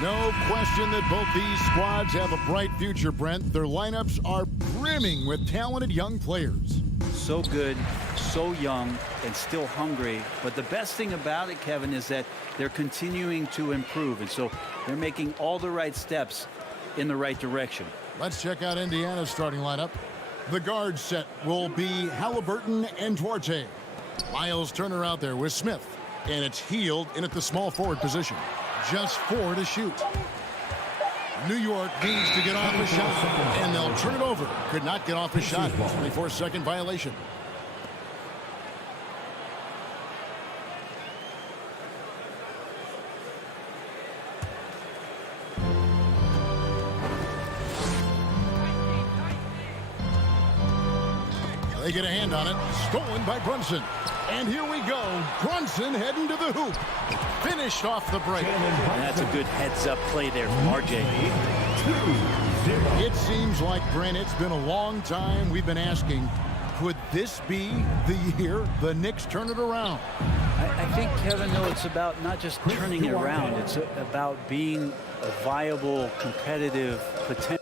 No question that both these squads have a bright future, Brent. Their lineups are brimming with talented young players. So good, so young, and still hungry. But the best thing about it, Kevin, is that they're continuing to improve. And so they're making all the right steps in the right direction. Let's check out Indiana's starting lineup. The guard set will be Halliburton and Duarte. Miles Turner out there with Smith. And it's Hield in at the small forward position. Just 4 to shoot. New York needs to get off a shot, and they'll turn it over. Could not get off a shot. 24-second violation. They get a hand on it. Stolen by Brunson. And here we go. Brunson heading to the hoop. Finished off the break. And that's a good heads-up play there from RJ. It seems like, Brent, it's been a long time we've been asking, could this be the year the Knicks turn it around? I think, Kevin, though, it's about not just turning it around. It's about being a viable, competitive, potential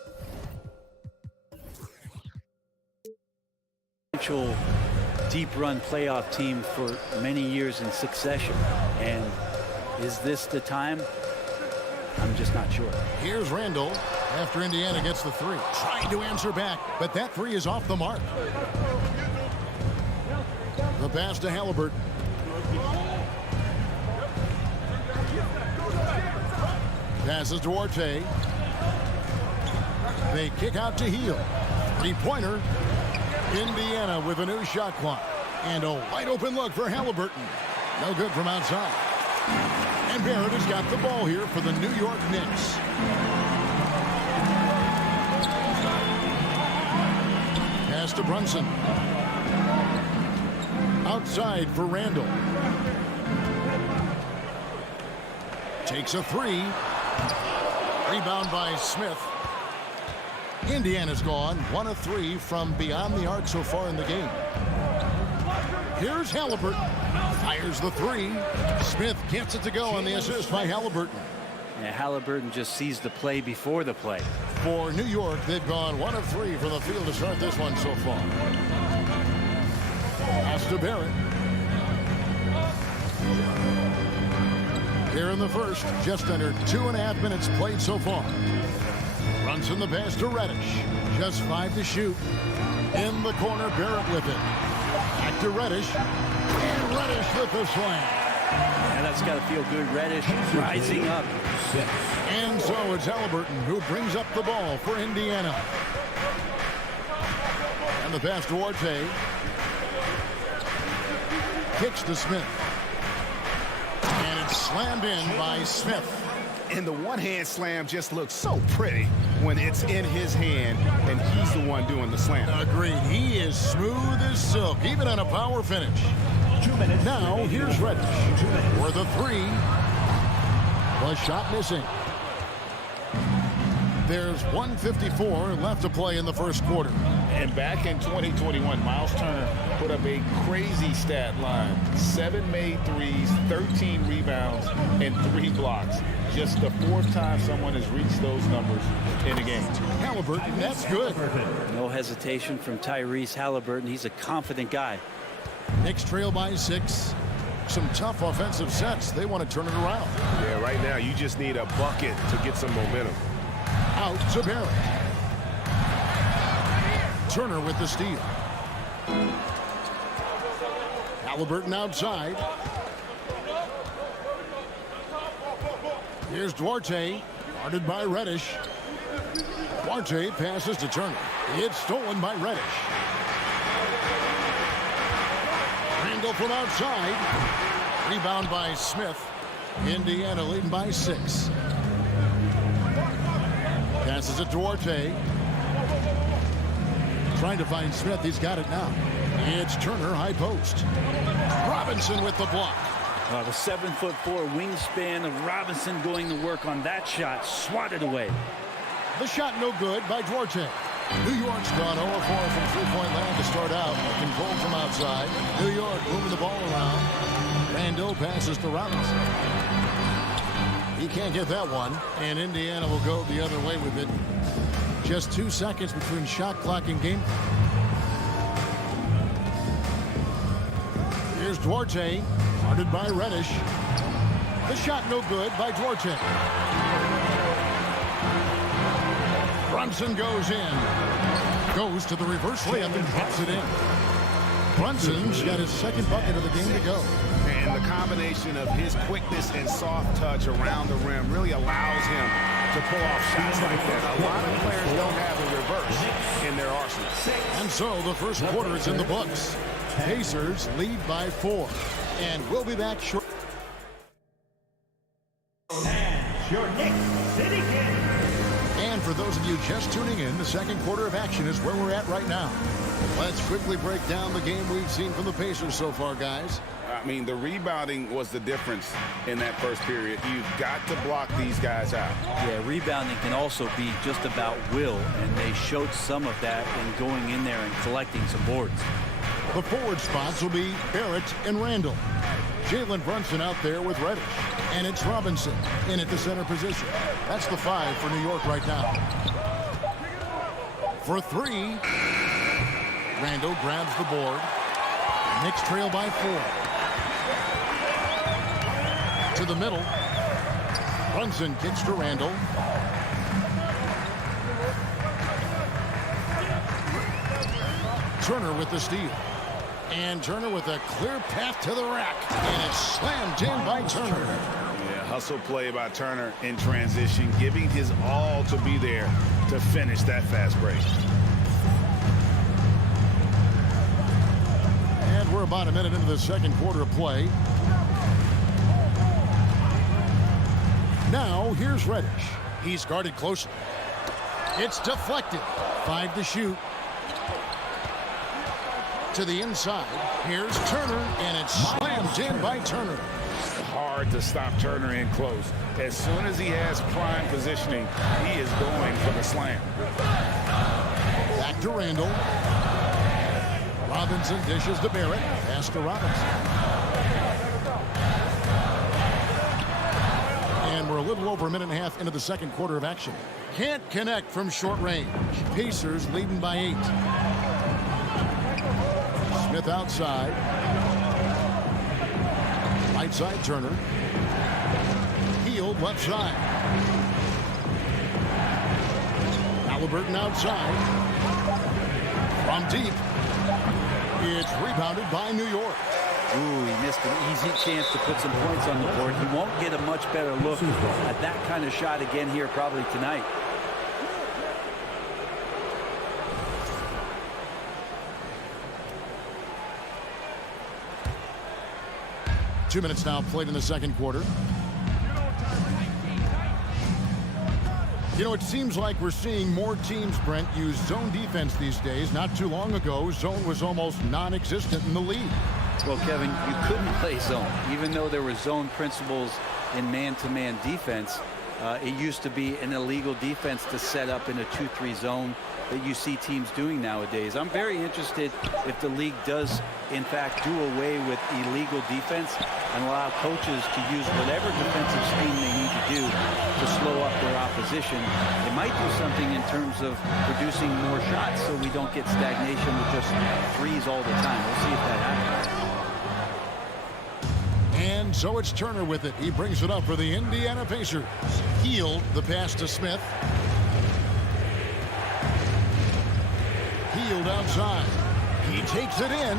deep run playoff team for many years in succession. And is this the time? I'm just not sure. Here's Randall after Indiana gets the 3. Trying to answer back, but that 3 is off the mark. The pass to Halliburton. Passes to Duarte. They kick out to Hield. 3-pointer. Indiana with a new shot clock. And a wide open look for Halliburton. No good from outside. And Barrett has got the ball here for the New York Knicks. Pass to Brunson. Outside for Randall. Takes a 3. Rebound by Smith. Indiana's gone 1 of 3 from beyond the arc so far in the game. Here's Halliburton. Fires the 3. Smith gets it to go on the assist by Halliburton. Yeah, Halliburton just sees the play before the play. For New York, they've gone 1 of 3 from the field to start this one so far. Pass to Barrett. Here in the first, just under 2.5 minutes played so far. Brunson the pass to Reddish. Just 5 to shoot. In the corner, Barrett with it. Back to Reddish. And Reddish with the slam. And that's got to feel good. Reddish rising up. And so it's Halliburton who brings up the ball for Indiana. And the pass to Duarte. Kicks to Smith. And it's slammed in by Smith. And the one-hand slam just looks so pretty when it's in his hand and he's the one doing the slam. Agreed. He is smooth as silk, even on a power finish. 2 minutes. Now, here's Reddish for the 3. The shot missing. There's 1:54 left to play in the first quarter. And back in 2021, Miles Turner put up a crazy stat line. 7 made threes, 13 rebounds, and 3 blocks. Just the 4th time someone has reached those numbers in a game. Halliburton, that's good. No hesitation from Tyrese Halliburton. He's a confident guy. Knicks trail by 6. Some tough offensive sets. They want to turn it around. Yeah, right now you just need a bucket to get some momentum. Out to Barrett. Turner with the steal. Halliburton outside. Here's Duarte, guarded by Reddish. Duarte passes to Turner. It's stolen by Reddish. Randall from outside. Rebound by Smith. Indiana leading by 6. Passes it to Duarte. Trying to find Smith. He's got it now. It's Turner, high post. Robinson with the block. The 7'4" wingspan of Robinson going to work on that shot. Swatted away. The shot no good by Duarte. New York's gone 0-4 from three-point land to start out. Control from outside. New York moving the ball around. Randall passes to Robinson. He can't get that one, and Indiana will go the other way with it. Just 2 seconds between shot clock and game. Here's Duarte, guarded by Reddish. The shot no good by Duarte. Brunson goes in. Goes to the reverse layup and drops it in. Brunson's got his second bucket of the game to go. And the combination of his quickness and soft touch around the rim really allows him to pull off shots like that. A lot of players don't have a reverse in their arsenal. And so the first quarter is in the books. Pacers lead by 4. And we'll be back short. Your Knicks City Kings. And for those of you just tuning in, the second quarter of action is where we're at right now. Let's quickly break down the game we've seen from the Pacers so far, guys. I mean, the rebounding was the difference in that first period. You've got to block these guys out. Yeah, rebounding can also be just about will, and they showed some of that in going in there and collecting some boards. The forward spots will be Barrett and Randall. Jalen Brunson out there with Reddish. And it's Robinson in at the center position. That's the 5 for New York right now. For 3. Randall grabs the board. Knicks trail by 4. To the middle. Brunson kicks to Randall. Turner with the steal. And Turner with a clear path to the rack. And it's slammed in by Turner. Yeah, hustle play by Turner in transition, giving his all to be there to finish that fast break. And we're about a minute into the second quarter of play. Now, here's Reddish. He's guarded closely. It's deflected. 5 to shoot. To the inside. Here's Turner, and it's slammed in by Turner. Hard to stop Turner in close. As soon as he has prime positioning, he is going for the slam. Back to Randall. Robinson dishes to Barrett. Pass to Robinson. And we're a little over a minute and a half into the second quarter of action. Can't connect from short range. Pacers leading by 8. Smith outside. Right side Turner. Hield left side. Halliburton outside. From deep. It's rebounded by New York. Ooh, he missed an easy chance to put some points on the board. He won't get a much better look at that kind of shot again here probably tonight. Two minutes now played in the second quarter. You know, it seems like we're seeing more teams, Brent, use zone defense these days. Not too long ago, zone was almost non-existent in the league. Well, Kevin, you couldn't play zone. Even though there were zone principles in man-to-man defense, it used to be an illegal defense to set up in a 2-3 zone that you see teams doing nowadays. I'm very interested if the league does, in fact, do away with illegal defense and allow coaches to use whatever defensive scheme they need to do to slow up their opposition. It might do something in terms of producing more shots so we don't get stagnation with just threes all the time. We'll see if that happens. And so it's Turner with it. He brings it up for the Indiana Pacers. Hield the pass to Smith. Hield outside. He takes it in.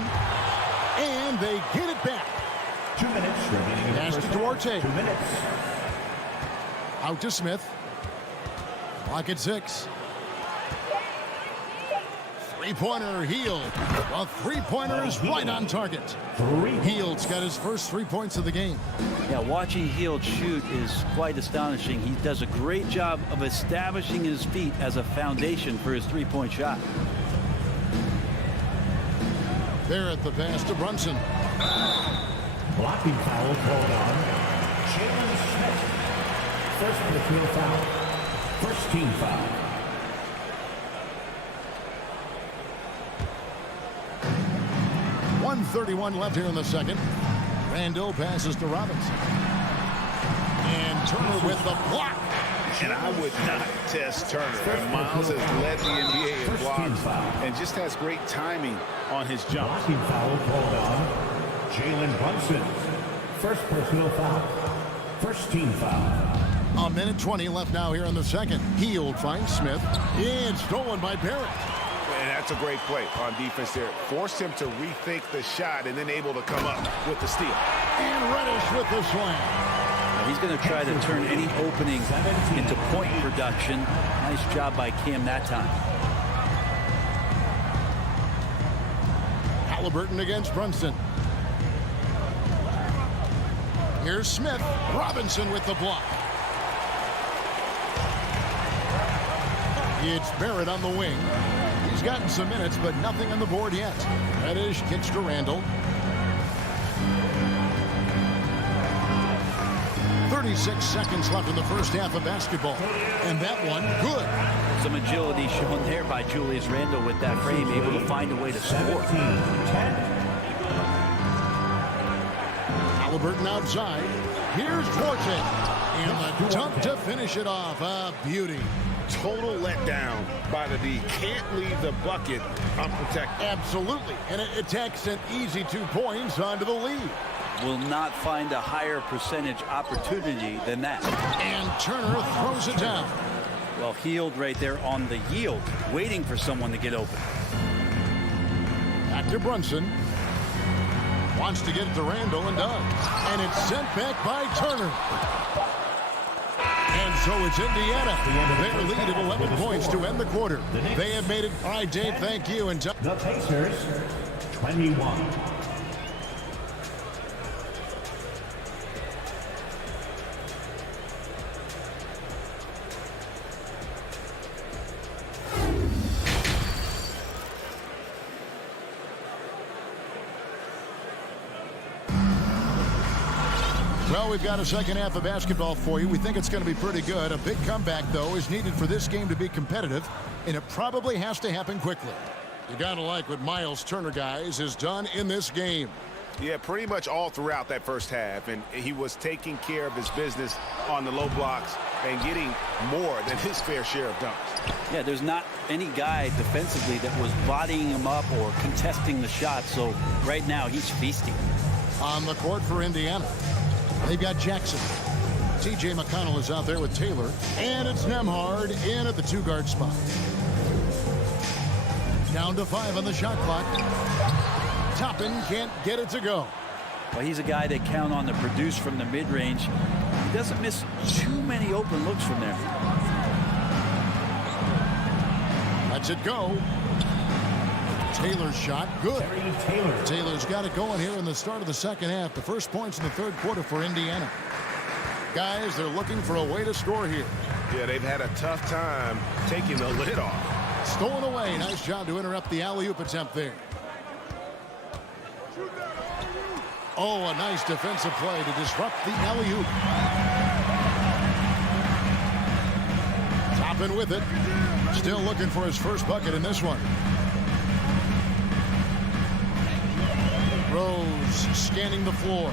And they get it back. 2 minutes remaining. Pass to Duarte. 2 minutes. Out to Smith. Clock at 6. Three-pointer, Hield. A three-pointer is right on target. Hield's got his first 3 points of the game. Yeah, watching Hield shoot is quite astonishing. He does a great job of establishing his feet as a foundation for his three-point shot. Barrett the pass to Brunson. Blocking foul called on Jalen Smith. First on the field foul. First team foul. .131 left here in the second. Randall passes to Robinson. And Turner with the block. And I would not test Turner. And Miles has led the NBA in blocks and just has great timing on his jump. Blocking foul called on Jalen Brunson. First personal foul. First team foul. A minute 20 left now here in the second. Hield finds Smith. And stolen by Barrett. And that's a great play on defense there. Forced him to rethink the shot and then able to come up with the steal. And Reddish with the slam. He's going to try to turn any opening into point production. Nice job by Cam that time. Halliburton against Brunson. Here's Smith. Robinson with the block. It's Barrett on the wing. He's gotten some minutes, but nothing on the board yet. Reddish kicks to Randall. 36 seconds left in the first half of basketball. And that one, good. Some agility shown there by Julius Randle with that frame, able to find a way to score. Halliburton outside. Here's Duarte. And the dunk to finish it off. A beauty. Total letdown by the D. Can't leave the bucket unprotected. Absolutely. And it takes an easy 2 points onto the lead. Will not find a higher percentage opportunity than that. And Turner throws it down. Well, Hield right there on the yield, waiting for someone to get open. Back to Brunson. Wants to get it to Randall and does. And it's sent back by Turner. And so it's Indiana. Their lead of 11 points to end the quarter. They have made it. All right, Dave, thank you. And the Pacers, 21. Well, we've got a second half of basketball for you. We think it's going to be pretty good. A big comeback, though, is needed for this game to be competitive, and it probably has to happen quickly. You got to like what Miles Turner, guys, has done in this game. Yeah, pretty much all throughout that first half, and he was taking care of his business on the low blocks and getting more than his fair share of dunks. Yeah, there's not any guy defensively that was bodying him up or contesting the shot, so right now he's feasting. On the court for Indiana, they've got Jackson. T.J. McConnell is out there with Taylor. And it's Nembhard in at the 2-guard spot. Down to 5 on the shot clock. Toppin can't get it to go. Well, he's a guy that count on to produce from the mid-range. He doesn't miss too many open looks from there. Lets it go. Taylor's shot, good. Taylor's got it going here in the start of the second half. The first points in the third quarter for Indiana. Guys, they're looking for a way to score here. Yeah, they've had a tough time taking the lid off. Stolen away. Nice job to interrupt the alley-oop attempt there. Oh, a nice defensive play to disrupt the alley-oop. Toppin with it. Still looking for his first bucket in this one. Rose scanning the floor.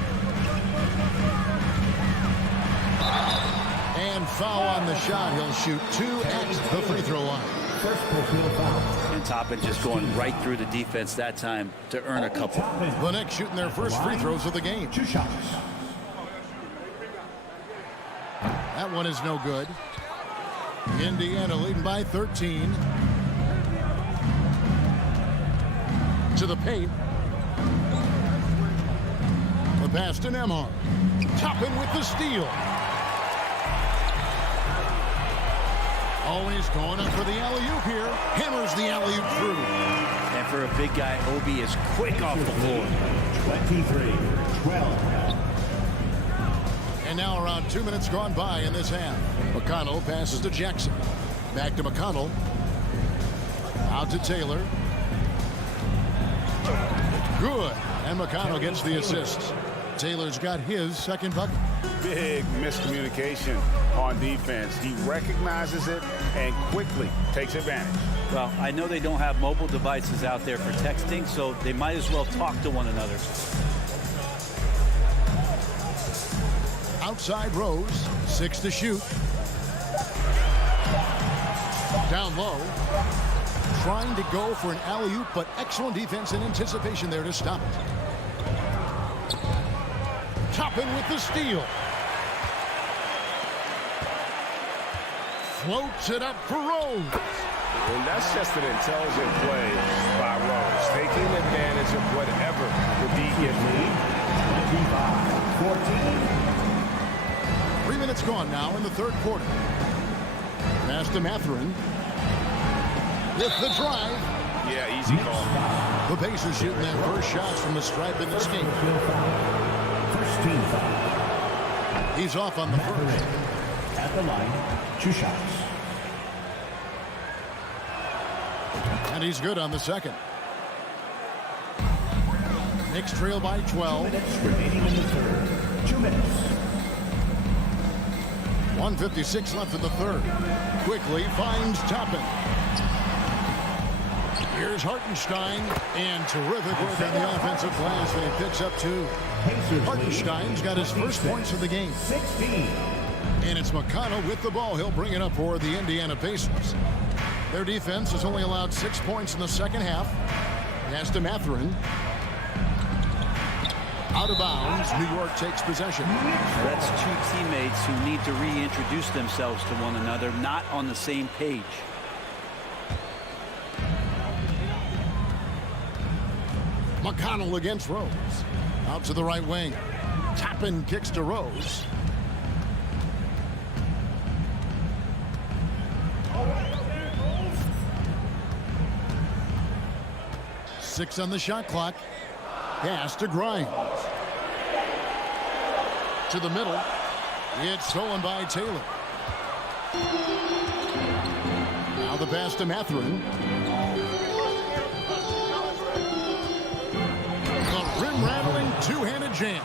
And foul on the shot. He'll shoot 2 at the free throw line. First personal foul. And Toppin just going right through the defense that time to earn a couple. The Knicks shooting their first free throws of the game. 2 shots. That one is no good. Indiana leading by 13. To the paint. The pass to Nembhard. Toppin with the steal. Oh, he's going up for the alley-oop here. Hammers the alley-oop through. And for a big guy, Obi is quick off the floor. 23-12. And now around 2 minutes gone by in this half. McConnell passes to Jackson. Back to McConnell. Out to Taylor. Good. And McConnell gets the assist. Taylor's got his second bucket. Big miscommunication on defense. He recognizes it and quickly takes advantage. Well, I know they don't have mobile devices out there for texting, so they might as well talk to one another. Out outside Rose. 6 to shoot. Down low. Trying to go for an alley-oop, but excellent defense and anticipation there to stop it. Toppin with the steal. Floats it up for Rose. And that's just an intelligent play by Rose, taking advantage of whatever the D gives me. 25-14. 3 minutes gone now in the third quarter. Pass to Mathurin. With the drive. Yeah, easy call. The Pacers shooting their first shots from the stripe in this game. First team foul. He's off on the first. At the line, 2 shots. And he's good on the second. Knicks trail by 12. 2 minutes remaining in the third. 2 minutes. 1:56 left in the third. Quickly finds Toppin. Here's Hartenstein, and terrific work on the offensive glass when he picks up 2. Hartenstein's got his first points of the game. 16. And it's McConnell with the ball. He'll bring it up for the Indiana Pacers. Their defense has only allowed 6 points in the second half. Pass to Mathurin. Out of bounds. New York takes possession. That's 2 teammates who need to reintroduce themselves to one another, not on the same page. McConnell against Rose. Out to the right wing. Toppin kicks to Rose. Six on the shot clock. Pass to Grimes. To the middle. It's stolen by Taylor. Now the pass to Mathurin. Rim-rattling two-handed jam.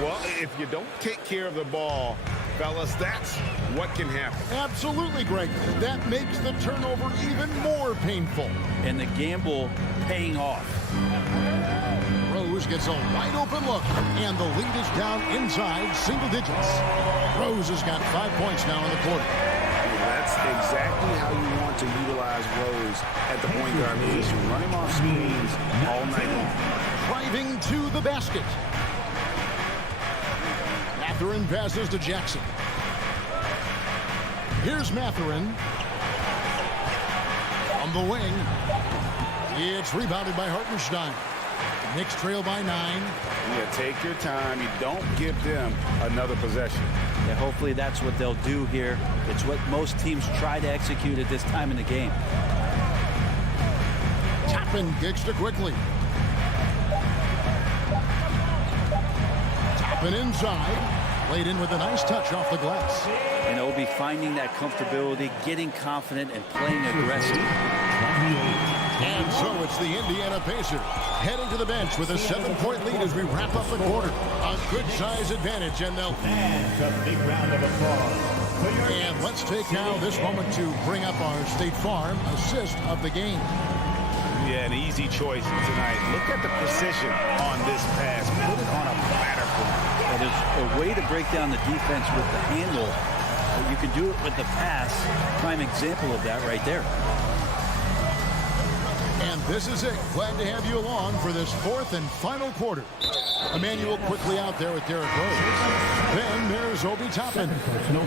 Well, if you don't take care of the ball, fellas, that's what can happen. Absolutely, Greg. That makes the turnover even more painful. And the gamble paying off. Rose gets a wide-open look, and the lead is down inside single digits. Rose has got 5 points now in the quarter. That's exactly how you want to utilize Rose at the point guard position. Run him off screens all night long. Driving to the basket. Mathurin passes to Jackson. Here's Mathurin. On the wing. It's rebounded by Hartenstein. Knicks trail by 9. Yeah, take your time. You don't give them another possession. Yeah, hopefully that's what they'll do here. It's what most teams try to execute at this time in the game. Toppin kicks to quickly. Toppin inside. Laid in with a nice touch off the glass. And Obi finding that comfortability, getting confident, and playing aggressive. And so it's the Indiana Pacers heading to the bench with a 7-point lead as we wrap up the quarter. A good size advantage, and they'll... And a big round of applause. And let's take now this moment to bring up our State Farm assist of the game. Yeah, an easy choice tonight. Look at the precision on this pass. Put it on a platter for him. Well, there's a way to break down the defense with the handle. But you can do it with the pass. Prime example of that right there. And this is it. Glad to have you along for this fourth and final quarter. Emmanuel quickly out there with Derrick Rose. Then there's Obi Toppin.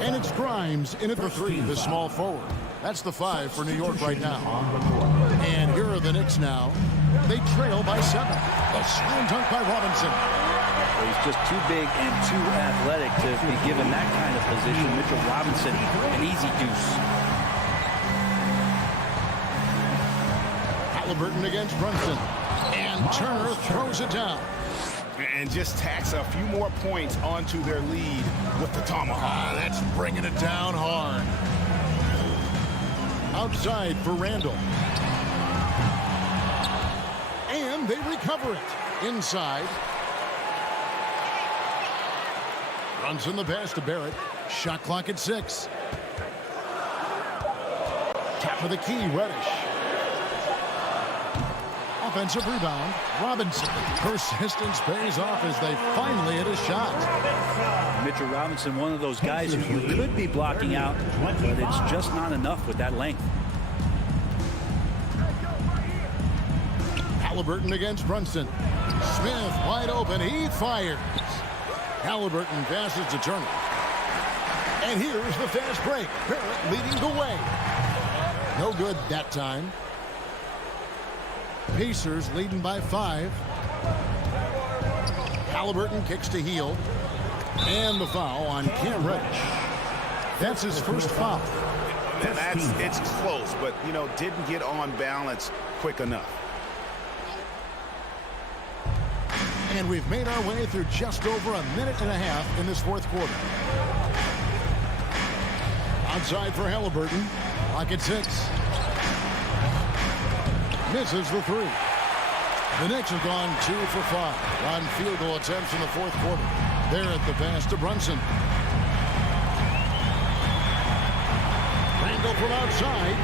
And it's Grimes in at the 3, the small forward. That's the 5 for New York right now. And here are the Knicks now. They trail by 7. A slam dunk by Robinson. Well, he's just too big and too athletic to be given that kind of position. Mitchell Robinson, an easy deuce. Halliburton against Brunson. And Turner throws it down. And just tacks a few more points onto their lead with the tomahawk. That's bringing it down hard. Outside for Randall. And they recover it. Inside. Brunson the pass to Barrett. Shot clock at 6. Top of the key, Reddish. Offensive rebound. Robinson. Persistence pays off as they finally hit a shot. Mitchell Robinson, one of those guys who you could be blocking out, but it's just not enough with that length. Halliburton against Brunson. Smith wide open. He fires. Halliburton passes to Turner. And here's the fast break. Barrett leading the way. No good that time. Pacers leading by 5. Halliburton kicks to Hield. And the foul on Cam Reddish. That's his first foul. It's close, but, you know, didn't get on balance quick enough. And we've made our way through just over a minute and a half in this fourth quarter. Outside for Halliburton. Clock at 6. Misses the 3. The Knicks have gone 2 for 5 on field goal attempts in the fourth quarter. They're at the pass to Brunson. Randall from outside.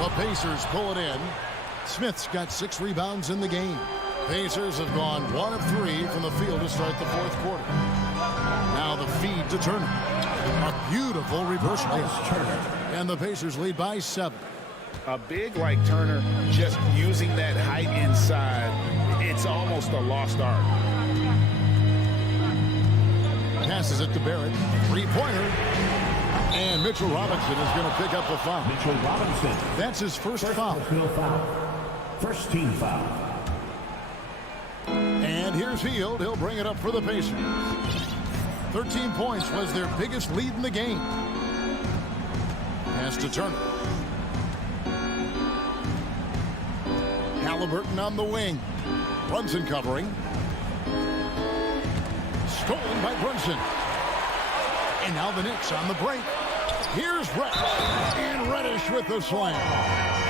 The Pacers pull it in. Smith's got 6 rebounds in the game. Pacers have gone 1 of 3 from the field to start the fourth quarter. Now the feed to Turner. A beautiful reverse layup. And the Pacers lead by 7. A big like Turner, just using that height inside, it's almost a lost art. Passes it to Barrett. 3-pointer. And Mitchell Robinson is going to pick up the foul. Mitchell Robinson. That's his first foul. First team foul. And here's Hield. He'll bring it up for the Pacers. 13 points was their biggest lead in the game. Pass to Turner. Halliburton on the wing. Brunson covering. Stolen by Brunson. And now the Knicks on the break. Here's Reddish. And Reddish with the slam.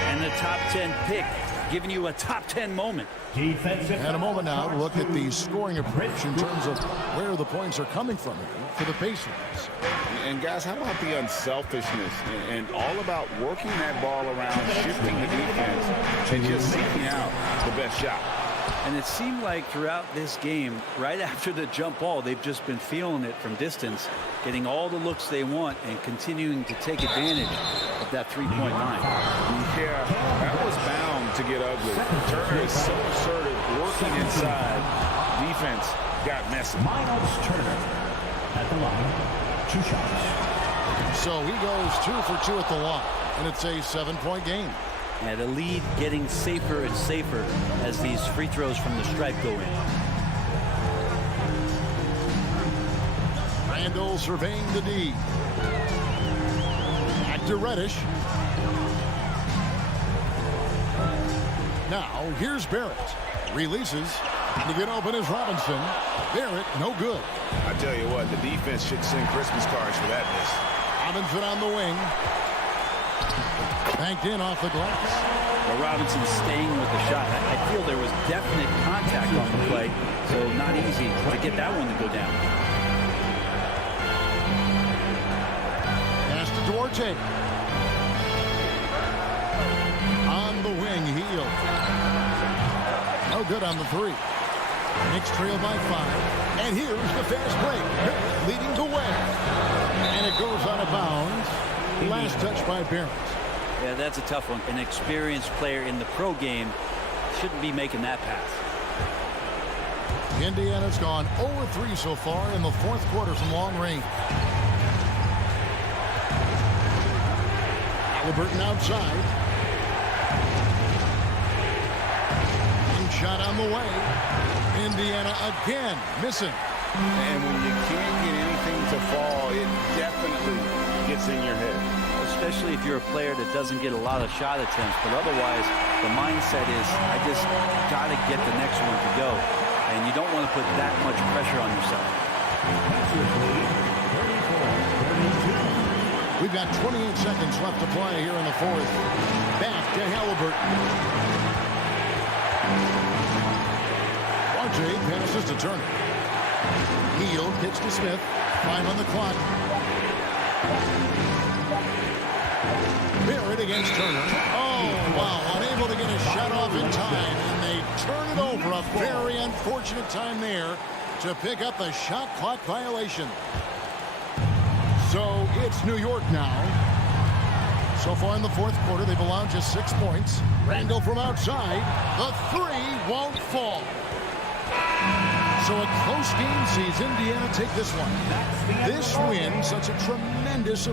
And the top 10 pick, giving you a top 10 moment. Defensive. And a moment now to look at the scoring approach in terms of where the points are coming from for the Pacers. And guys, how about the unselfishness and all about working that ball around, shifting the defense, and just seeking out the best shot. And it seemed like throughout this game, right after the jump ball, they've just been feeling it from distance, getting all the looks they want and continuing to take advantage of that three-point line. Yeah, that was bound to get ugly. Turner is so assertive, working inside. Defense got messy. Miles Turner at the line. 2 shots. So he goes 2 for 2 at the line, and it's a 7-point game. And the lead getting safer and safer as these free throws from the stripe go in. Randall surveying the D. Back to Reddish. Now here's Barrett. Releases. To get open is Robinson. Barrett, no good. I tell you what, the defense should send Christmas cards for that miss. Robinson on the wing. Banked in off the glass. Well, Robinson's staying with the shot. I feel there was definite contact on the play, so not easy to get that one to go down. Pass to Duarte. On the wing, Hield. No good on the 3. Knicks trail by 5. And here's the fast break. Barrett leading the way. And it goes out of bounds. Last touch by Barrett. Yeah, that's a tough one. An experienced player in the pro game shouldn't be making that pass. Indiana's gone 0-3 so far in the fourth quarter from long range. Halliburton outside. And shot on the way. Indiana again missing. And when you can't get anything to fall, it definitely gets in your head. Especially if you're a player that doesn't get a lot of shot attempts, but otherwise the mindset is, I just got to get the next one to go, and you don't want to put that much pressure on yourself. We've got 28 seconds left to play here in the fourth. Back to Halliburton. Duarte passes to Turner. Hield kicks to Smith. 5 on the clock. Barrett against Turner. Oh, wow. Unable to get a shot off in time. And they turn it over. A very unfortunate time there to pick up the shot clock violation. So it's New York now. So far in the fourth quarter, they've allowed just 6 points. Randall from outside. The three won't fall. So a close game sees Indiana take this one. This win, such a tremendous...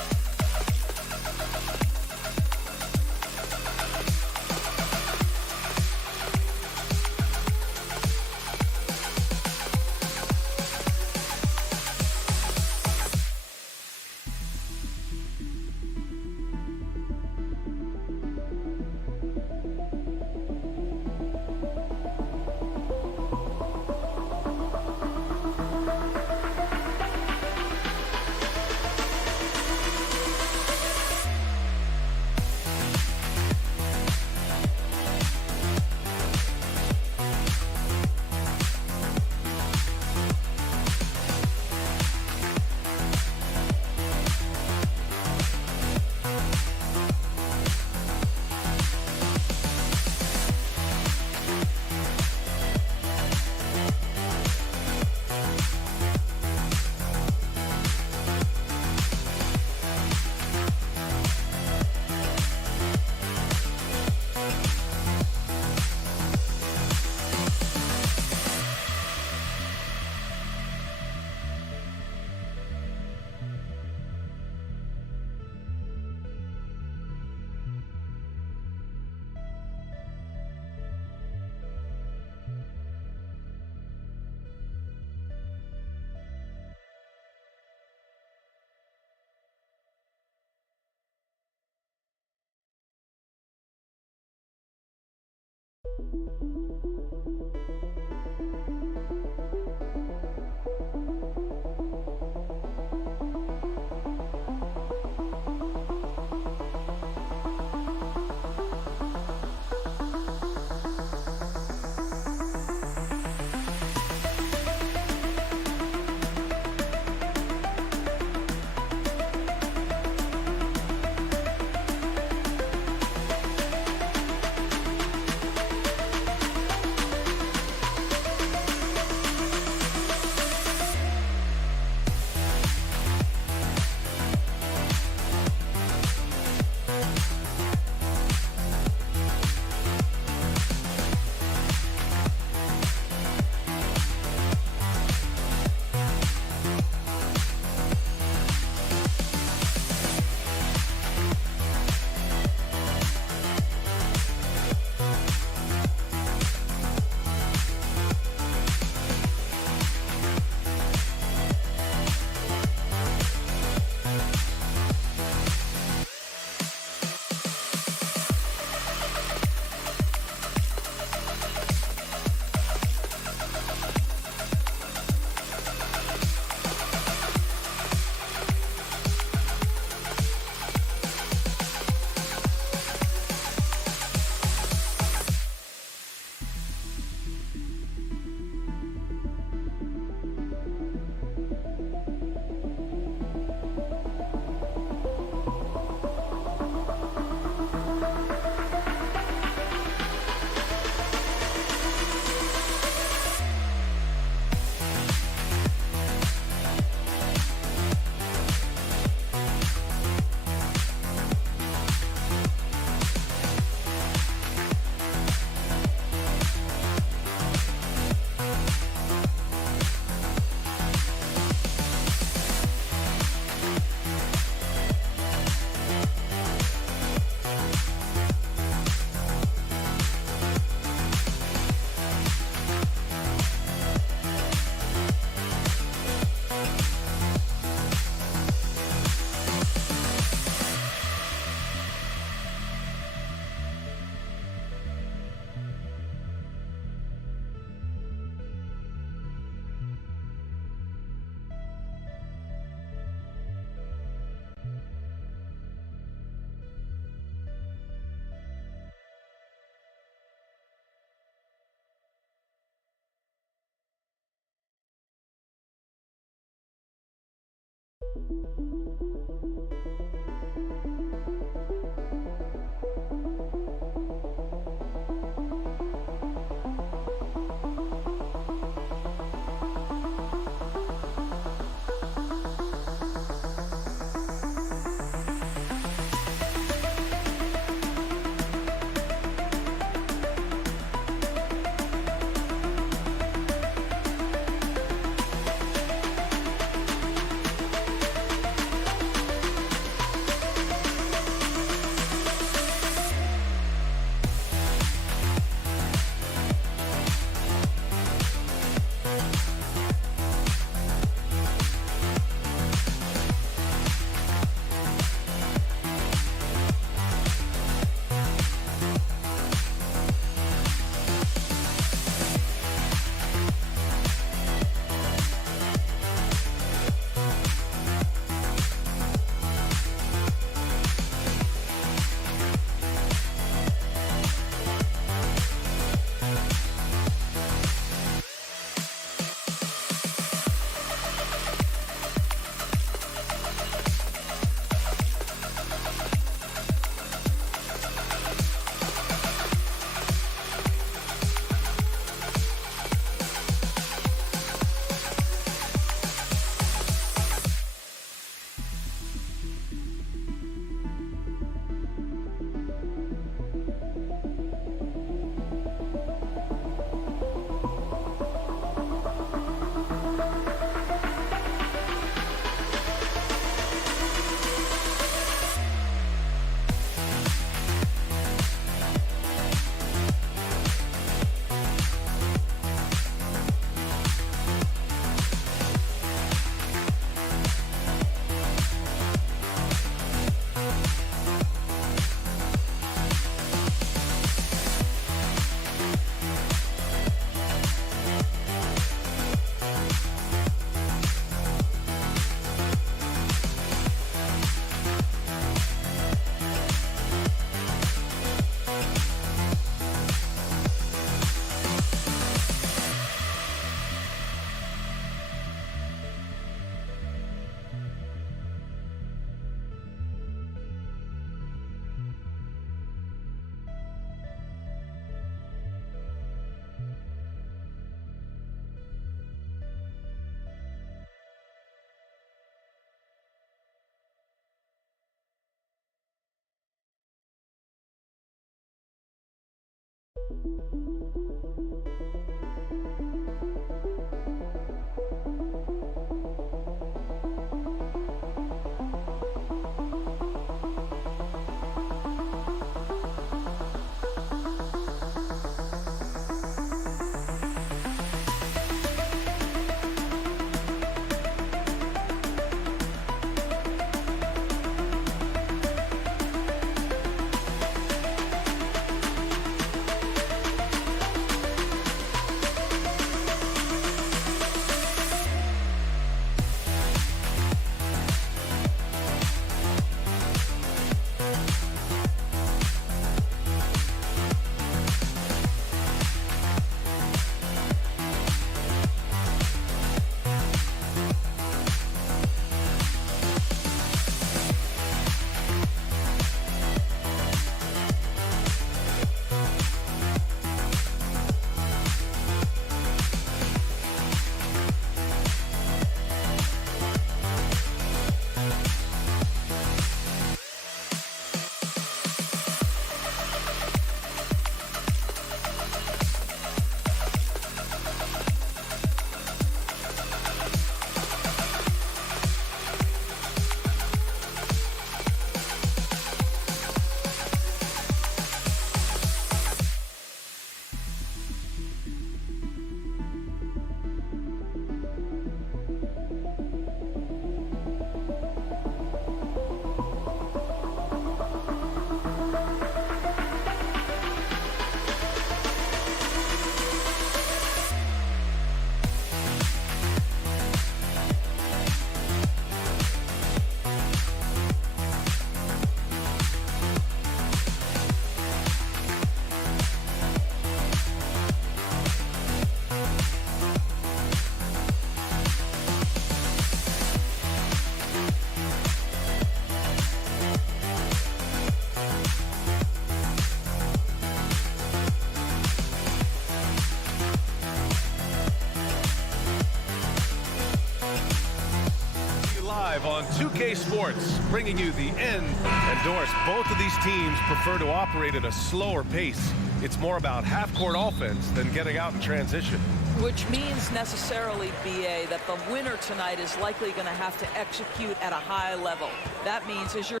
live on 2K Sports, bringing you the end. And Doris, both of these teams prefer to operate at a slower pace. It's more about half-court offense than getting out in transition. Which means necessarily, BA, that the winner tonight is likely going to have to execute at a high level. That means is your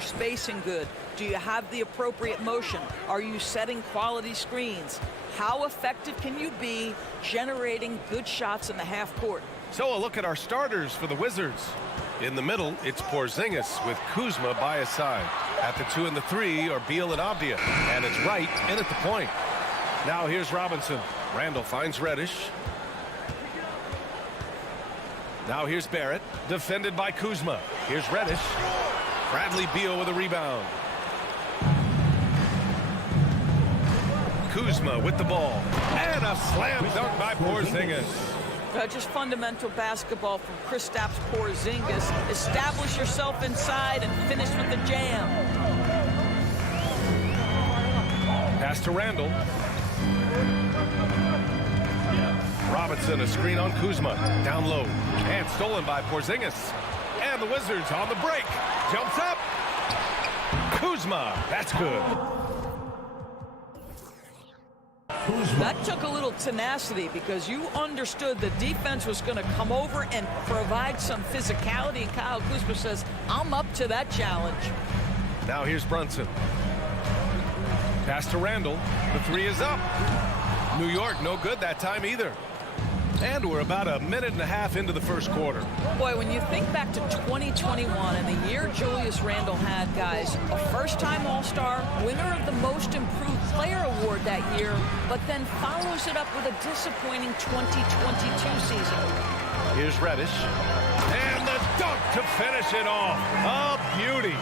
spacing good? Do you have the appropriate motion? Are you setting quality screens? How effective can you be generating good shots in the half court? So a look at our starters for the Wizards. In the middle, it's Porzingis with Kuzma by his side. At the 2 and the 3 are Beal and Avdia. And it's Wright in at the point. Now here's Robinson. Randall finds Reddish. Now here's Barrett, defended by Kuzma. Here's Reddish. Bradley Beal with a rebound. Kuzma with the ball. And a slam dunk by Porzingis. Just fundamental basketball from Kristaps Porzingis. Establish yourself inside and finish with the jam. Pass to Randall. Robinson, a screen on Kuzma. Down low. And stolen by Porzingis. And the Wizards on the break. Jumps up. Kuzma. That's good. That took a little tenacity because you understood the defense was going to come over and provide some physicality. And Kyle Kuzma says, I'm up to that challenge. Now here's Brunson. Pass to Randall. The 3 is up. New York, no good that time either. And we're about a minute and a half into the first quarter. Boy, when you think back to 2021 and the year Julius Randle had, guys, a first-time All-Star, winner of the Most Improved Player Award that year, but then follows it up with a disappointing 2022 season. Here's Reddish. And the dunk to finish it off. A beauty.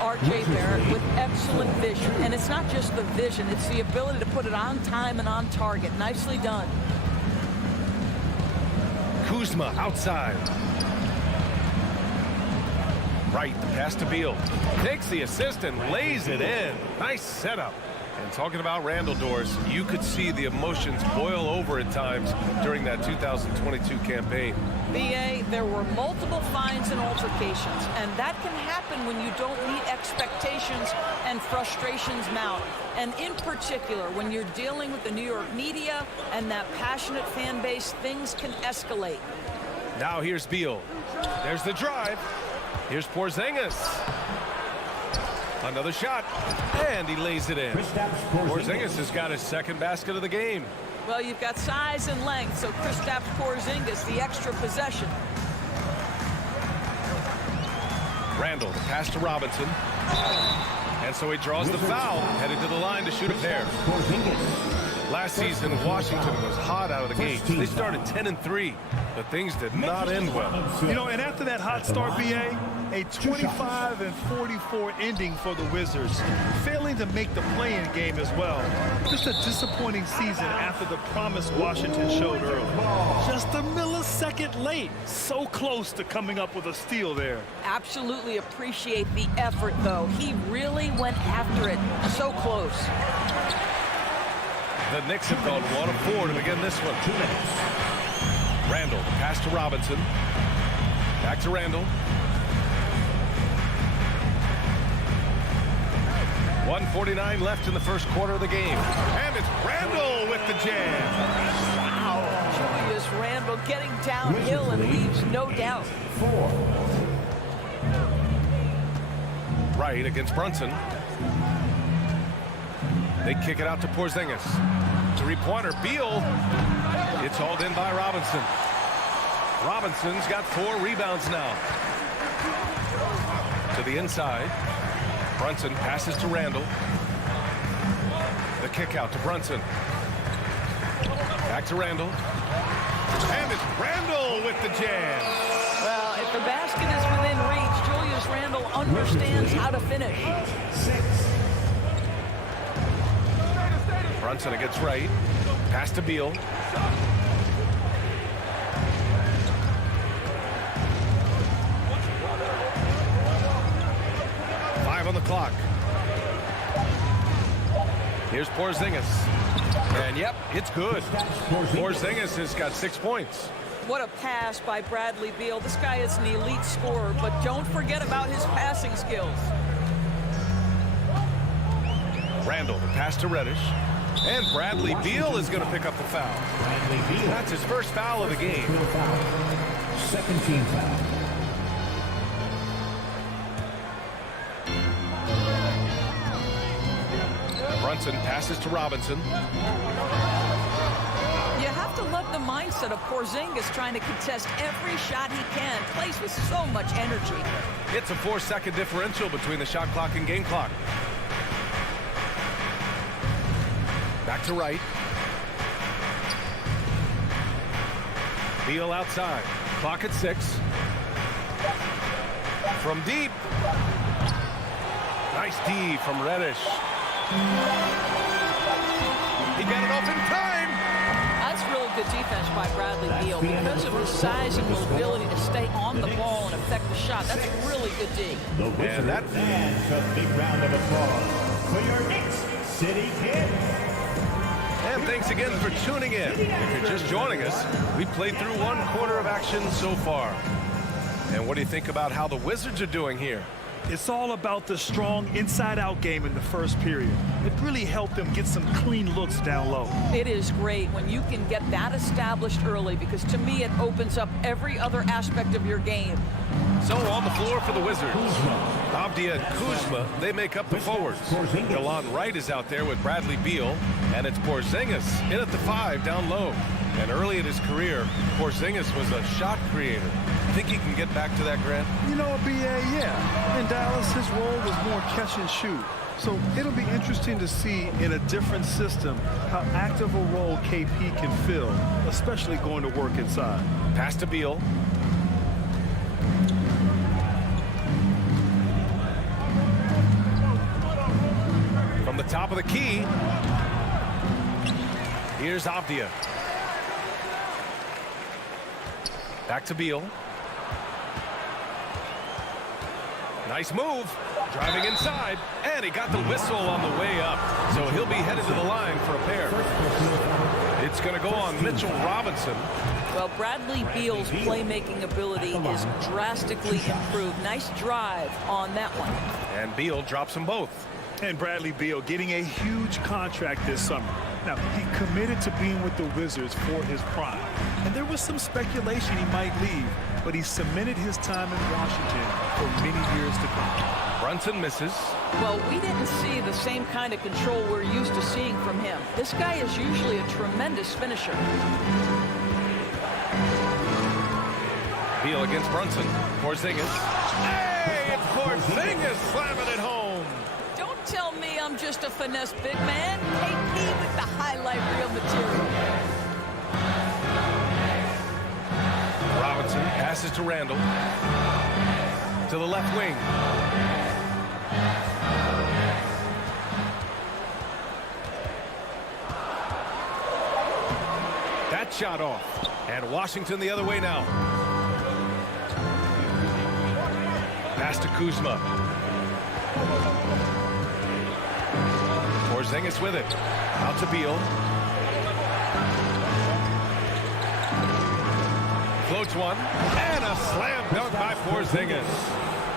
R.J. Barrett with excellent vision. And it's not just the vision, it's the ability to put it on time and on target. Nicely done. Kuzma outside. Right, the pass to Beal. Takes the assist and lays it in. Nice setup. And talking about Randall, Doris, you could see the emotions boil over at times during that 2022 campaign. BA, there were multiple fines and altercations, and that can happen when you don't meet expectations and frustrations mount. And in particular, when you're dealing with the New York media and that passionate fan base, things can escalate. Now here's Beal. There's the drive. Here's Porzingis. Another shot, and he lays it in. Porzingis has got his second basket of the game. Well, you've got size and length, so Kristaps Porzingis, the extra possession. Randall, the pass to Robinson. And so he draws the foul, headed to the line to shoot a pair. Last season, Washington was hot out of the gates. They started 10-3, but things did not end well. You know, and after that hot start, BA, a 25-44 ending for the Wizards, failing to make the play-in game as well. Just a disappointing season after the promise Washington showed early. Just a millisecond late. So close to coming up with a steal there. Absolutely appreciate the effort, though. He really went after it. So close. The Knicks have gone 1 of 4 to begin this one. 2 minutes. Randall, pass to Robinson. Back to Randall. 1:49 left in the first quarter of the game. And it's Randall with the jam. Wow. Julius Randle getting downhill and leaves no doubt. 4. Right against Brunson. They kick it out to Porzingis. Three-pointer, Beal. It's hauled in by Robinson. Robinson's got 4 rebounds now. To the inside. Brunson passes to Randall. The kick out to Brunson. Back to Randall. And it's Randall with the jam. Well, if the basket is within reach, Julius Randle understands how to finish. 6. Brunson against Wright. Pass to Beal. On the clock. Here's Porzingis. And yep, it's good. Porzingis has got 6 points. What a pass by Bradley Beal. This guy is an elite scorer, but don't forget about his passing skills. Randall, the pass to Reddish. And Bradley Beal is going to pick up the foul. Bradley Beal. That's his first foul of the game. Foul. Second team foul. Brunson passes to Robinson. You have to love the mindset of Porzingis trying to contest every shot he can. Plays with so much energy. It's a 4-second differential between the shot clock and game clock. Back to Wright. Beal outside. Clock at 6. From deep. Nice D from Reddish. He got it off in time. That's really good defense by Bradley Beal. Because of his size and mobility to stay on the ball and affect the shot, that's really good D. The Wizards and a big round of applause for your Knicks City Kid. And thanks again for tuning in. If you're just joining us, we played through one quarter of action so far. And what do you think about how the Wizards are doing here? It's all about the strong inside-out game in the first period. It really helped them get some clean looks down low. It is great when you can get that established early, because to me it opens up every other aspect of your game. So on the floor for the Wizards, Avdia and Kuzma, they make up the forwards. Delon Wright is out there with Bradley Beal, and it's Porzingis in at the 5 down low. And early in his career, Porzingis was a shot creator. Think he can get back to that, Grant? You know, B.A., yeah. In Dallas, his role was more catch and shoot. So it'll be interesting to see in a different system how active a role KP can fill, especially going to work inside. Pass to Beal. From the top of the key, here's Avdia. Back to Beal. Nice move. Driving inside. And he got the whistle on the way up. So he'll be headed to the line for a pair. It's going to go on Mitchell Robinson. Well, Bradley Beal's playmaking ability is drastically improved. Nice drive on that one. And Beal drops them both. And Bradley Beal getting a huge contract this summer. Now, he committed to being with the Wizards for his prime. And there was some speculation he might leave, but he cemented his time in Washington for many years to come. Brunson misses. Well, we didn't see the same kind of control we're used to seeing from him. This guy is usually a tremendous finisher. Beal against Brunson. Porzingis. Hey, it's Porzingis slamming it home. Don't tell me I'm just a finesse big man. KP with the highlight reel material. Robinson passes to Randall. To the left wing. That shot off. And Washington the other way now. Pass to Kuzma. Porzingis with it. Out to Beal. Floats one. And a slam dunk by Porzingis.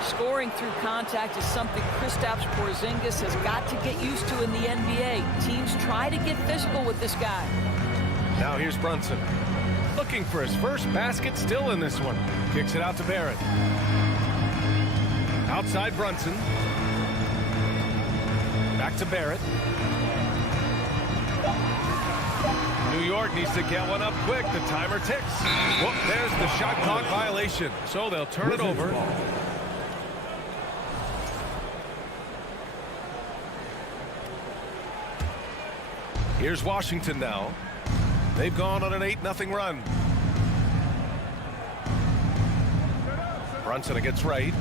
Scoring through contact is something Kristaps Porzingis has got to get used to in the NBA. Teams try to get physical with this guy. Now here's Brunson. Looking for his first basket still in this one. Kicks it out to Barrett. Outside Brunson. Back to Barrett. New York needs to get one up quick. The timer ticks. Whoop, there's the shot clock violation. So they'll turn it over. Here's Washington now. They've gone on an 8-0 run. Brunson against Wright.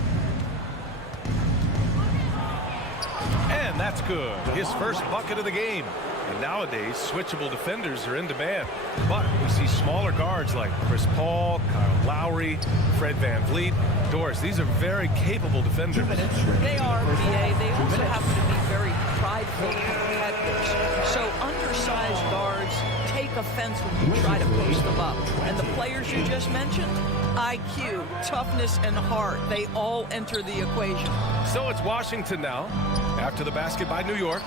And that's good. His first bucket of the game. And nowadays, switchable defenders are in demand. But we see smaller guards like Chris Paul, Kyle Lowry, Fred VanVleet, Doris. These are very capable defenders. They are, BA. They also happen to be very prideful competitors. So undersized guards take a fence when you try to post them up. And the players you just mentioned, IQ, toughness, and heart, they all enter the equation. So it's Washington now, after the basket by New York.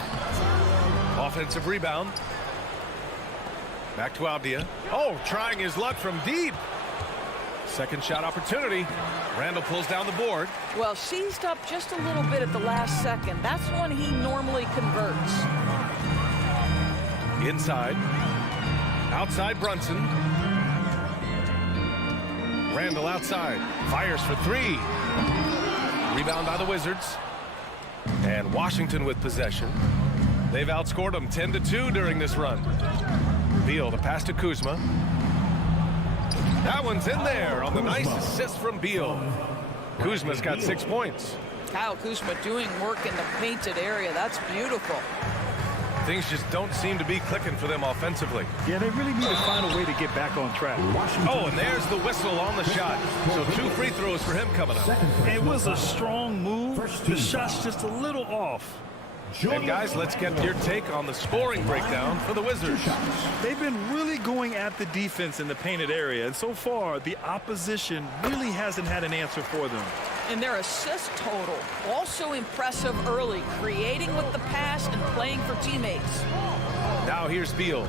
Offensive rebound. Back to Avdia. Oh, trying his luck from deep. Second shot opportunity. Randall pulls down the board. Well, seized up just a little bit at the last second. That's when he normally converts. Inside. Outside Brunson. Randall outside. Fires for three. Rebound by the Wizards. And Washington with possession. They've outscored them 10-2 during this run. Beal, the pass to Kuzma. That one's in there on the nice assist from Beal. Kuzma's got 6 points. Kyle Kuzma doing work in the painted area. That's beautiful. Things just don't seem to be clicking for them offensively. Yeah, they really need to find a way to get back on track. Oh, and there's the whistle on the shot. So 2 free throws for him coming up. It was a strong move. The shot's just a little off. And guys, let's get your take on the scoring breakdown for the Wizards. They've been really going at the defense in the painted area, and so far the opposition really hasn't had an answer for them. And their assist total, also impressive early, creating with the pass and playing for teammates. Now here's Beal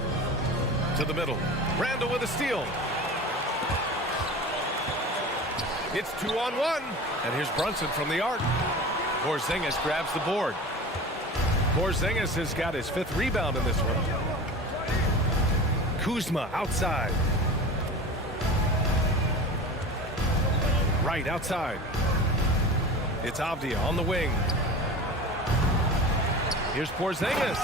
to the middle. Randall with a steal. It's 2-on-1. And here's Brunson from the arc. Porzingis grabs the board. Porzingis has got his 5th rebound in this one. Kuzma outside. Right outside. It's Avdia on the wing. Here's Porzingis.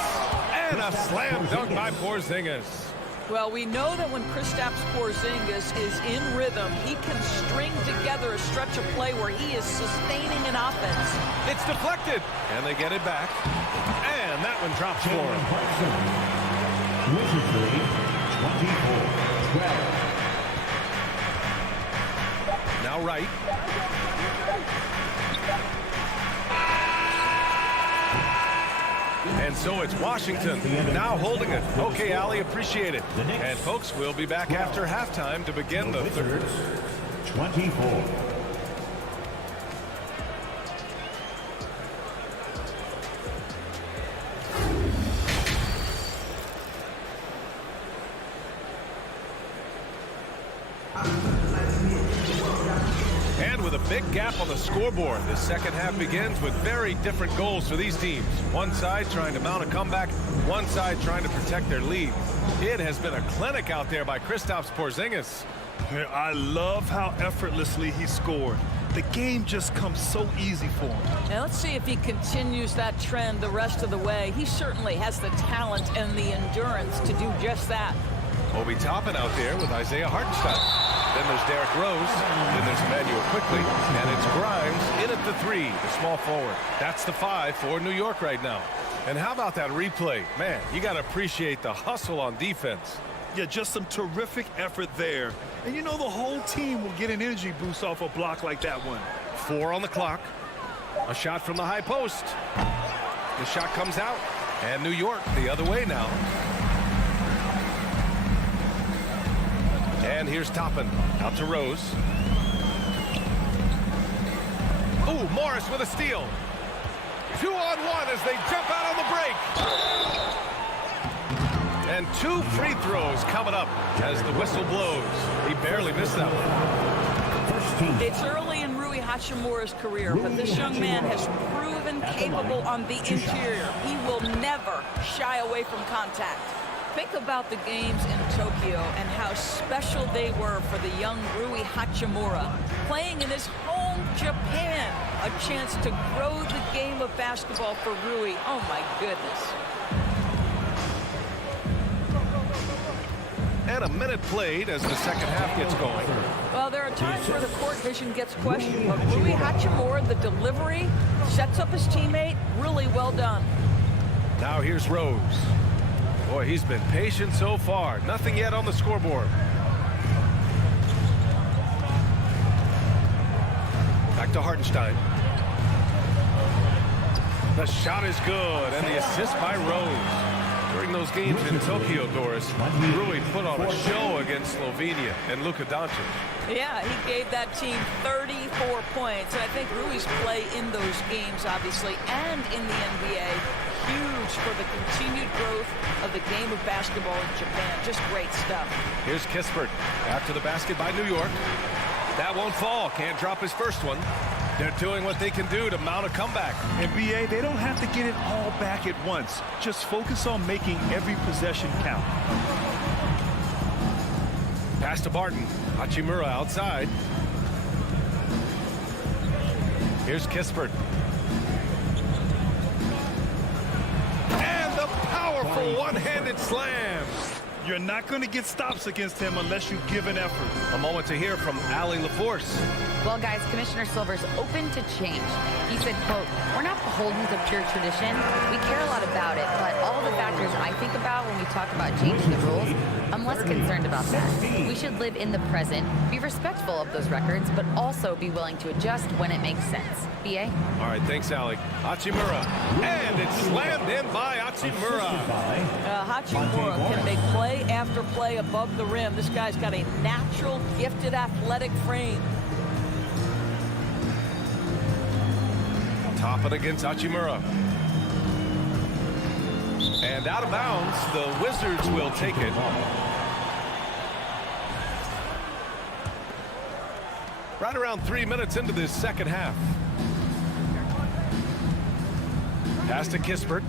And a slam dunk by Porzingis. Well, we know that when Kristaps Porzingis is in rhythm, he can string together a stretch of play where he is sustaining an offense. It's deflected, and they get it back. And that one drops for him. Wizards lead, 24-12. Now right. And so it's Washington now holding it. Okay, Ali, appreciate it. And folks, we'll be back after halftime to begin the third. 24. And with a big gap on the scoreboard, the second half begins with very different goals for these teams. One side trying to mount a comeback, one side trying to protect their lead. It has been a clinic out there by Kristaps Porzingis. I love how effortlessly he scored. The game just comes so easy for him. Now let's see if he continues that trend the rest of the way. He certainly has the talent and the endurance to do just that. Obi Toppin out there with Isaiah Hartenstein. Then there's Derrick Rose. Then there's Emmanuel Quickly. And it's Grimes in at the 3, the small forward. That's the 5 for New York right now. And how about that replay? Man, you got to appreciate the hustle on defense. Yeah, just some terrific effort there. And you know the whole team will get an energy boost off a block like that one. 4 on the clock. A shot from the high post. The shot comes out. And New York the other way now. And here's Toppin out to Rose. Ooh, Morris with a steal. 2-on-1 as they jump out on the break. And 2 free throws coming up as the whistle blows. He barely missed that one. It's early in Rui Hachimura's career, but this young man has proven capable on the interior. He will never shy away from contact. Think about the games in Tokyo and how special they were for the young Rui Hachimura. Playing in his home Japan, a chance to grow the game of basketball for Rui. Oh my goodness. And a minute played as the second half gets going. Well, there are times where the court vision gets questioned, but Rui Hachimura, the delivery, sets up his teammate. Really well done. Now here's Rose. Boy, he's been patient so far. Nothing yet on the scoreboard. Back to Hartenstein. The shot is good, and the assist by Rose. During those games in Tokyo, Doris, Rui put on a show against Slovenia and Luka Doncic. Yeah, he gave that team 34 points. And I think Rui's play in those games, obviously, and in the NBA, huge for the continued growth of the game of basketball in Japan. Just great stuff. Here's Kispert. After the basket by New York. That won't fall. Can't drop his first one. They're doing what they can do to mount a comeback. In BA, they don't have to get it all back at once. Just focus on making every possession count. Pass to Barton. Hachimura outside. Here's Kispert. And the powerful one-handed slam. You're not going to get stops against him unless you give an effort. A moment to hear from Allie LaForce. Well, guys, Commissioner Silver's open to change. He said, quote, "We're not beholden to pure tradition. We care a lot about it, but all the factors I think about when we talk about changing the rules, I'm less concerned about that. We should live in the present, be respectful of those records, but also be willing to adjust when it makes sense." BA? All right, thanks, Allie. Hachimura. And it's slammed in by Hachimura. Hachimura can make play after play above the rim. This guy's got a natural, gifted, athletic frame. Top it against Hachimura. And out of bounds, the Wizards will take it. Right around 3 minutes into this second half. Pass to Kispert.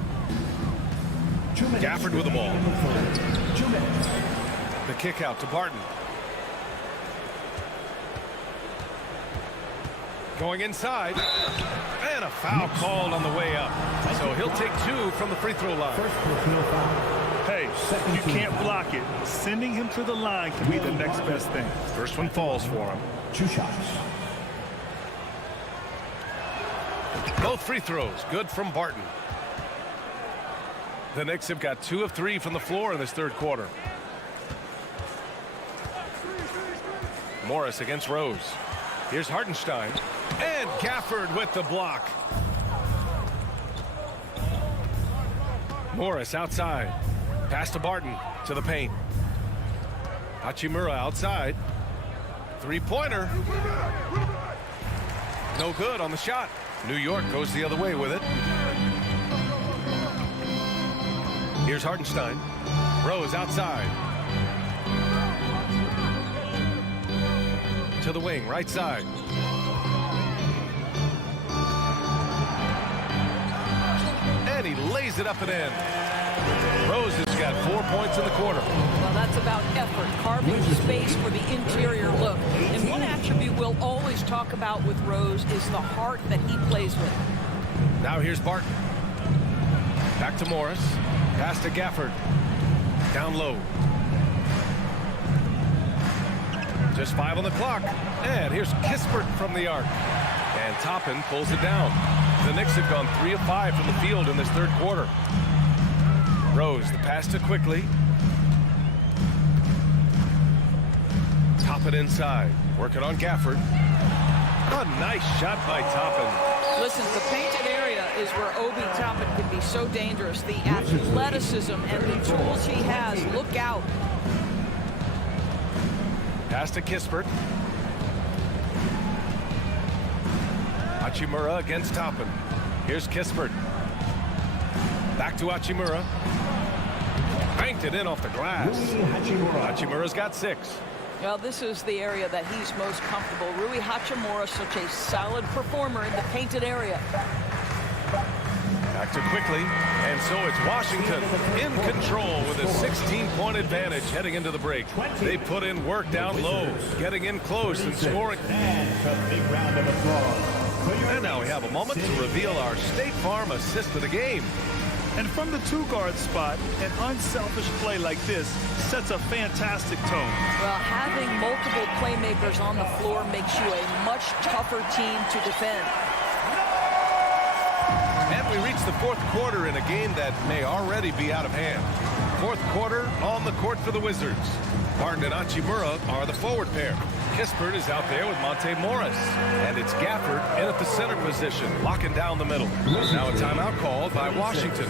Gafford with the ball. The kick out to Barton. Going inside. And a foul called on the way up. So he'll take 2 from the free throw line. Hey, you can't block it. Sending him to the line can be the next best thing. First one falls for him. 2 shots. Both free throws good from Barton. The Knicks have got 2 of 3 from the floor in this third quarter. Morris against Rose. Here's Hartenstein. And Gafford with the block. Morris outside. Pass to Barton to the paint. Hachimura outside. Three-pointer. No good on the shot. New York goes the other way with it. Here's Hartenstein. Rose outside. To the wing, right side. And he lays it up and in. Rose has got 4 points in the quarter. Well, that's about effort, carving space for the interior look. And one attribute we'll always talk about with Rose is the heart that he plays with. Now here's Barton. Back to Morris. Pass to Gafford. Down low. Just 5 on the clock. And here's Kispert from the arc. And Toppin pulls it down. The Knicks have gone 3 of 5 from the field in this third quarter. Rose, the pass to Quickly. Toppin inside. Working on Gafford. A nice shot by Toppin. Listen, the painted area is where Obi Toppin can be so dangerous. The athleticism and the tools he has. Look out. Pass to Kispert. Hachimura against Toppin. Here's Kispert. Back to Hachimura. Banked it in off the glass. Hachimura's got 6. Well, this is the area that he's most comfortable. Rui Hachimura, such a solid performer in the painted area. Back to Quickly. And so it's Washington in control with a 16-point advantage heading into the break. They put in work down low, getting in close and scoring. And now we have a moment to reveal our State Farm assist of the game. And from the 2-guard spot, an unselfish play like this sets a fantastic tone. Well, having multiple playmakers on the floor makes you a much tougher team to defend. And we reach the fourth quarter in a game that may already be out of hand. Fourth quarter on the court for the Wizards. Barton and Hachimura are the forward pair. Kispert is out there with Monte Morris. And it's Gafford in at the center position, locking down the middle. Now a timeout called by Washington.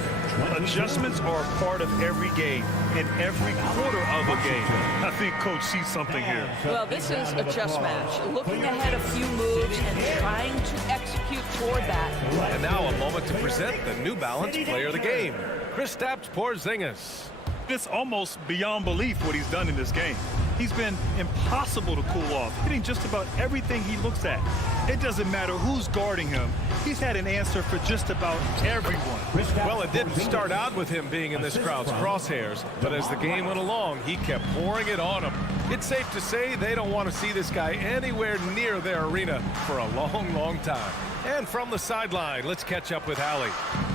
Adjustments are a part of every game, in every quarter of a game. I think Coach sees something here. Well, this is a chess match. Looking ahead a few moves and trying to execute toward that. And now a moment to present the New Balance Player of the Game, Kristaps Porzingis. It's almost beyond belief what he's done in this game. He's been impossible to cool off, hitting just about everything he looks at. It doesn't matter who's guarding him. He's had an answer for just about everyone. Well, it didn't start out with him being in this crowd's crosshairs, but as the game went along, he kept pouring it on him. It's safe to say they don't want to see this guy anywhere near their arena for a long, long time. And from the sideline, let's catch up with Allie.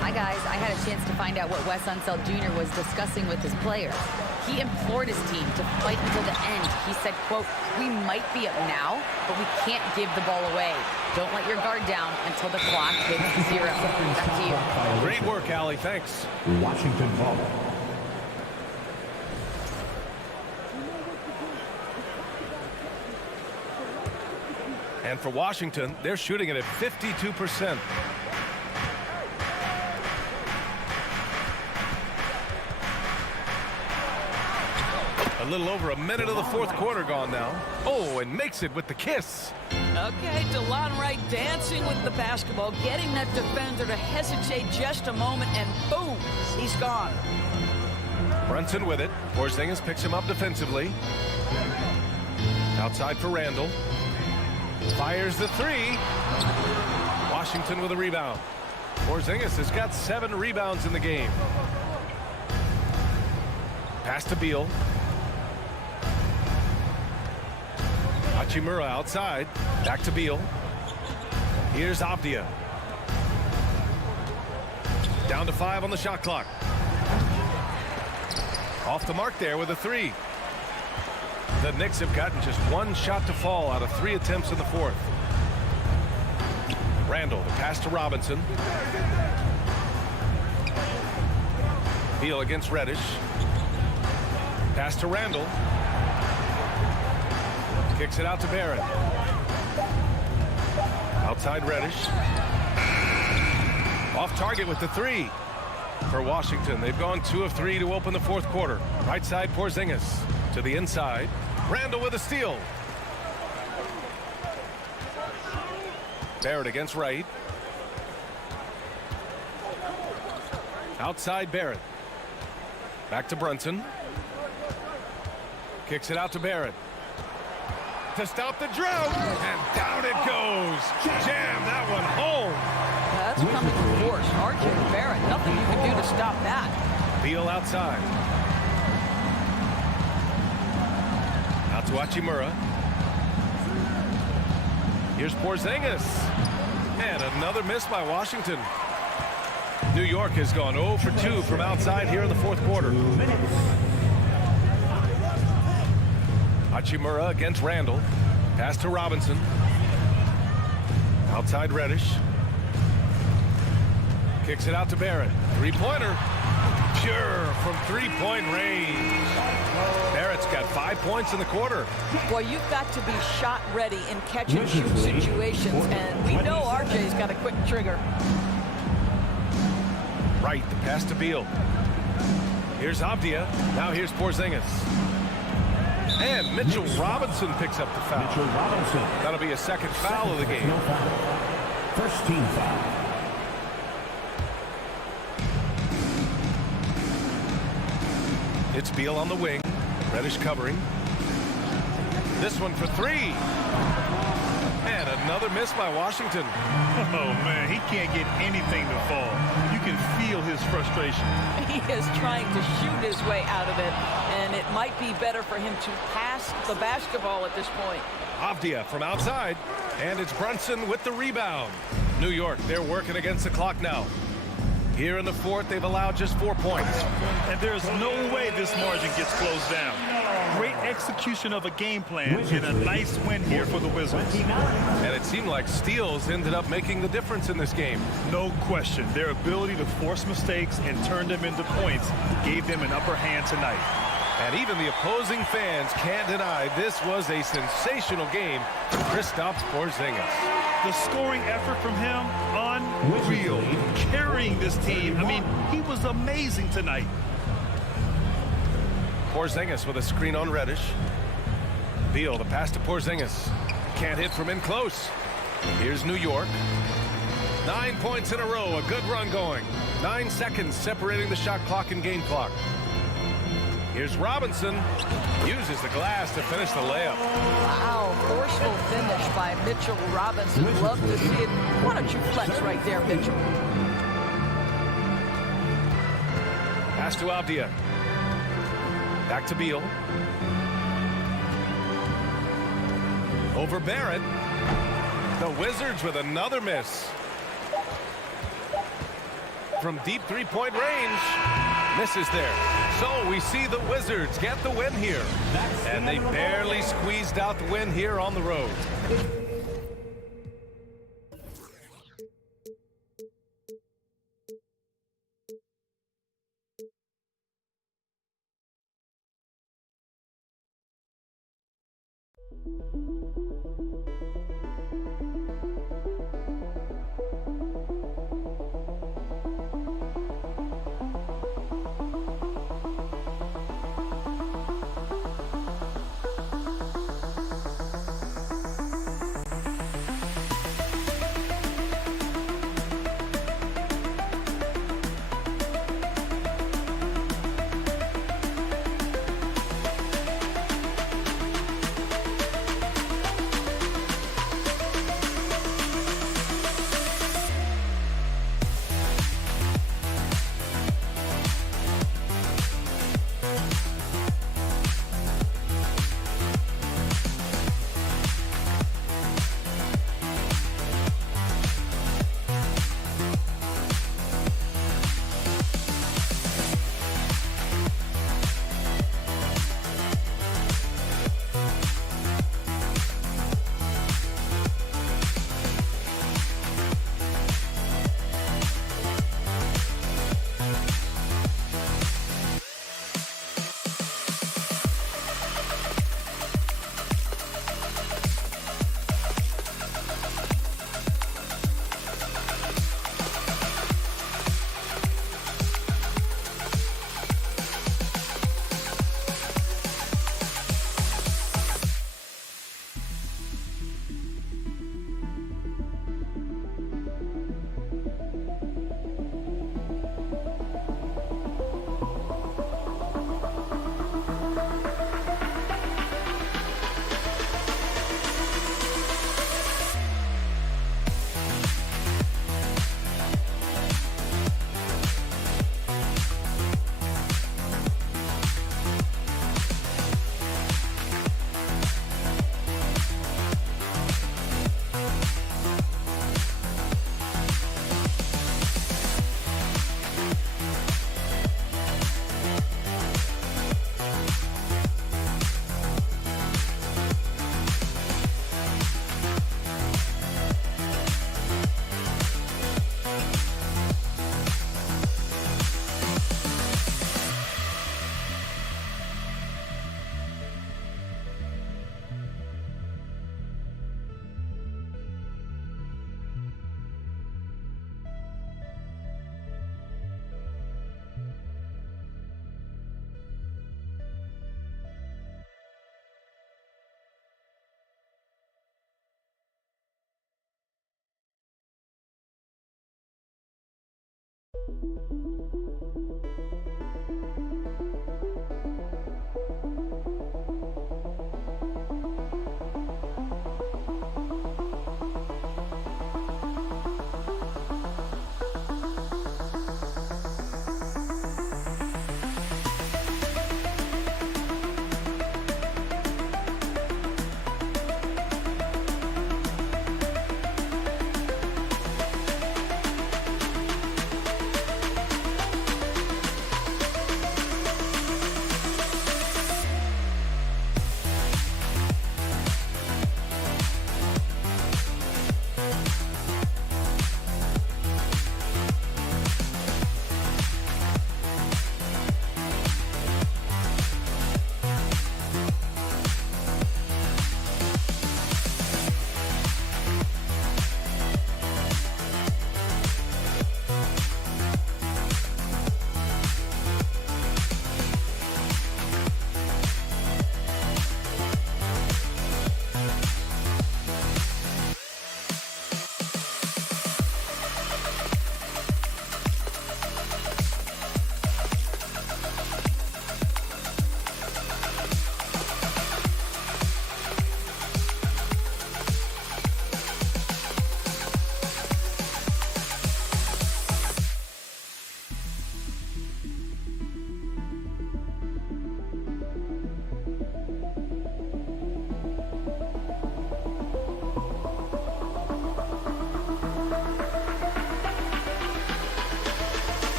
Hi, guys. I had a chance to find out what Wes Unseld Jr. was discussing with his players. He implored his team to fight until the end. He said, quote, "We might be up now, but we can't give the ball away. Don't let your guard down until the clock hits 0. Back to you." Great work, Allie. Thanks. Washington ball. And for Washington, they're shooting it at 52%. A little over a minute of the fourth quarter gone now. Oh, and makes it with the kiss. Okay, DeLon Wright dancing with the basketball, getting that defender to hesitate just a moment, and boom, he's gone. Brunson with it. Porzingis picks him up defensively. Outside for Randall. Fires the three. Washington with a rebound. Porzingis has got 7 rebounds in the game. Pass to Beal. Hachimura outside. Back to Beal. Here's Avdia. Down to 5 on the shot clock. Off the mark there with a 3. The Knicks have gotten just 1 shot to fall out of 3 attempts in the fourth. Randall, the pass to Robinson. Beal against Reddish. Pass to Randall. Kicks it out to Barrett. Outside Reddish. Off target with the 3 for Washington. They've gone 2 of 3 to open the fourth quarter. Right side Porzingis to the inside. Randall with a steal. Barrett against Wright. Outside Barrett. Back to Brunson. Kicks it out to Barrett. To stop the drought. And down it goes. Jam that one home. That's coming from force. RJ Barrett, nothing you can do to stop that. Beal outside. Out to Hachimura. Here's Porzingis. And another miss by Washington. New York has gone 0 for 2 from outside here in the fourth quarter. Hachimura against Randall. Pass to Robinson. Outside Reddish. Kicks it out to Barrett. Three-pointer. Pure from three-point range. Barrett's got 5 points in the quarter. Well, you've got to be shot ready in catch-and-shoot situations, and we know RJ's got a quick trigger. Right, the pass to Beal. Here's Avdia. Now here's Porzingis. And Mitchell Robinson picks up the foul. Mitchell Robinson. That'll be a second foul of the game. First team foul. It's Beal on the wing. Reddish covering. This one for 3. And another miss by Washington. Oh, man, he can't get anything to fall. You can feel his frustration. He is trying to shoot his way out of it, and it might be better for him to pass the basketball at this point. Avdia from outside, and it's Brunson with the rebound. New York, they're working against the clock now. Here in the fourth, they've allowed just 4 points. And there's no way this margin gets closed down. Great execution of a game plan and a nice win here for the Wizards. And it seemed like steals ended up making the difference in this game. No question. Their ability to force mistakes and turn them into points gave them an upper hand tonight. And even the opposing fans can't deny this was a sensational game for Kristaps Porzingis. The scoring effort from him, unreal. Carrying this team. I mean, he was amazing tonight. Porzingis with a screen on Reddish. Beal, the pass to Porzingis. Can't hit from in close. Here's New York. 9 points in a row, a good run going. 9 seconds separating the shot clock and game clock. Here's Robinson. Uses the glass to finish the layup. Wow, forceful finish by Mitchell Robinson. Love to see it. Why don't you flex right there, Mitchell? Pass to Avdia. Back to Beal. Over Barrett. The Wizards with another miss. From deep three-point range. Misses there. So we see the Wizards get the win here. And they barely squeezed out the win here on the road.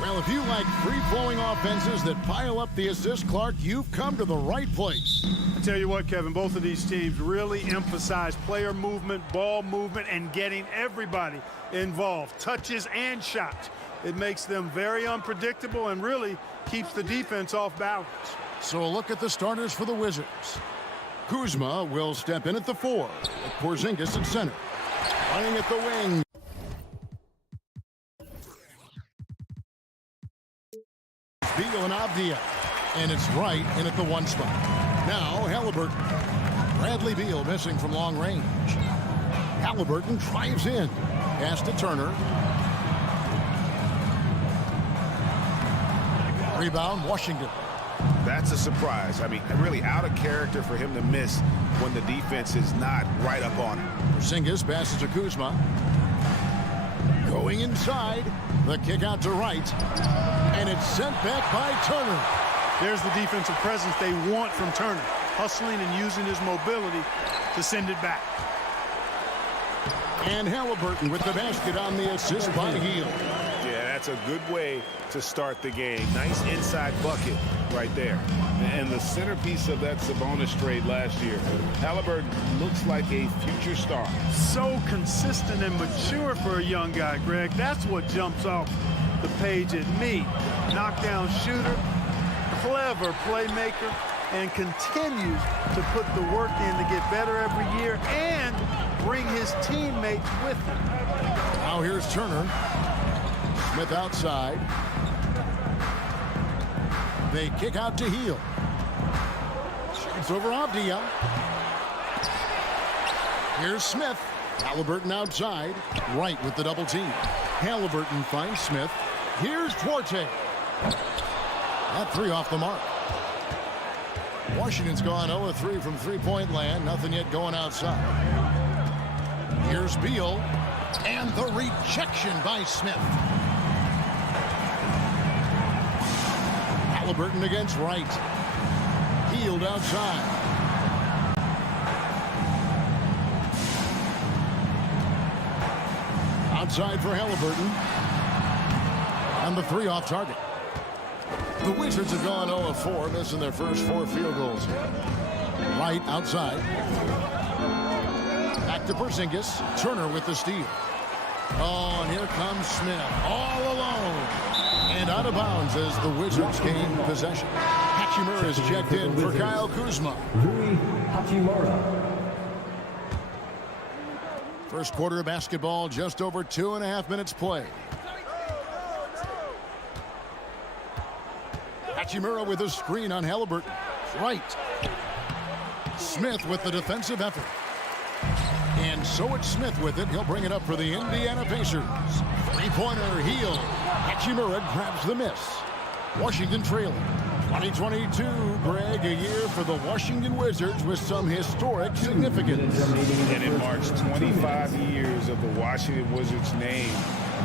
Well, if you like free-flowing offenses that pile up the assist, Clark, you've come to the right place. I tell you what, Kevin, both of these teams really emphasize player movement, ball movement, and getting everybody involved, touches and shots. It makes them very unpredictable and really keeps the defense off balance. So a look at the starters for the Wizards. Kuzma will step in at the 4. Porzingis at center. Playing at the wing. Beal and Avdia. And it's right in at the 1 spot. Now Halliburton. Bradley Beal missing from long range. Halliburton drives in. Pass to Turner. Rebound, Washington. That's a surprise. I mean, really out of character for him to miss when the defense is not right up on him. Porzingis passes to Kuzma. Going inside. The kick out to right. And it's sent back by Turner. There's the defensive presence they want from Turner. Hustling and using his mobility to send it back. And Halliburton with the basket on the assist by Hield. Yeah, that's a good way to start the game. Nice inside bucket right there. And the centerpiece of that Sabonis trade last year, Halliburton looks like a future star. So consistent and mature for a young guy, Greg. That's what jumps off the page at me. Knockdown shooter, clever playmaker, and continues to put the work in to get better every year and bring his teammates with him. Now here's Turner. Smith outside. They kick out to Hield. It's over Avdia. Here's Smith. Halliburton outside. Right with the double team. Halliburton finds Smith. Here's Duarte. That three off the mark. Washington's gone 0-3 from three-point land. Nothing yet going outside. Here's Beal. And the rejection by Smith. Halliburton against Wright. Hield outside. Outside for Halliburton. And the three off target. The Wizards have gone 0-4, missing their first 4 field goals. Wright outside. Back to Porzingis. Turner with the steal. Oh, and here comes Smith. All alone. And out of bounds as the Wizards gain possession. Hachimura is checked in for Kyle Kuzma. First quarter of basketball, just over 2.5 minutes played. Hachimura with a screen on Halliburton. Right. Smith with the defensive effort. And so it's Smith with it. He'll bring it up for the Indiana Pacers. Three-pointer, Hield. Hachimura grabs the miss. Washington trailing. 2022, Greg, a year for the Washington Wizards with some historic significance. And it marks 25 years of the Washington Wizards name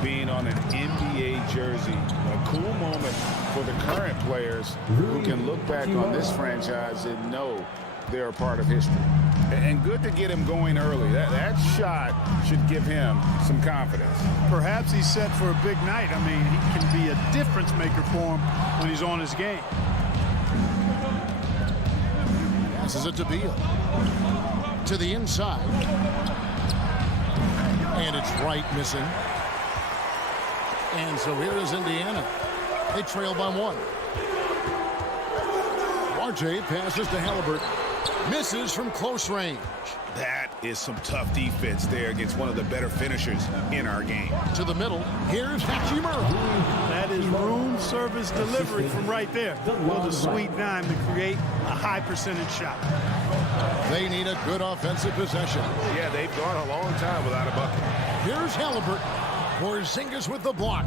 being on an NBA jersey. A cool moment for the current players who can look back on this franchise and know they're a part of history. And good to get him going early. That shot should give him some confidence. Perhaps he's set for a big night. I mean, he can be a difference maker for him when he's on his game. Passes it to Beal. To the inside. And it's Wright missing. And so here is Indiana. They trail by 1. Duarte passes to Halliburton. Misses from close range. That is some tough defense there against one of the better finishers in our game. To the middle. Here's Hachimura. That is room service delivery from right there. With a sweet dime to create a high percentage shot. They need a good offensive possession. Yeah, they've gone a long time without a bucket. Here's Halliburton. Porzingis with the block.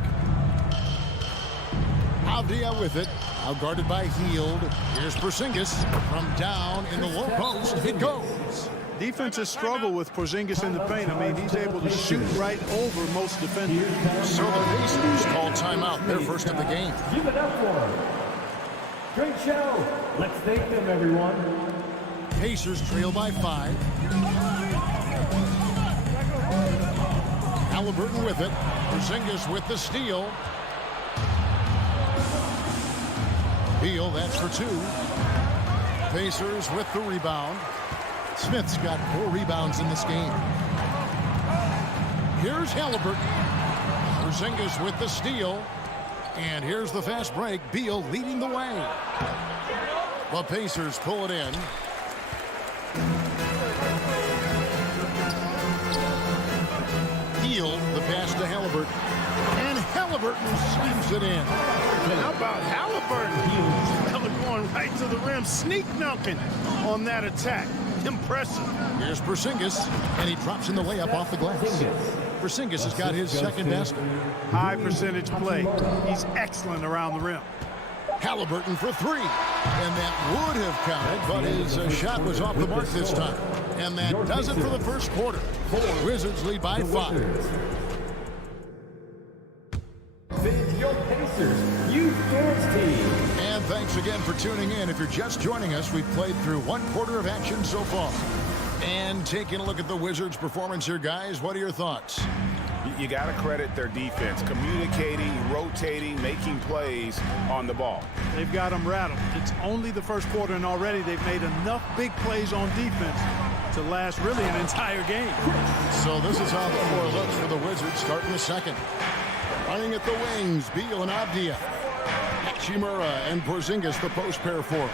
Avdia with it. Out guarded by Hield. Here's Porzingis from down in the low post. It goes. Defenses struggle with Porzingis in the paint. I mean, he's able to shoot right over most defenders. So the Pacers call timeout. Their first of the game. Give it up for them. Great show. Let's thank them, everyone. Pacers trail by 5. Halliburton with it. Porzingis with the steal. Beal, that's for 2. Pacers with the rebound. Smith's got 4 rebounds in this game. Here's Halliburton. Porzingis with the steal. And here's the fast break. Beal leading the way. The Pacers pull it in. Hield, the pass to Halliburton. And Halliburton slams it in. How about Halliburton? Going right to the rim, sneak dunking on that attack. Impressive. Here's Porzingis, and he drops in the layup off the glass. Porzingis has got his second basket. High percentage play. He's excellent around the rim. Halliburton for 3. And that would have counted, but his shot was off the mark this time. And that does it for the first quarter. Wizards lead by 5. again for tuning in. If you're just joining us, we've played through one quarter of action so far. And taking a look at the Wizards' performance here, guys, what are your thoughts? You got to credit their defense, communicating, rotating, making plays on the ball. They've got them rattled. It's only the first quarter, and already they've made enough big plays on defense to last really an entire game. So this is how the floor looks for the Wizards starting the second. Running at the wings, Beal and Avdia. Hachimura and Porzingis, the post pair for him.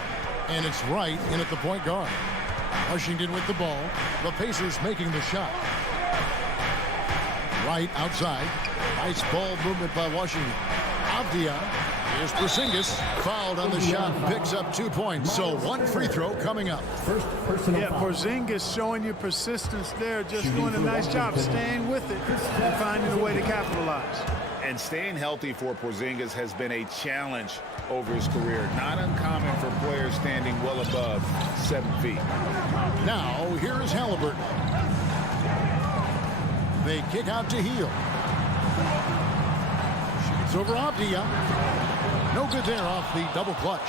And it's Wright in at the point guard. Washington with the ball. The Pacers making the shot. Wright outside. Nice ball movement by Washington. Avdia. Here's Porzingis. Fouled on the shot. Picks up 2 points. So one free throw coming up. First personal Yeah, foul. Porzingis showing you persistence there. Just doing a nice job staying with it and finding a way to capitalize. And staying healthy for Porzingis has been a challenge over his career. Not uncommon for players standing well above 7 feet. Now, here is Halliburton. They kick out to Heel. Shoots over Avdia. No good there off the double clutch.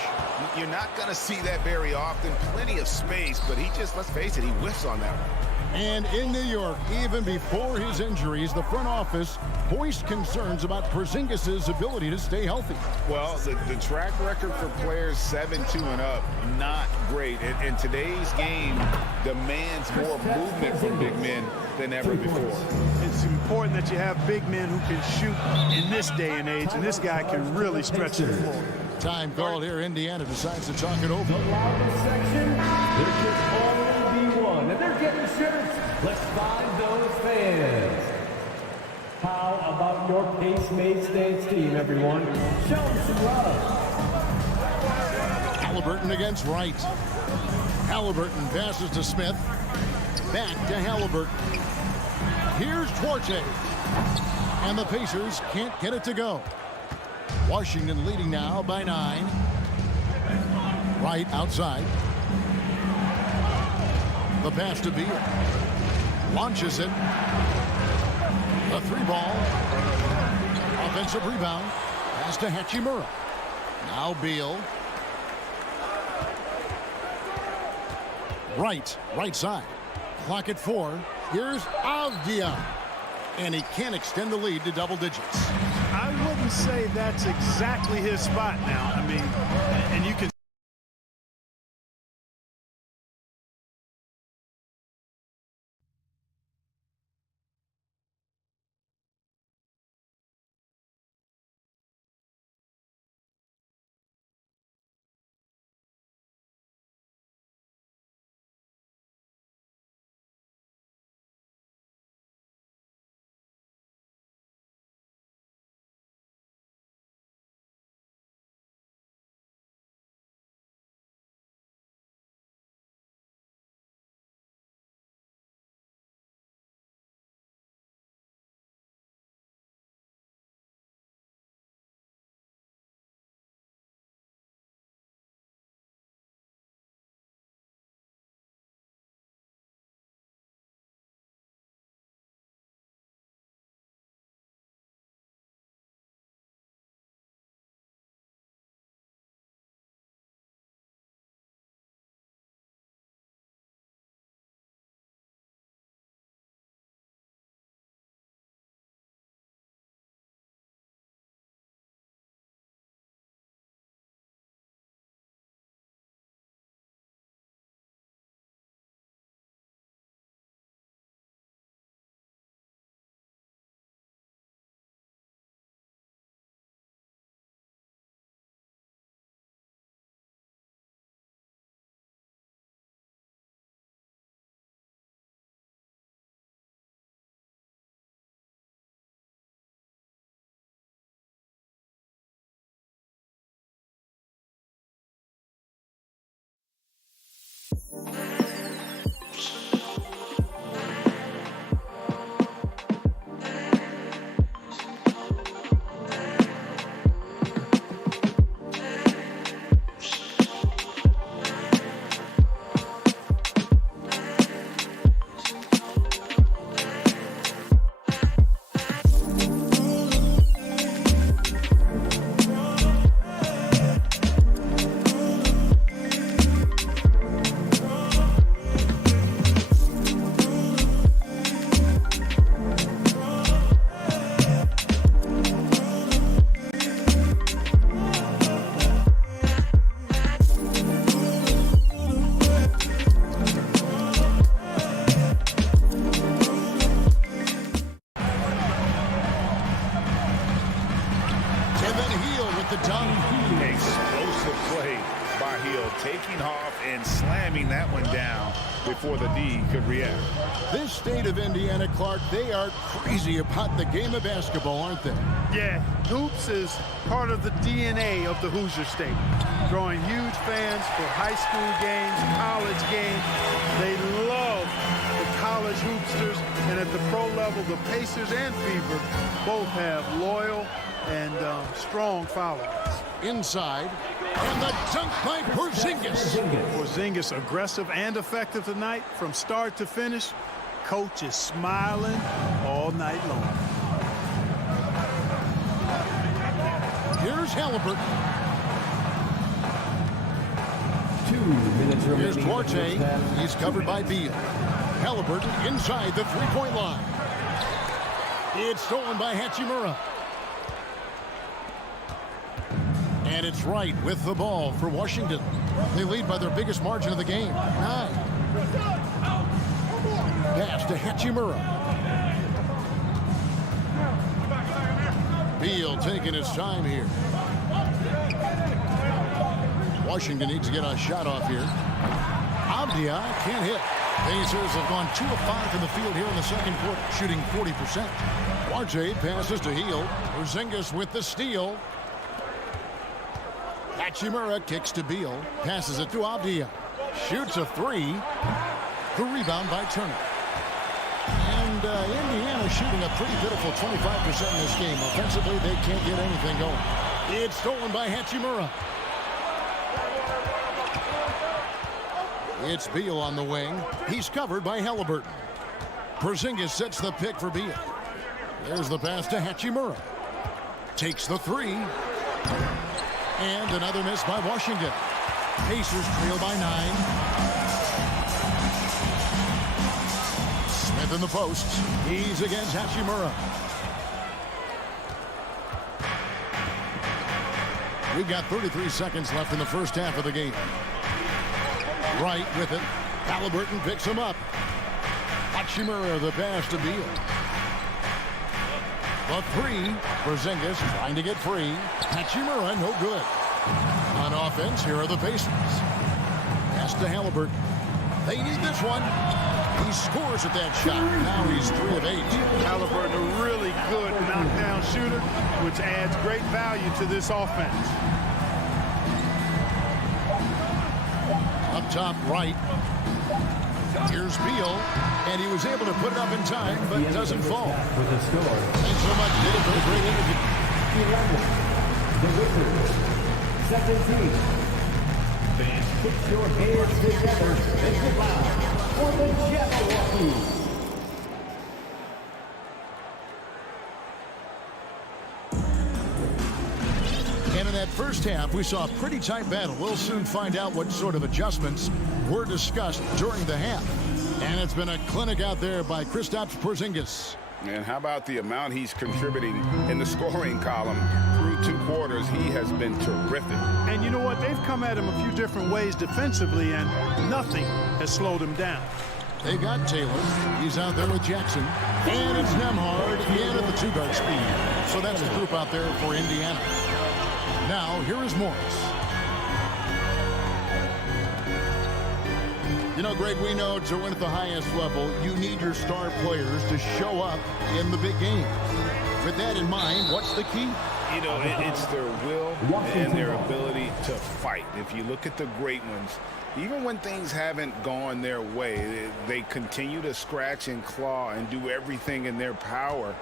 You're not going to see that very often. Plenty of space, but he just, let's face it, he whiffs on that one. And in New York, even before his injuries, the front office voiced concerns about Porzingis' ability to stay healthy. Well, the track record for players 7-2 and up, not great. And today's game demands more movement from big men than ever before. It's important that you have big men who can shoot in this day and age, and this guy can really stretch the floor. Time called here. Indiana decides to talk it over. The loudest section, there can only be one, and they're getting shirts. Let's find those fans. How about your Pace-Made Stance team, everyone? Show them some love. Halliburton against Wright. Halliburton passes to Smith. Back to Halliburton. Here's Duarte. And the Pacers can't get it to go. Washington leading now by 9. Wright outside. The pass to Beal. Launches it. A 3-ball. Offensive rebound. Pass to Hachimura. Now Beal. Right side. Clock at 4. Here's Avdia. And he can't extend the lead to double digits. I wouldn't say that's exactly his spot now. I mean, and you can going down before the D could react. This state of Indiana, Clark, they are crazy about the game of basketball, aren't they? Yeah, hoops is part of the DNA of the Hoosier State. Drawing huge fans for high school games, college games. They love the college hoopsters, and at the pro level, the Pacers and Fever both have loyal and strong followers. Inside, and the dunk by Porzingis. Porzingis aggressive and effective tonight from start to finish. Coach is smiling all night long. Here's Halliburton. 2 minutes remaining. Here's Duarte. He's covered by Beal. Halliburton inside the three-point line. It's stolen by Hachimura. And it's Wright with the ball for Washington. They lead by their biggest margin of the game, 9. Pass to Hachimura. Beal taking his time here. Washington needs to get a shot off here. Avdia can't hit. Pacers have gone 2 of 5 from the field here in the second quarter, shooting 40%. Duarte passes to Hield. Porzingis with the steal. Hachimura kicks to Beal, passes it to Avdia, shoots a 3. The rebound by Turner. And Indiana shooting a pretty pitiful 25% in this game. Offensively, they can't get anything going. It's stolen by Hachimura. It's Beal on the wing. He's covered by Halliburton. Porzingis sets the pick for Beal. There's the pass to Hachimura. Takes the 3. And another miss by Washington. Pacers trail by 9. Smith in the post. He's against Hachimura. We've got 33 seconds left in the first half of the game. Wright with it. Halliburton picks him up. Hachimura the pass to Beal. The 3. Porzingis trying to get free. Hachimura no good. On offense, here are the Pacers. Pass to Halliburton. They need this one. He scores at that shot. Now he's 3 of 8. Halliburton, a really good knockdown shooter, which adds great value to this offense. Up top right. Here's Beal, and he was able to put it up in time, but it doesn't fall. Thanks so much, Dave, for the great interview. 11. The Wizards. Second team. Fans, put your hands together and goodbye for the Jabberwockies. And in that first half, we saw a pretty tight battle. We'll soon find out what sort of adjustments were discussed during the half. And it's been a clinic out there by Kristaps Porzingis. And how about the amount he's contributing in the scoring column? Through 2 quarters, he has been terrific. And you know what? They've come at him a few different ways defensively, and nothing has slowed him down. They got Taylor. He's out there with Jackson. And it's Nembhard in at the 2-guard speed. So that's the group out there for Indiana. Now, here is Morris. You know, Greg, we know to win at the highest level, you need your star players to show up in the big game. With that in mind, what's the key? You know, it's their will and their ability to fight. If you look at the great ones, even when things haven't gone their way, they continue to scratch and claw and do everything in their power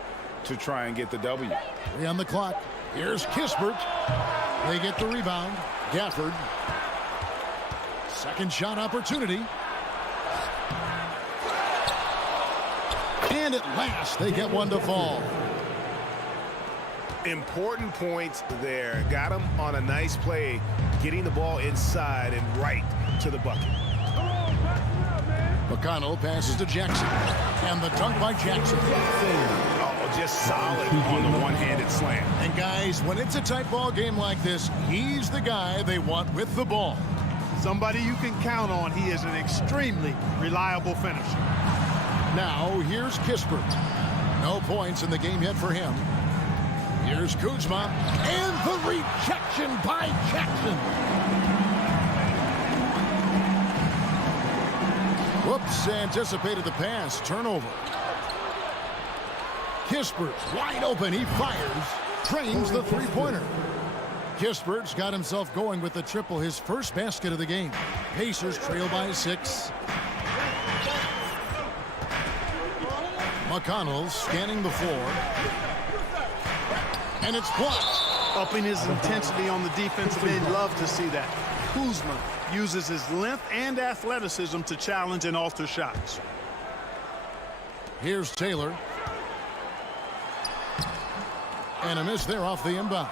to try and get the W. 3 on the clock. Here's Kispert. They get the rebound. Gafford. Second shot opportunity. And at last, they get one to fall. Important points there. Got him on a nice play, getting the ball inside and right to the bucket. McConnell passes to Jackson. And the dunk by Jackson. Oh, just solid on the one-handed slam. And guys, when it's a tight ball game like this, he's the guy they want with the ball. Somebody you can count on. He is an extremely reliable finisher. Now, here's Kispert. No points in the game yet for him. Here's Kuzma. And the rejection by Jackson. Whoops, anticipated the pass. Turnover. Kispert's wide open. He fires. Trains the three-pointer. Kispert's got himself going with the triple, his first basket of the game. Pacers trail by 6. McConnell scanning the floor. And it's blocked. Upping his intensity on the defensive end. Love to see that. Kuzma uses his length and athleticism to challenge and alter shots. Here's Taylor. And a miss there off the inbound.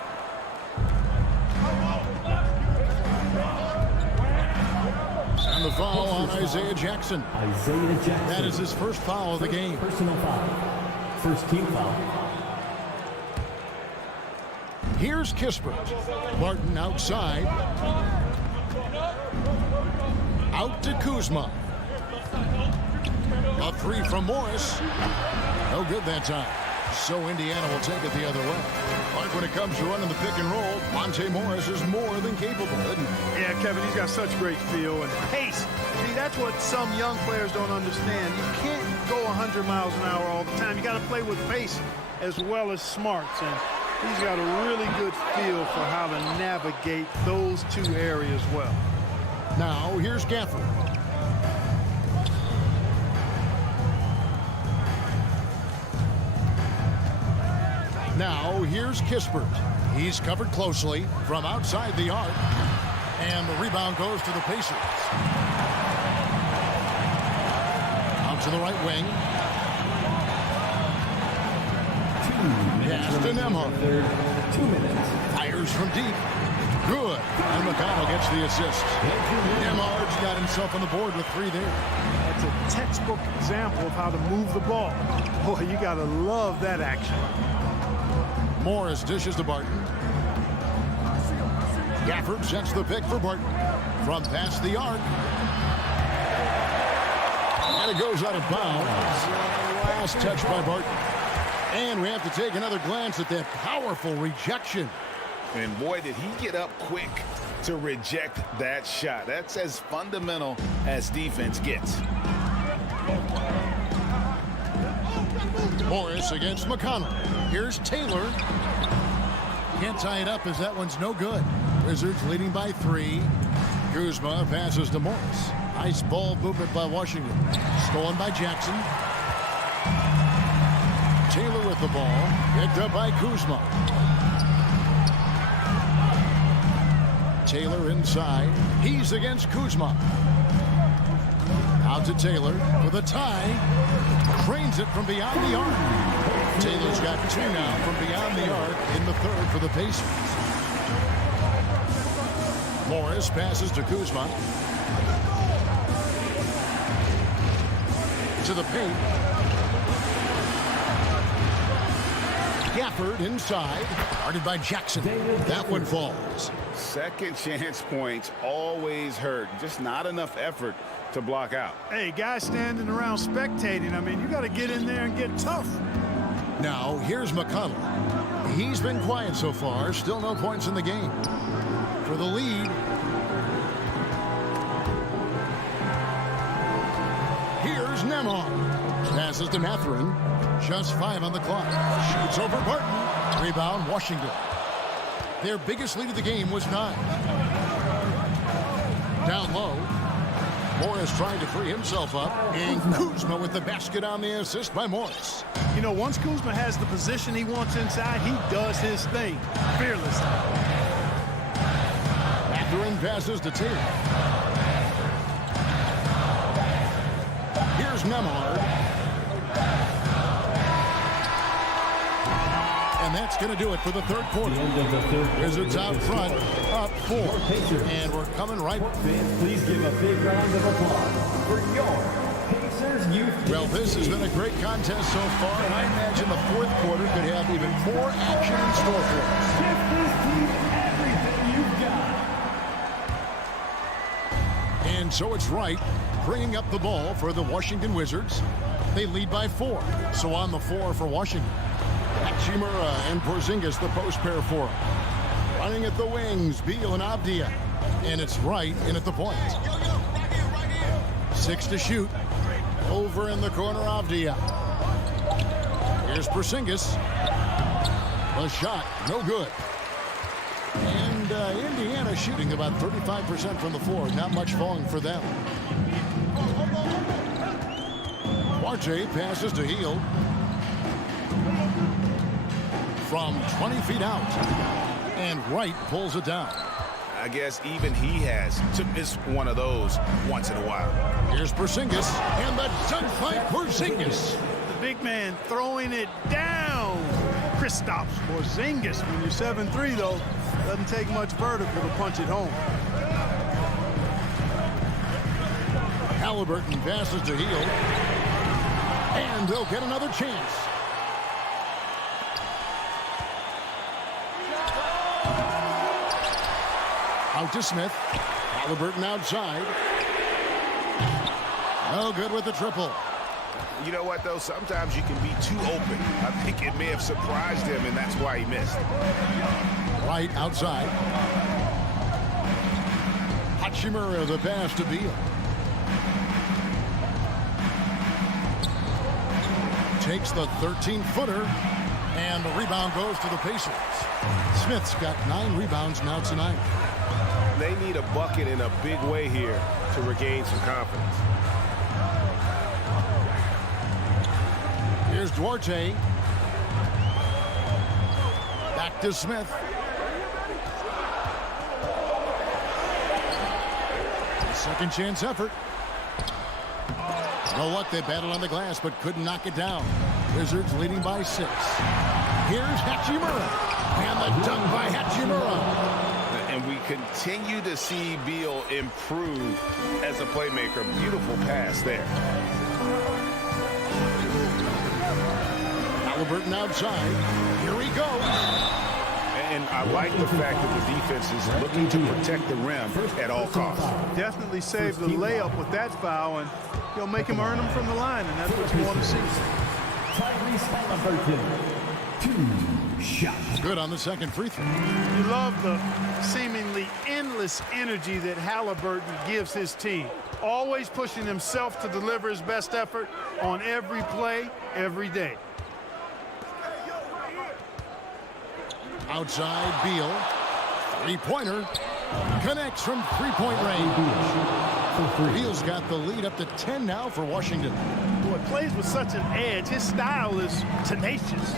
And the foul on Isaiah Jackson. Isaiah Jackson. That is his first foul of the game. Personal foul. First team foul. Here's Kispert. Martin outside. Out to Kuzma. A three from Morris. No good that time. So Indiana will take it the other way. But when it comes to running the pick and roll, Monte Morris is more than capable, isn't he? Yeah, Kevin, he's got such great feel and pace. See, that's what some young players don't understand. You can't go 100 miles an hour all the time. You got to play with pace as well as smarts. And he's got a really good feel for how to navigate those two areas well. Now, here's Gafford. Now, here's Kispert. He's covered closely from outside the arc. And the rebound goes to the Pacers. Out to the right wing. Pass to Nembhard. 2 minutes. Fires from deep. Good. And McConnell gets the assist. Nembhard's got himself on the board with 3 there. That's a textbook example of how to move the ball. Boy, you got to love that action. Morris dishes to Barton. Gafford sets the pick for Barton. From past the arc. And it goes out of bounds. Last touch by Barton. And we have to take another glance at that powerful rejection. And boy, did he get up quick to reject that shot. That's as fundamental as defense gets. Morris against McConnell. Here's Taylor. Can't tie it up as that one's no good. Wizards leading by 3. Kuzma passes to Morris. Nice ball movement by Washington. Stolen by Jackson. Taylor with the ball. Picked up by Kuzma. Taylor inside. He's against Kuzma. Out to Taylor with a tie. Trains it from beyond the arc. Taylor's got 2 now from beyond the arc in the third for the Pacers. Morris passes to Kuzma. To the paint. Gafford inside. Guarded by Jackson. That one falls. Second chance points always hurt. Just not enough effort to block out. Hey, guys standing around spectating. I mean, you got to get in there and get tough. Now, here's McConnell. He's been quiet so far. Still no points in the game. For the lead. Here's Nembhard. Passes to Mathurin. Just 5 on the clock. Shoots over Barton. Rebound, Washington. Their biggest lead of the game was 9. Down low. Morris trying to free himself up. And Kuzma with the basket on the assist by Morris. You know, once Kuzma has the position he wants inside, he does his thing. Fearless. Mathurin passes to Taylor. Here's Nembhard. And that's going to do it for the third quarter. Wizards out front, up 4. And we're coming right. Please give a big round of applause for your Pacers youth. Well, this has been a great contest so far, and I imagine the fourth quarter could have even more action in store for us. Give this team everything you've got. And so it's Wright bringing up the ball for the Washington Wizards. They lead by 4. So on the 4 for Washington. Hachimura and Porzingis, the post pair for him. Running at the wings, Beal and Avdia. And it's Wright in at the point. 6 to shoot. Over in the corner, Avdia. Here's Porzingis. A shot, no good. And Indiana shooting about 35% from the floor. Not much falling for them. Duarte passes to Hield. From 20 feet out. And Wright pulls it down. I guess even he has to miss one of those once in a while. Here's Porzingis, and the dunk by Porzingis. The big man throwing it down. Kristaps Porzingis. When you're 7'3", though, doesn't take much vertical to punch it home. Halliburton passes to Hield, and they'll get another chance. Out to Smith. Halliburton outside. No good with the triple. You know what, though? Sometimes you can be too open. I think it may have surprised him, and that's why he missed. Right outside. Hachimura the pass to Beal. Takes the 13-footer, and the rebound goes to the Pacers. Smith's got 9 rebounds now tonight. They need a bucket in a big way here to regain some confidence. Here's Duarte. Back to Smith. Second chance effort. You know what? They battled on the glass but couldn't knock it down. Wizards leading by 6. Here's Hachimura. And the dunk by Hachimura. And we continue to see Beal improve as a playmaker. Beautiful pass there. Halliburton outside. Here he goes. And I like the fact that the defense is looking to protect the rim at all costs. Definitely saved the layup with that foul, and he'll make him earn them from the line, and that's what you want to see. Halliburton, 2 shots. Good on the second free throw. You love the seemingly endless energy that Halliburton gives his team. Always pushing himself to deliver his best effort on every play, every day. Outside, Beal. 3-pointer. Connects from 3-point range. Beal's got the lead up to 10 now for Washington. Boy, plays with such an edge. His style is tenacious.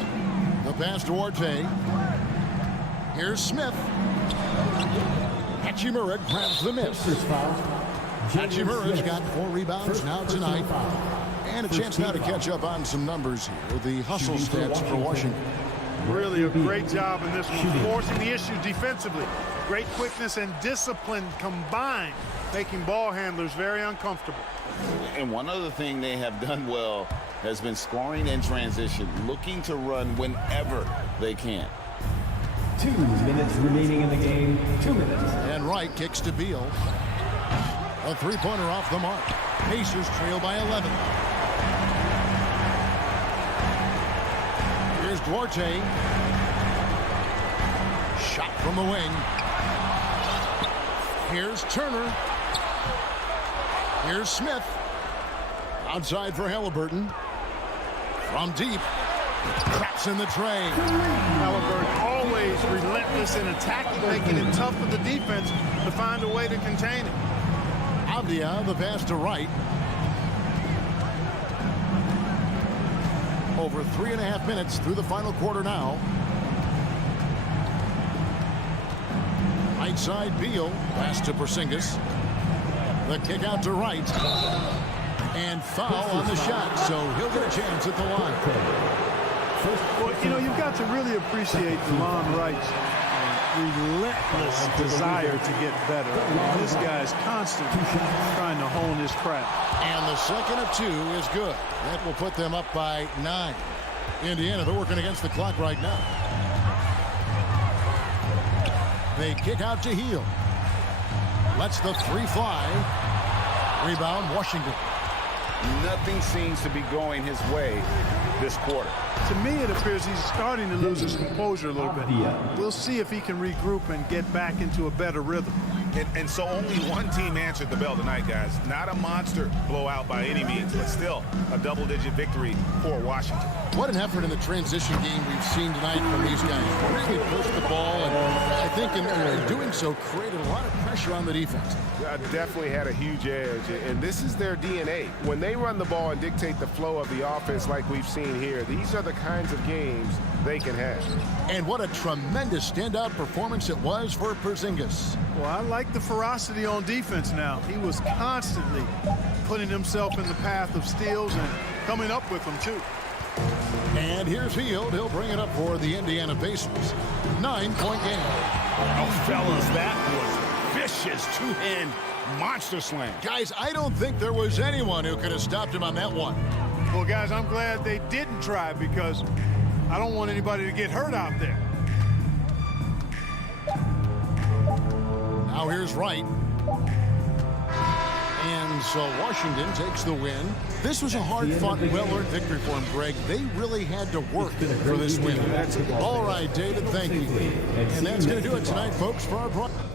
The pass to Duarte. Here's Smith. Hachimura grabs the miss. Hachimura's got 4 rebounds now tonight. And a chance now to catch up on some numbers here. The hustle stats for Washington. Really a great job in this one, forcing the issue defensively. Great quickness and discipline combined, making ball handlers very uncomfortable. And one other thing they have done well has been scoring in transition, looking to run whenever they can. 2 minutes remaining in the game. 2 minutes. And Wright kicks to Beal. A 3-pointer off the mark. Pacers trail by 11. Here's Duarte. Shot from the wing. Here's Turner. Here's Smith. Outside for Halliburton. From deep. Traps in the tray. Halliburton always relentless in attacking, making it tough for the defense to find a way to contain it. Avdia, the pass to Wright. Over 3.5 minutes through the final quarter now. Right side, Beal. Pass to Porzingis. The kick out to Wright. And foul on the shot, so he'll get a chance at the line. Well, you know, you've got to really appreciate DeLon Wright's relentless desire to get better. This guy's constantly trying to hone his craft. And the second of 2 is good. That will put them up by 9. Indiana, they're working against the clock right now. They kick out to Hield. Lets the 3 fly. Rebound, Washington. Nothing seems to be going his way this quarter. To me, it appears he's starting to lose his composure a little bit. We'll see if he can regroup and get back into a better rhythm. And so only one team answered the bell tonight, guys. Not a monster blowout by any means, but still a double-digit victory for Washington. What an effort in the transition game we've seen tonight from these guys. Really pushed the ball, and I think in doing so created a lot of pressure on the defense. Definitely had a huge edge, and this is their DNA. When they run the ball and dictate the flow of the offense like we've seen here, these are the kinds of games they can have. And what a tremendous standout performance it was for Porzingis. Well, I like the ferocity on defense now. He was constantly putting himself in the path of steals and coming up with them, too. And here's Hield. He'll bring it up for the Indiana Pacers. 9-point game. Oh, fellas, that was vicious two-hand monster slam. Guys, I don't think there was anyone who could have stopped him on that one. Well, guys, I'm glad they didn't try because I don't want anybody to get hurt out there. Now here's Wright. And so Washington takes the win. This was a hard-fought, well-earned victory for him, Greg. They really had to work for this win. All right, David, thank you. And that's going to do it tonight, folks, for our broadcast.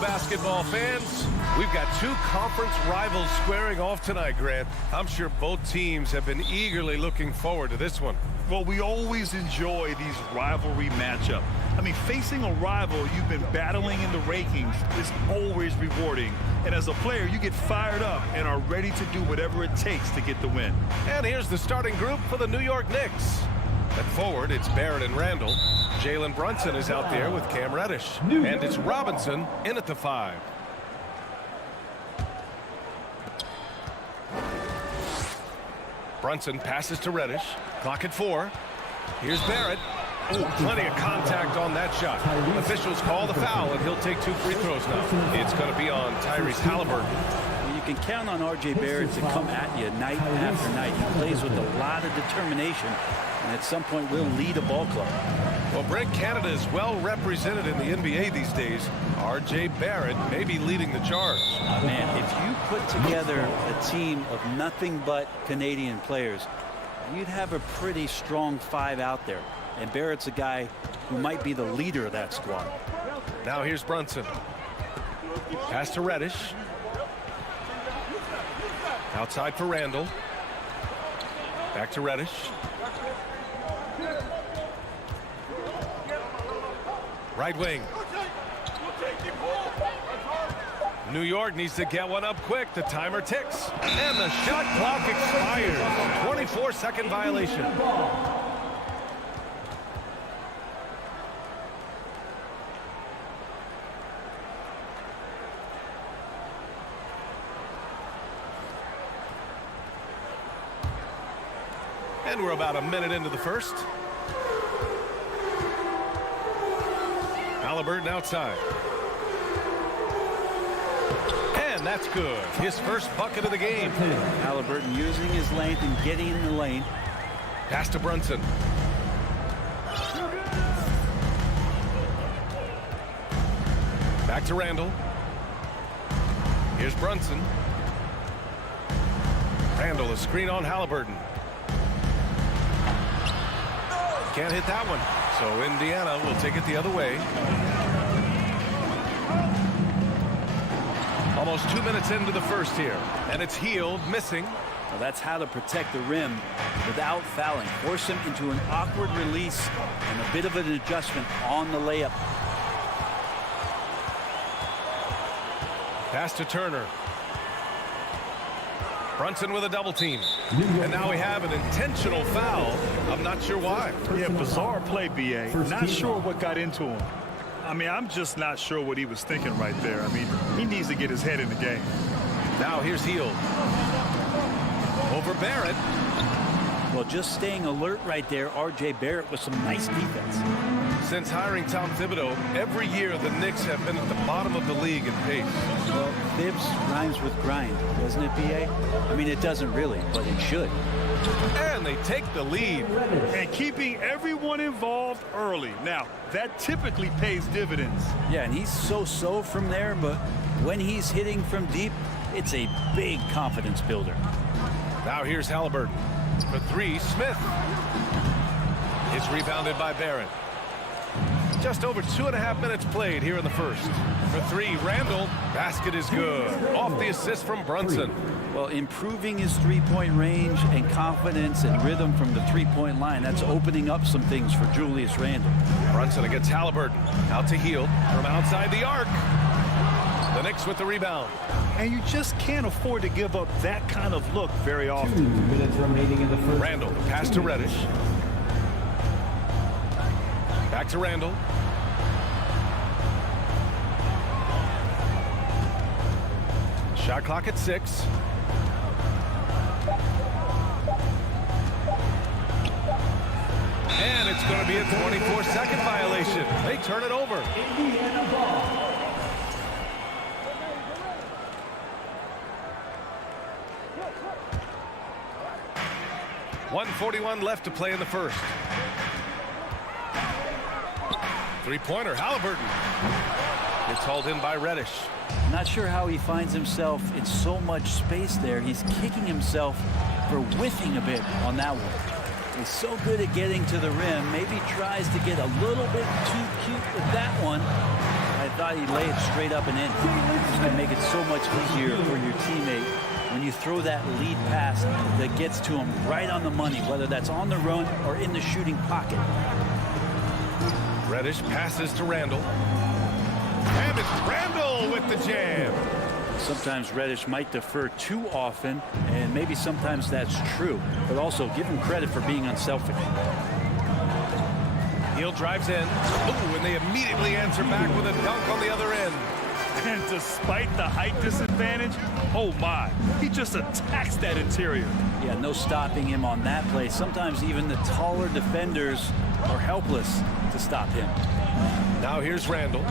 basketball fans. We've got two conference rivals squaring off tonight, Grant. I'm sure both teams have been eagerly looking forward to this one. Well, we always enjoy these rivalry matchups. I mean, facing a rival you've been battling in the rankings is always rewarding. And as a player, you get fired up and are ready to do whatever it takes to get the win. And here's the starting group for the New York Knicks. At forward, it's Barrett and Randall. Jalen Brunson is out there with Cam Reddish. And it's Robinson in at the 5. Brunson passes to Reddish. Clock at 4. Here's Barrett. Ooh, plenty of contact on that shot. Officials call the foul, and he'll take 2 free throws now. It's going to be on Tyrese Halliburton. You can count on R.J. Barrett to come at you night after night. He plays with a lot of determination, and at some point will lead a ball club. Well, Brent, Canada is well represented in the NBA these days. R.J. Barrett may be leading the charge. Man, if you put together a team of nothing but Canadian players, you'd have a pretty strong 5 out there. And Barrett's a guy who might be the leader of that squad. Now here's Brunson. Pass to Reddish. Outside for Randall. Back to Reddish. Right wing. New York needs to get one up quick. The timer ticks. And the shot clock expires. 24-second violation. And we're about a minute into the first. Halliburton outside. And that's good. His first bucket of the game. Halliburton using his length and getting in the lane. Pass to Brunson. Back to Randall. Here's Brunson. Randall, a screen on Halliburton. Can't hit that one. So Indiana will take it the other way. Almost 2 minutes into the first here. And it's Hield missing. Well, that's how to protect the rim without fouling. Force him into an awkward release and a bit of an adjustment on the layup. Pass to Turner. Brunson with a double team. And now we have an intentional foul. I'm not sure why. Yeah, bizarre play, B.A. Not sure what got into him. I mean, I'm just not sure what he was thinking right there. I mean, he needs to get his head in the game. Now here's Hield. Over Barrett. Well, just staying alert right there, R.J. Barrett with some nice defense. Since hiring Tom Thibodeau, every year the Knicks have been at the bottom of the league in pace. Well, Thibs rhymes with grind, doesn't it, B.A.? I mean, it doesn't really, but it should. And they take the lead. And keeping everyone involved early. Now, that typically pays dividends. Yeah, and he's so-so from there, but when he's hitting from deep, it's a big confidence builder. Now here's Halliburton. For 3, Smith. It's rebounded by Barrett. Just over 2.5 minutes played here in the first. For 3, Randall. Basket is good. Off the assist from Brunson. Well, improving his three-point range and confidence and rhythm from the three-point line, that's opening up some things for Julius Randle. Brunson against Halliburton. Out to Hield from outside the arc. The Knicks with the rebound. And you just can't afford to give up that kind of look very often. 2 minutes remaining in the first. Randall, pass to Reddish. Back to Randall. Shot clock at 6. And it's going to be a 24-second violation. They turn it over. Indiana ball. 1:41 left to play in the first. Three-pointer, Halliburton. It's hauled in by Reddish. Not sure how he finds himself in so much space there. He's kicking himself for whiffing a bit on that one. He's so good at getting to the rim. Maybe tries to get a little bit too cute with that one. I thought he'd lay it straight up and in. Just to make it so much easier for your teammate when you throw that lead pass that gets to him right on the money, whether that's on the run or in the shooting pocket. Reddish passes to Randall. And it's Randall with the jam. Sometimes Reddish might defer too often, and maybe sometimes that's true, but also give him credit for being unselfish. Hield drives in. Ooh, and they immediately answer back with a dunk on the other end. And despite the height disadvantage, oh my, he just attacks that interior. Yeah, no stopping him on that play. Sometimes even the taller defenders are helpless to stop him. Now here's Randall.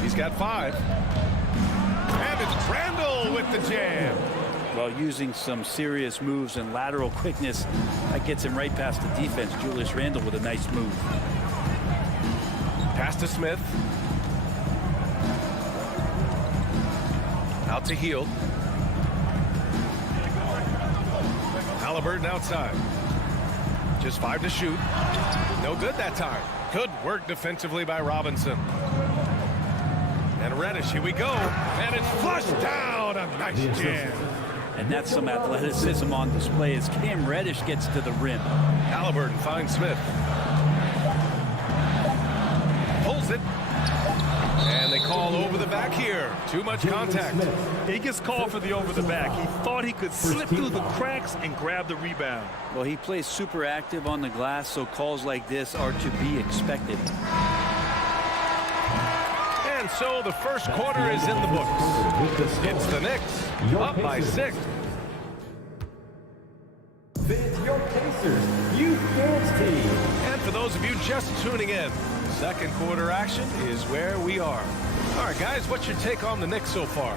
He's got 5. And it's Randall with the jam. Well, using some serious moves and lateral quickness, that gets him right past the defense. Julius Randle with a nice move. Pass to Smith. Out to Hield. Halliburton outside. Just 5 to shoot. No good that time. Good work defensively by Robinson. And Reddish, here we go. And it's flushed down. A nice jam. And that's some athleticism on display as Cam Reddish gets to the rim. Halliburton finds Smith. Pulls it. And they call over the back here. Too much contact. He gets called for the over the back. He thought he could slip through the cracks and grab the rebound. Well, he plays super active on the glass, so calls like this are to be expected. And so the first quarter is in the books. It's the Knicks up by 6. Your Pacers Youth Dance Team. And for those of you just tuning in, second quarter action is where we are. All right, guys, what's your take on the Knicks so far?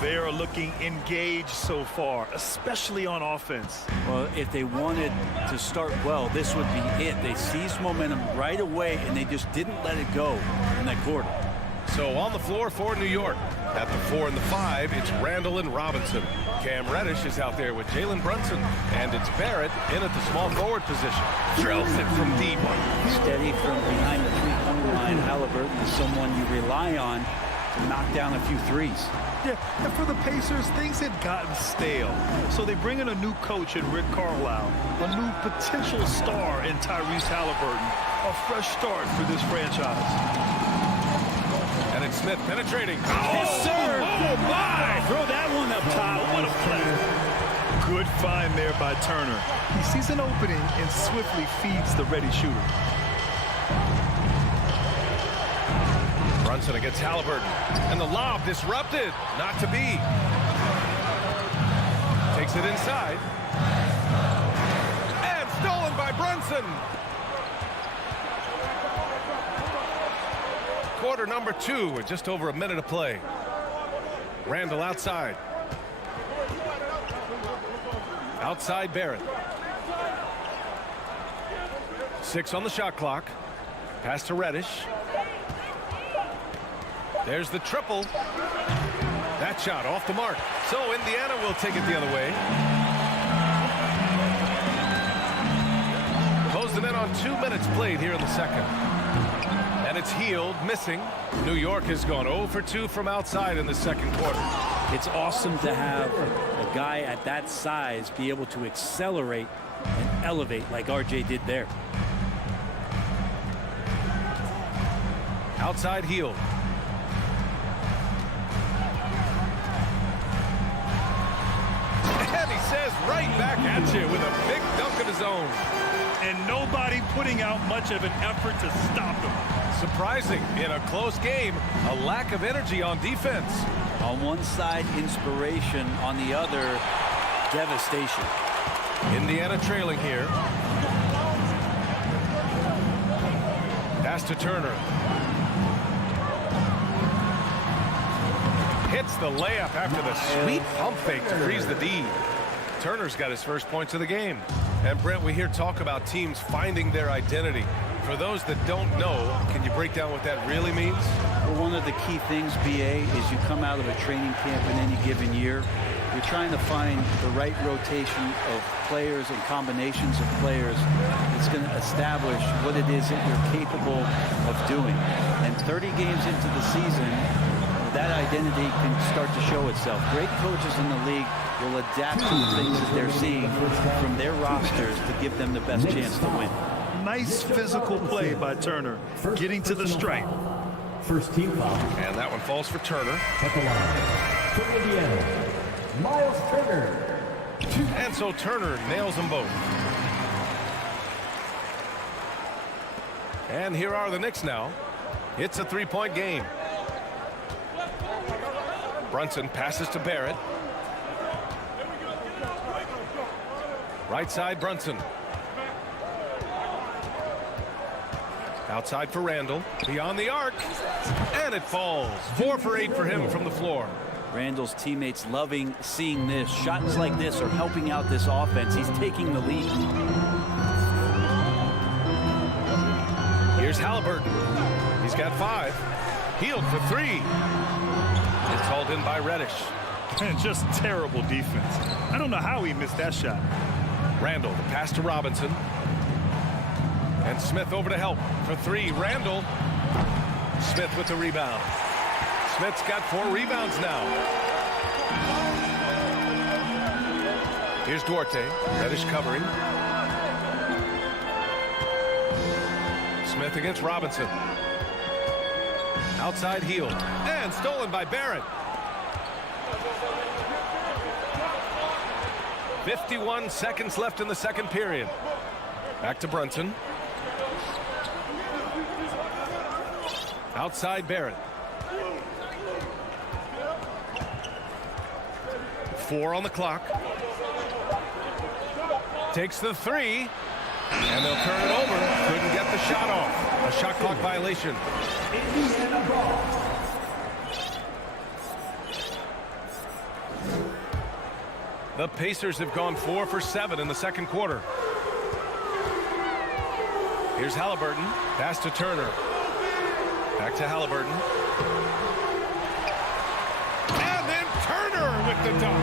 They are looking engaged so far, especially on offense. Well, if they wanted to start well, this would be it. They seized momentum right away, and they just didn't let it go in that quarter. So on the floor for New York. At the 4 and the 5, it's Randall and Robinson. Cam Reddish is out there with Jalen Brunson. And it's Barrett in at the small forward position. Drills it from deep. Steady from behind the three-point line. Halliburton is someone you rely on to knock down a few threes. Yeah, and for the Pacers, things had gotten stale. So they bring in a new coach in Rick Carlisle, a new potential star in Tyrese Halliburton, a fresh start for this franchise. And it's Smith penetrating. Yes, sir. Oh, my. Throw that one up top. What a play. Good find there by Turner. He sees an opening and swiftly feeds the ready shooter. Brunson against Halliburton. And the lob disrupted. Not to be. Takes it inside. And stolen by Brunson. Quarter number 2 with just over a minute to play. Randall outside. Outside Barrett. 6 on the shot clock. Pass to Reddish. There's the triple. That shot off the mark. So Indiana will take it the other way. Closing in on 2 minutes played here in the second. And it's Hield missing. New York has gone 0 for 2 from outside in the second quarter. It's awesome to have a guy at that size be able to accelerate and elevate like RJ did there. Outside Hield. And he says right back at you with a big dunk of his own. And nobody putting out much of an effort to stop him. Surprising in a close game, a lack of energy on defense. On one side, inspiration. On the other, devastation. Indiana trailing here. Pass to Turner. Hits the layup after the sweet pump fake to freeze the D. Turner's got his first points of the game. And Brent, we hear talk about teams finding their identity. For those that don't know, can you break down what that really means? Well, one of the key things, BA, is you come out of a training camp in any given year, you're trying to find the right rotation of players and combinations of players that's going to establish what it is that you're capable of doing. And 30 games into the season, that identity can start to show itself. Great coaches in the league will adapt to the things that they're seeing from their rosters to give them the best chance to win. Nice physical play by Turner, getting to the stripe. First team foul. And that one falls for Turner. At the line. For Indiana, Miles Turner. And so Turner nails them both. And here are the Knicks now. It's a three-point game. Brunson passes to Barrett. Right side, Brunson. Outside for Randall. Beyond the arc. And it falls. 4 for 8 for him from the floor. Randall's teammates loving seeing this. Shots like this are helping out this offense. He's taking the lead. Here's Halliburton. He's got 5. Healed for 3. It's hauled in by Reddish. And just terrible defense. I don't know how he missed that shot. Randall, the pass to Robinson. And Smith over to help for 3. Randall. Smith with the rebound. Smith's got 4 rebounds now. Here's Duarte. Reddish covering. Smith against Robinson. Outside Hield. And stolen by Barrett. 51 seconds left in the second period. Back to Brunson. Outside Barrett. 4 on the clock. Takes the 3. And they'll turn it over. Couldn't get the shot off. A shot clock violation. The Pacers have gone 4 for 7 in the second quarter. Here's Halliburton. Pass to Turner. Back to Halliburton. And then Turner with the dunk.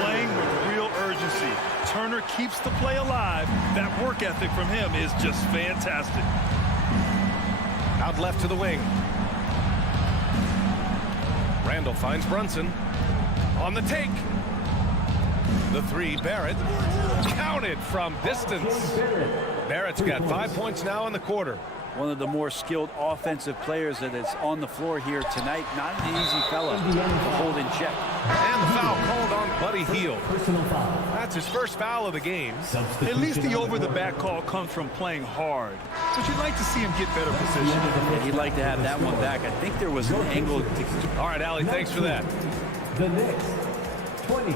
Playing with real urgency. Turner keeps the play alive. That work ethic from him is just fantastic. Out left to the wing. Randall finds Brunson. On the take. The 3, Barrett. Counted from distance. Barrett's got 5 points now in the quarter. One of the more skilled offensive players that is on the floor here tonight. Not an easy fella to hold in check. And the foul called on Buddy Hield. That's his first foul of the game. At least the over-the-back call comes from playing hard. But you'd like to see him get better position. Yeah, he'd like to have that one back. I think there was an angle. All right, Allie, thanks for that. The Knicks, 20.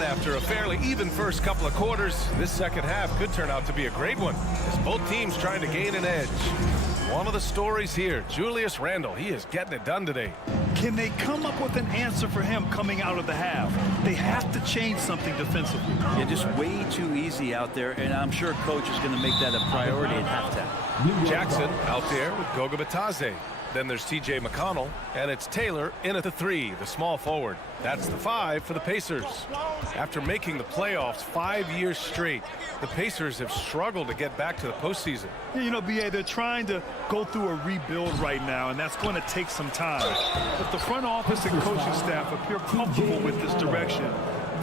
After a fairly even first couple of quarters, this second half could turn out to be a great one, as both teams trying to gain an edge. One of the stories here, Julius Randle, he is getting it done today. Can they come up with an answer for him coming out of the half? They have to change something defensively. Yeah, just way too easy out there, and I'm sure coach is going to make that a priority at halftime. Jackson out there with Goga Bitadze. Then there's T.J. McConnell, and it's Taylor in at the 3, the small forward. That's the 5 for the Pacers. After making the playoffs 5 years straight, the Pacers have struggled to get back to the postseason. Yeah, you know, B.A., they're trying to go through a rebuild right now, and that's going to take some time. But the front office and coaching staff appear comfortable with this direction,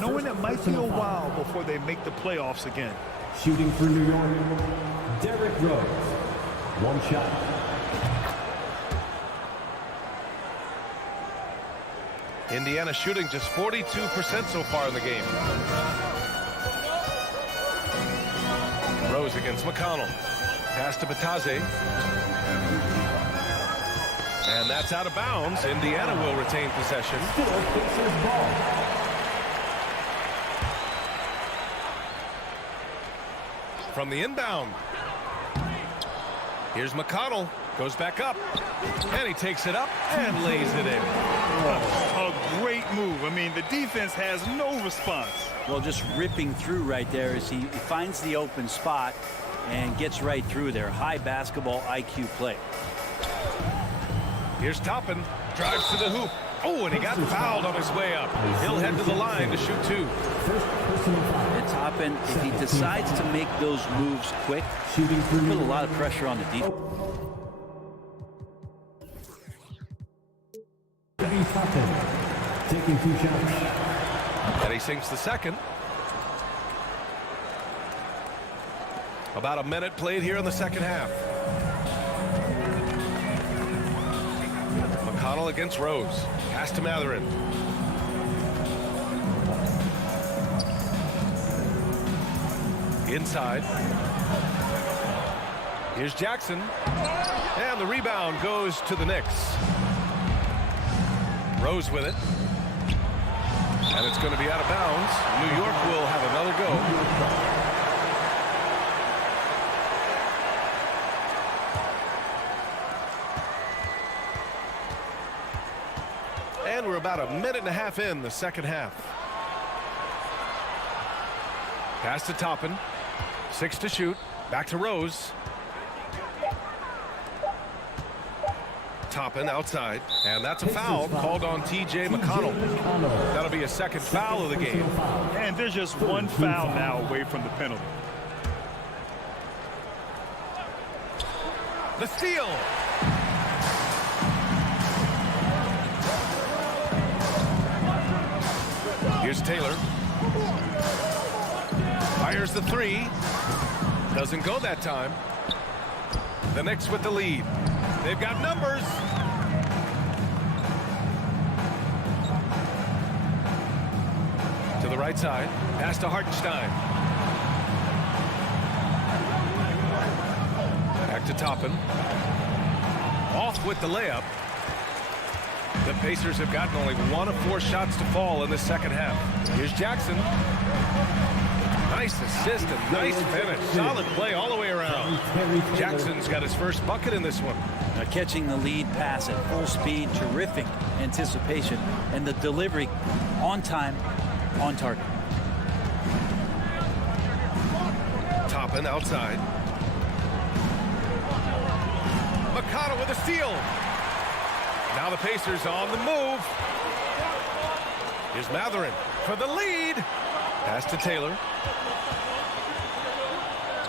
knowing it might be a while before they make the playoffs again. Shooting for New York, Derrick Rose. One shot. Indiana shooting just 42% so far in the game. Rose against McConnell. Pass to Bitadze. And that's out of bounds. Indiana will retain possession. From the inbound. Here's McConnell. Goes back up. And he takes it up and lays it in. A great move. I mean, the defense has no response. Well, just ripping through right there as he finds the open spot and gets right through there. High basketball IQ play. Here's Toppin. Drives to the hoop. Oh, and he got fouled on his way up. He'll head to the line to shoot 2. And Toppin, if he decides to make those moves quick, put a lot of pressure on the defense. Taking 2 shots. And he sinks the second. About a minute played here in the second half. McConnell against Rose. Pass to Matherin. Inside. Here's Jackson. And the rebound goes to the Knicks. Rose with it. And it's going to be out of bounds. New York will have another go. And we're about a minute and a half in the second half. Pass to Toppin. 6 to shoot. Back to Rose. Toppin outside, and that's a foul called on T.J. McConnell. That'll be a second foul of the game. And there's just one foul now away from the penalty. The steal. Here's Taylor. Fires the 3. Doesn't go that time. The Knicks with the lead. They've got numbers. To the right side. Pass to Hartenstein. Back to Toppin. Off with the layup. The Pacers have gotten only 1 of 4 shots to fall in the second half. Here's Jackson. Nice assist and nice finish. Solid play all the way around. Jackson's got his first bucket in this one. Catching the lead pass at full speed, terrific anticipation, and the delivery on time, on target. Toppin outside. McConnell with a steal. Now the Pacers on the move. Here's Matherin for the lead. Pass to Taylor.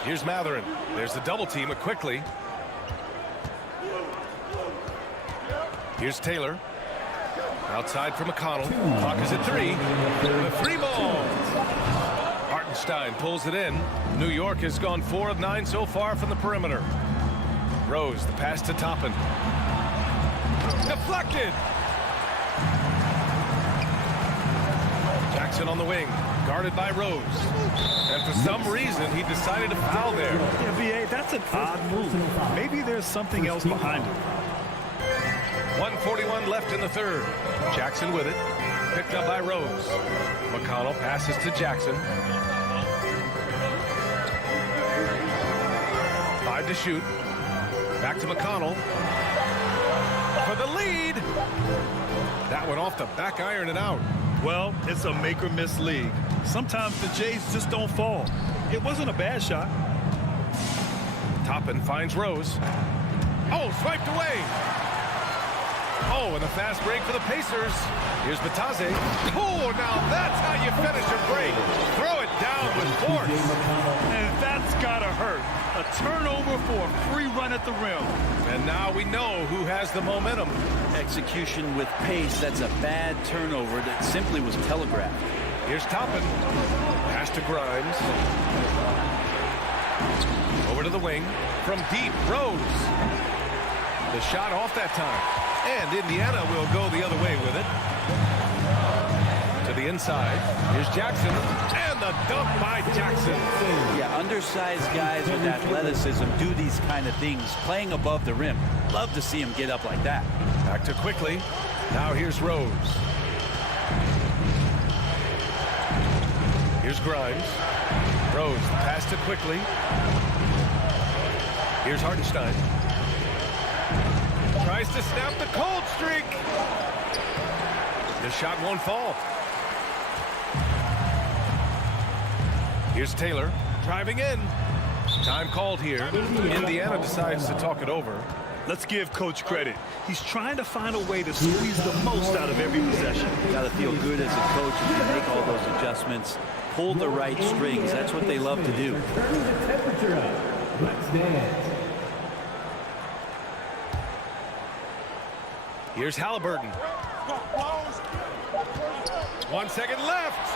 Here's Matherin. There's the double team quickly. Here's Taylor. Outside for McConnell. Clock is at 3. The 3 ball. Hartenstein pulls it in. New York has gone 4 of 9 so far from the perimeter. Rose, the pass to Toppin. Deflected. Jackson on the wing, guarded by Rose. And for some reason, he decided to foul there. Yeah, V.A., that's an odd move. Maybe there's something else behind it. 1:41 left in the third. Jackson with it. Picked up by Rose. McConnell passes to Jackson. 5 to shoot. Back to McConnell. For the lead. That one off the back iron and out. Well, it's a make-or-miss league. Sometimes the Jays just don't fall. It wasn't a bad shot. Toppin finds Rose. Oh, swiped away. Oh, and a fast break for the Pacers. Here's Batase. Oh, now that's how you finish a break. Throw it down with force. And that's gotta hurt. A turnover for a free run at the rim. And now we know who has the momentum. Execution with pace. That's a bad turnover that simply was telegraphed. Here's Toppin. Pass to Grimes. Over to the wing. From deep, Rose. The shot off that time. And Indiana will go the other way with it. To the inside. Here's Jackson. And the dunk by Jackson. Yeah, undersized guys with athleticism do these kind of things, playing above the rim. Love to see him get up like that. Back to quickly. Now here's Rose. Here's Grimes. Rose, pass to quickly. Here's Hartenstein. Tries to snap the cold streak. The shot won't fall. Here's Taylor driving in. Time called here. Indiana decides to talk it over. Let's give Coach credit. He's trying to find a way to squeeze the most out of every possession. You got to feel good as a coach when you make all those adjustments. Pull the right strings. That's what they love to do. Turning the temperature up. Let's dance. Here's Halliburton. 1 second left.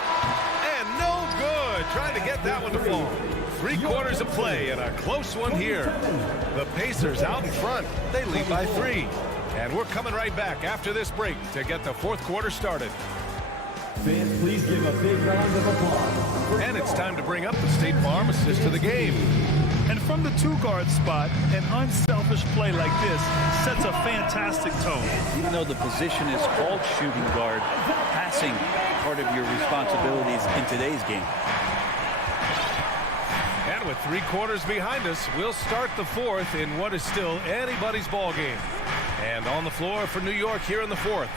And no good. Trying to get that one to fall. 3/4 of play and a close one here. The Pacers out in front. They lead by 3. And we're coming right back after this break to get the 4th quarter started. Fans, please give a big round of applause. And it's time to bring up the State Farm assist to the game. And from the 2-guard spot, an unselfish play like this sets a fantastic tone. Even though the position is called shooting guard, passing part of your responsibilities in today's game. And with 3/4 behind us, we'll start the 4th in what is still anybody's ball game. And on the floor for New York here in the 4th.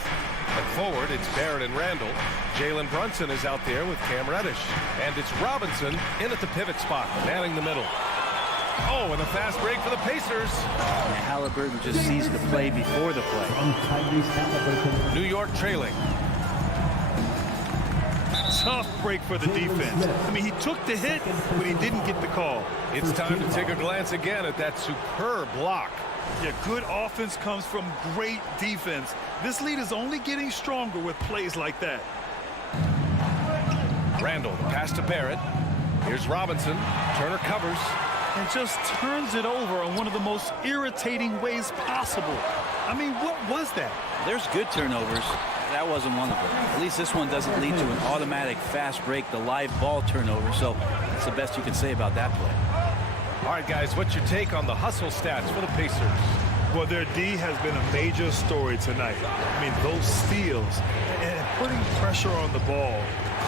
At forward, it's Barrett and Randall. Jalen Brunson is out there with Cam Reddish. And it's Robinson in at the pivot spot, manning the middle. Oh, and a fast break for the Pacers. And Halliburton just sees the play before the play. New York trailing. Tough break for the defense. I mean, he took the hit, but he didn't get the call. It's time to take a glance again at that superb block. Yeah, good offense comes from great defense. This lead is only getting stronger with plays like that. Randall, pass to Barrett. Here's Robinson. Turner covers. And just turns it over in one of the most irritating ways possible. I mean, what was that? There's good turnovers. That wasn't one of them. At least this one doesn't lead to an automatic fast break, the live ball turnover. So that's the best you can say about that play. All right, guys, what's your take on the hustle stats for the Pacers? Well, their D has been a major story tonight. I mean, those steals and putting pressure on the ball,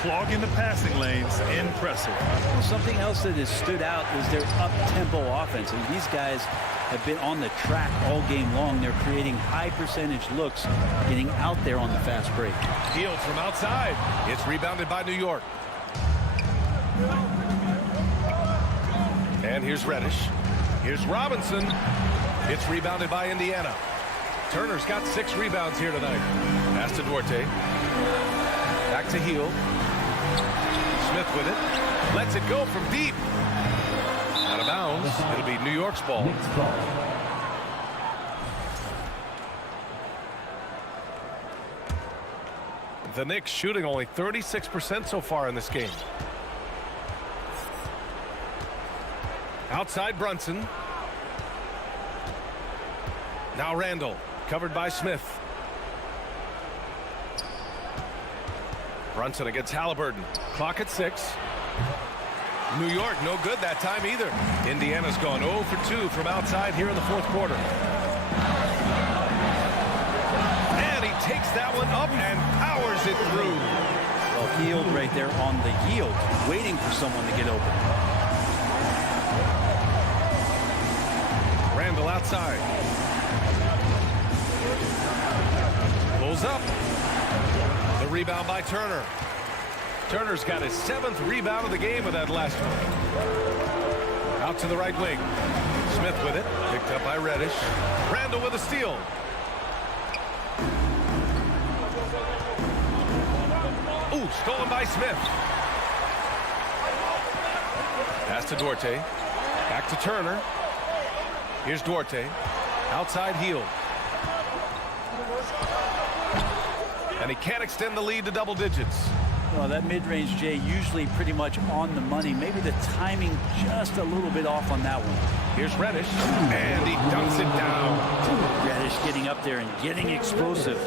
clogging the passing lanes, impressive. Well, something else that has stood out is their up-tempo offense. And these guys have been on the track all game long. They're creating high percentage looks, getting out there on the fast break. Fields from outside. It's rebounded by New York. And here's Reddish. Here's Robinson. It's rebounded by Indiana. Turner's got 6 rebounds here tonight. Pass to Duarte. Back to Heel. Smith with it. Lets it go from deep. Out of bounds. It'll be New York's ball. The Knicks shooting only 36% so far in this game. Outside Brunson. Now Randall, covered by Smith. Brunson against Halliburton. Clock at 6. New York, no good that time either. Indiana's gone 0 for 2 from outside here in the 4th quarter. And he takes that one up and powers it through. Well, Hield right there on the yield, waiting for someone to get open. Randall outside. Pulls up. The rebound by Turner. Turner's got his 7th rebound of the game with that last one. Out to the right wing. Smith with it. Picked up by Reddish. Randall with a steal. Ooh, stolen by Smith. Pass to Duarte. Back to Turner. Here's Duarte. Outside Heel. And he can't extend the lead to double digits. Well, that mid-range, Jay, usually pretty much on the money. Maybe the timing just a little bit off on that one. Here's Reddish. And he dunks it down. Reddish getting up there and getting explosive.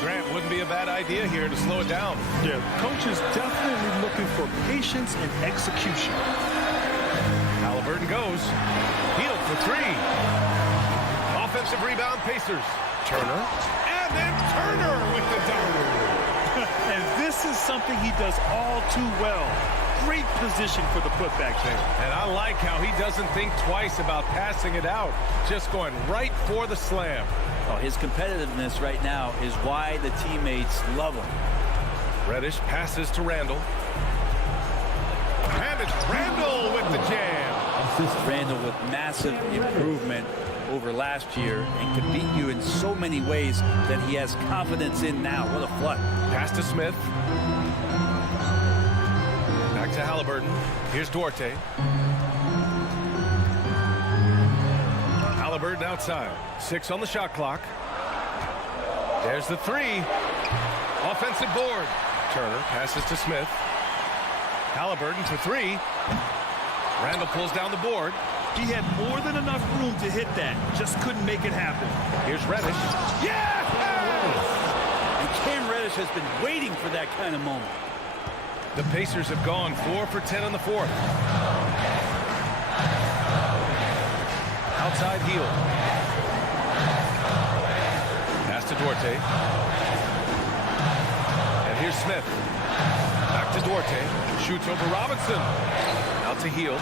Grant, wouldn't be a bad idea here to slow it down. Yeah, coach is definitely looking for patience and execution. Halliburton goes. Healed for 3. Offensive rebound, Pacers. Turner. And then Turner with the dunk. And this is something he does all too well. Great position for the putback there. And I like how he doesn't think twice about passing it out. Just going right for the slam. Oh, his competitiveness right now is why the teammates love him. Reddish passes to Randall. And it's Randall with the jam. Randall with massive improvement over last year and can beat you in so many ways that he has confidence in now. What a flood. Pass to Smith. Back to Halliburton. Here's Duarte. Halliburton outside. 6 on the shot clock. There's the 3. Offensive board. Turner passes to Smith. Halliburton to 3. Randall pulls down the board. He had more than enough room to hit that. Just couldn't make it happen. Here's Reddish. Yeah! And Cam Reddish has been waiting for that kind of moment. The Pacers have gone 4 for 10 in the fourth. Outside heel. Pass to Duarte. And here's Smith. Back to Duarte. Shoots over Robinson. Out to heel.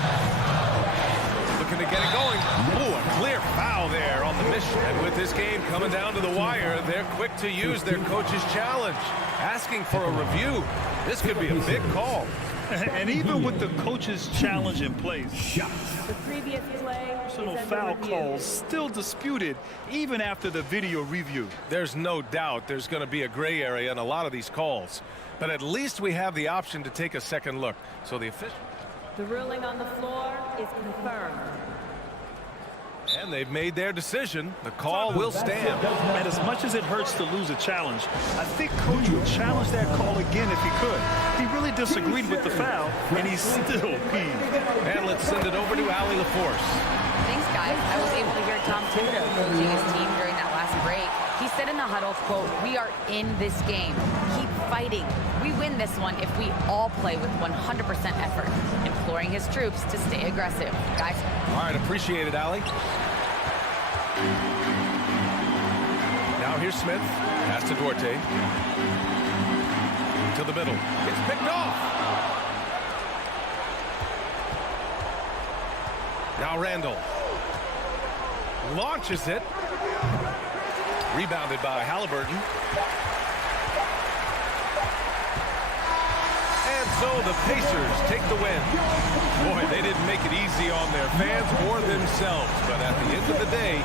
Looking to get it going. Ooh, a clear foul there on the mission. And with this game coming down to the wire, they're quick to use their coach's challenge. Asking for a review. This could be a big call. And even with the coach's challenge in place, The previous play personal is under foul review. calls still disputed even after the video review. There's no doubt there's going to be a gray area in a lot of these calls. But at least we have the option to take a second look. So the official. The ruling on the floor is confirmed. And they've made their decision. The call will stand. And as much as it hurts to lose a challenge, I think Coach would challenge that call again if he could. He really disagreed with the foul, and he's still peeved. And let's send it over to Allie LaForce. Thanks, guys. I was able to hear Tom Thibodeau coaching his team during that last break. He said in the huddle, quote, "We are in this game. Keep fighting. We win this one if we all play with 100% effort," imploring his troops to stay aggressive. Guys. All right, appreciate it, Allie. Now here's Smith. Pass to Duarte. To the middle. It's picked off. Now Randall. Launches it. Rebounded by Halliburton. And so the Pacers take the win. Boy, they didn't make it easy on their fans or themselves. But at the end of the day,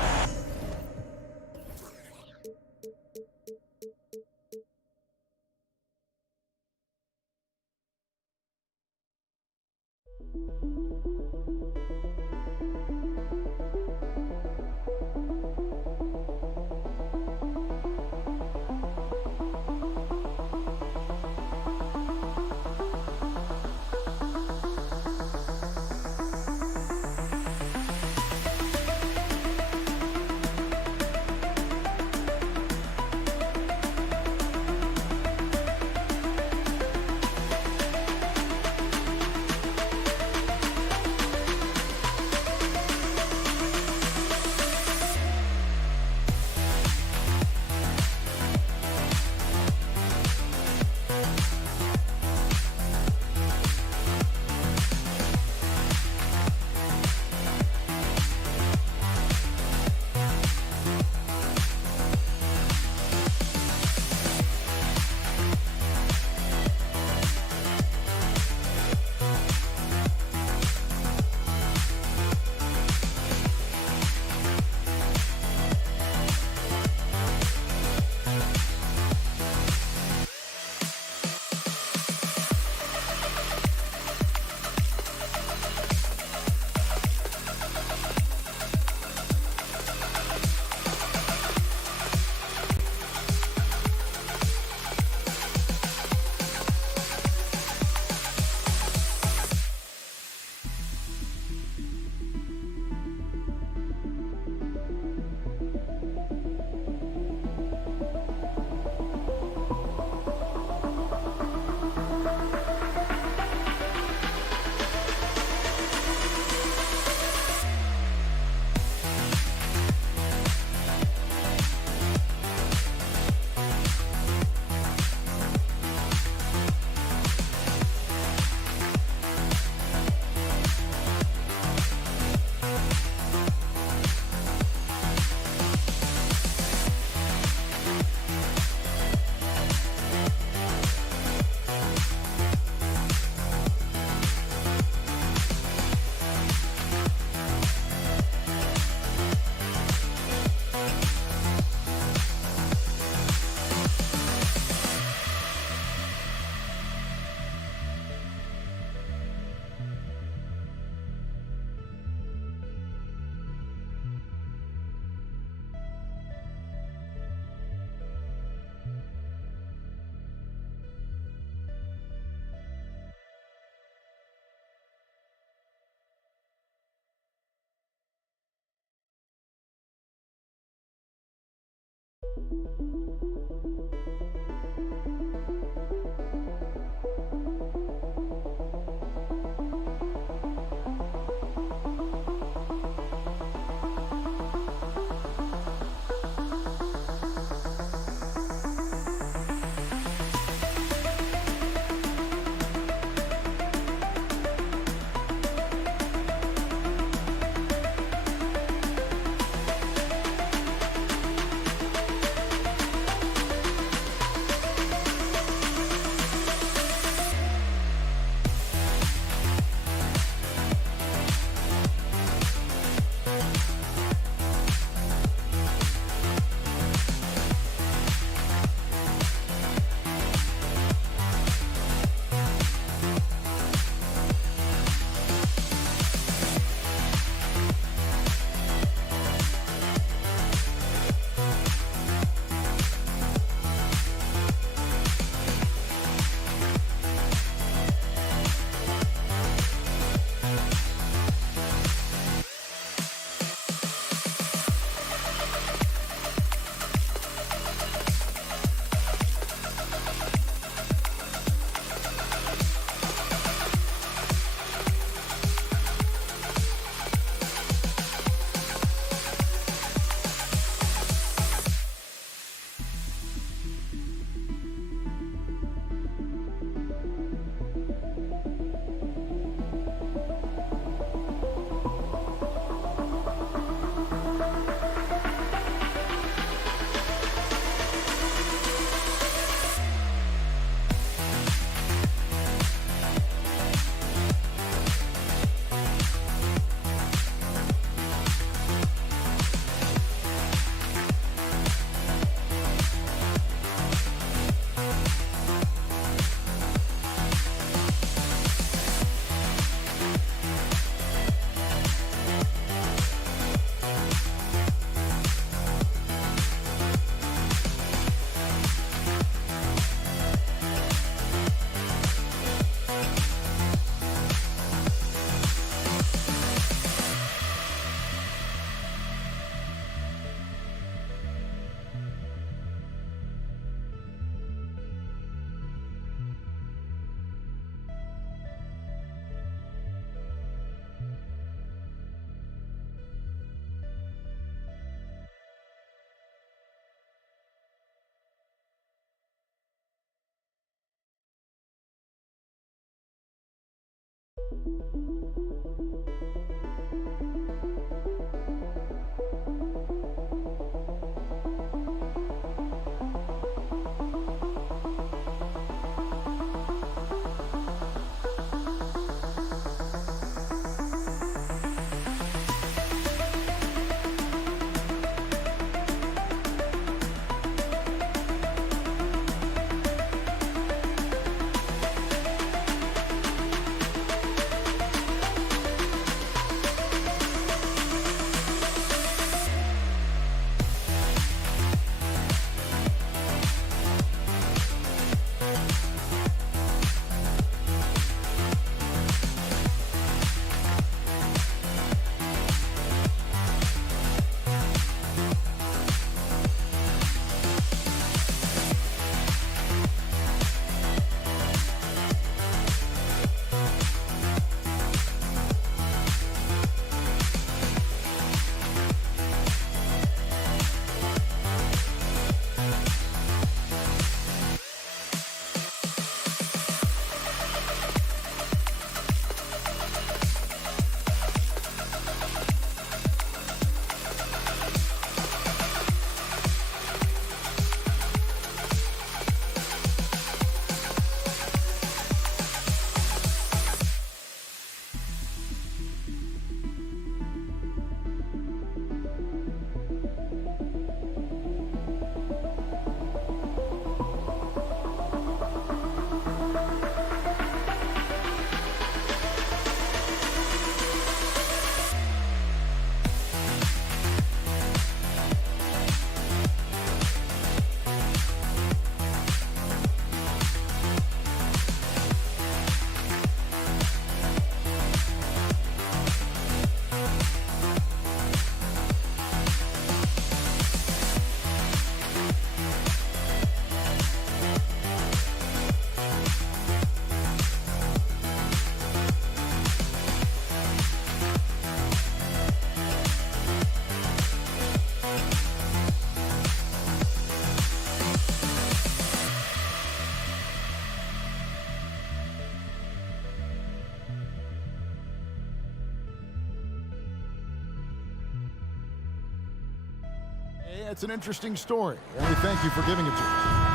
it's an interesting story, and we thank you for giving it to us.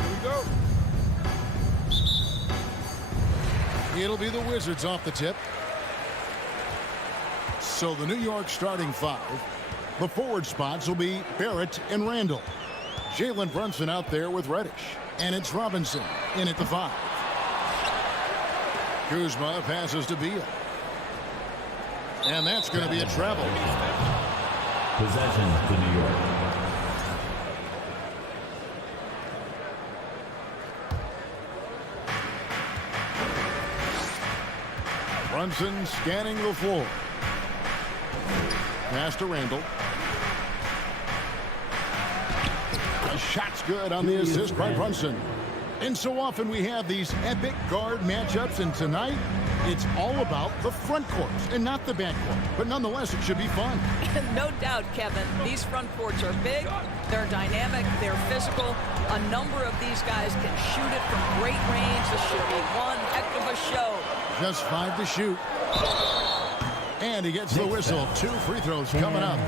Here we go. It'll be the Wizards off the tip. So the New York starting five. The forward spots will be Barrett and Randall. Jalen Brunson out there with Reddish. And it's Robinson in at the 5. Kuzma passes to Beal. And that's going to be a travel. Possession to New York. Brunson scanning the floor. Pass to Randall. The shot's good on the assist by Brunson. And so often we have these epic guard matchups, and tonight it's all about the front courts and not the back court. But nonetheless, it should be fun. No doubt, Kevin. These front courts are big, they're dynamic, they're physical. A number of these guys can shoot it from great range. This should be one heck of a show. Just 5 to shoot. And he gets the whistle. 2 free throws coming up.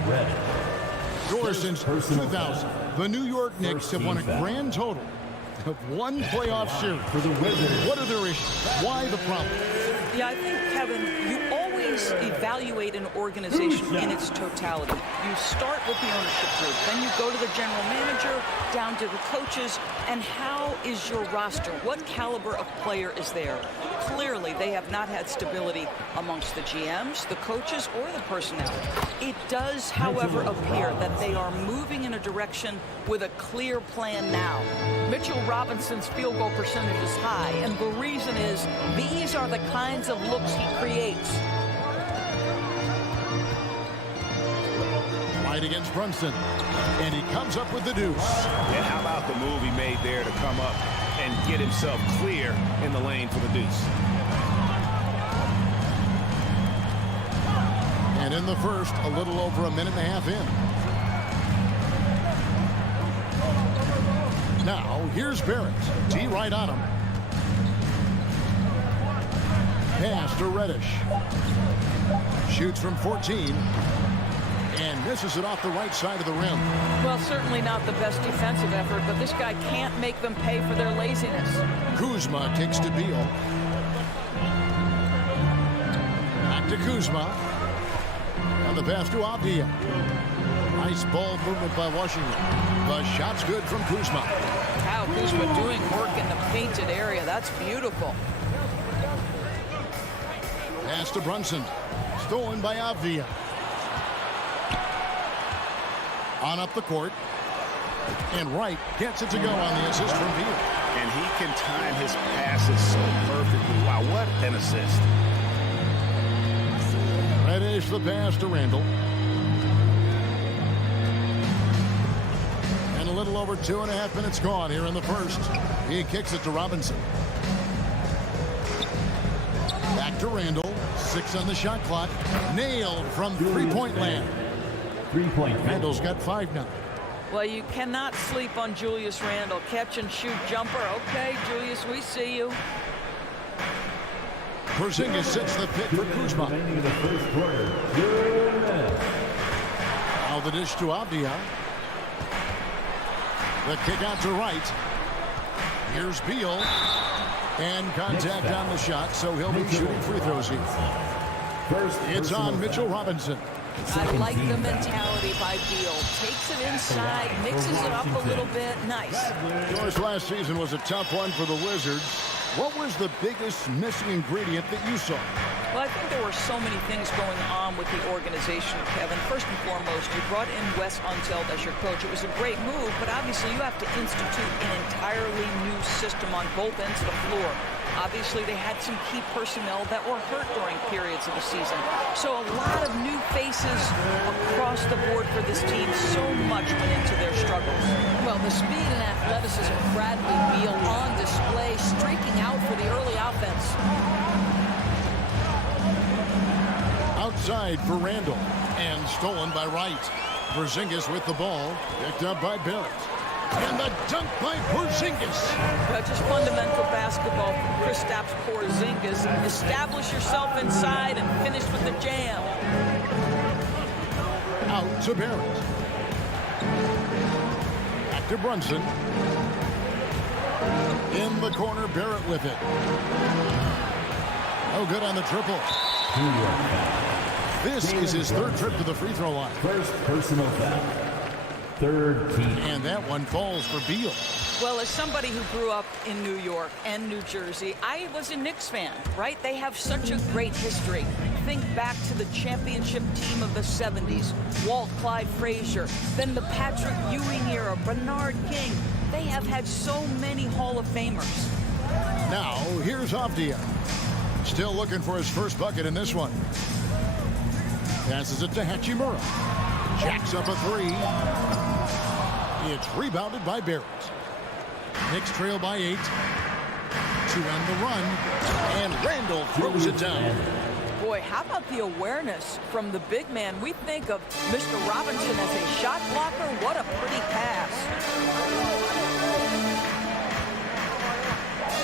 Scores since 2000. The New York Knicks have won a grand total of 1 playoff series. For the Wizards. What are their issues? Why the problem? Yeah, I think, Kevin, you always evaluate an organization in its totality. You start with the ownership group, then you go to the general manager, down to the coaches, and how is your roster? What caliber of player is there? Clearly, they have not had stability amongst the GMs, the coaches, or the personnel. It does, however, appear that they are moving in a direction with a clear plan now. Mitchell Robinson's field goal percentage is high, and the reason is these are the kinds of looks he creates. Right against Brunson, and he comes up with the deuce. And how about the move he made there to come up and get himself clear in the lane for the deuce? And in the first, a little over a minute and a half in. Now, here's Barrett. T right on him. Pass to Reddish. Shoots from 14. And misses it off the right side of the rim. Well, certainly not the best defensive effort, but this guy can't make them pay for their laziness. Kuzma kicks to Beal. Back to Kuzma. And the pass to Avdia. Nice ball movement by Washington. The shot's good from Kuzma. How Kuzma doing work in the painted area. That's beautiful. Pass to Brunson. Stolen by Avdia. On up the court. And Wright gets it to go on the assist from Beal. And he can time his passes so perfectly. Wow, what an assist. Reddish the pass to Randall. And a little over 2.5 minutes gone here in the first. He kicks it to Robinson. Back to Randall. 6 on the shot clock. Nailed from three-point land. Randall's got 5 now. Well, you cannot sleep on Julius Randle. Catch and shoot jumper. Okay, Julius, we see you. Porzingis sets the pick for Kuzma. Now the dish to Avdia. The kick out to Wright. Here's Beal. And contact on the shot, so he'll be shooting free throws here. It's on Mitchell Robinson. I like the mentality by Beal. Takes it inside, mixes it up a little bit. Nice. Yours last season was a tough one for the Wizards. What was the biggest missing ingredient that you saw? Well, I think there were so many things going on with the organization, Kevin. First and foremost, you brought in Wes Unseld as your coach. It was a great move, but obviously you have to institute an entirely new system on both ends of the floor. Obviously, they had some key personnel that were hurt during periods of the season. So a lot of new faces across the board for this team. So much went into their struggles. Well, the speed and athleticism of Bradley Beal on display, streaking out for the early offense. Outside for Randall. And stolen by Wright. Porzingis with the ball. Picked up by Barrett. And the dunk by Porzingis. Just fundamental basketball from Kristaps Porzingis. Establish yourself inside and finish with the jam. Out to Barrett. to Brunson. In the corner, Barrett with it. Oh, good on the triple. This is his third trip to the free throw line. First personal foul. Third team. And that one falls for Beal. Well, as somebody who grew up in New York and New Jersey, I was a Knicks fan, right? They have such a great history. Think back to the championship team of the 70s. Walt Clyde Frazier, then the Patrick Ewing era, Bernard King. They have had so many Hall of Famers. Now, here's Avdia. Still looking for his first bucket in this one. Passes it to Hachimura. Jacks up a three. It's rebounded by Barrett. Knicks trail by 8. To end the run. And Randall throws it down. Boy, how about the awareness from the big man? We think of Mr. Robinson as a shot blocker. What a pretty pass.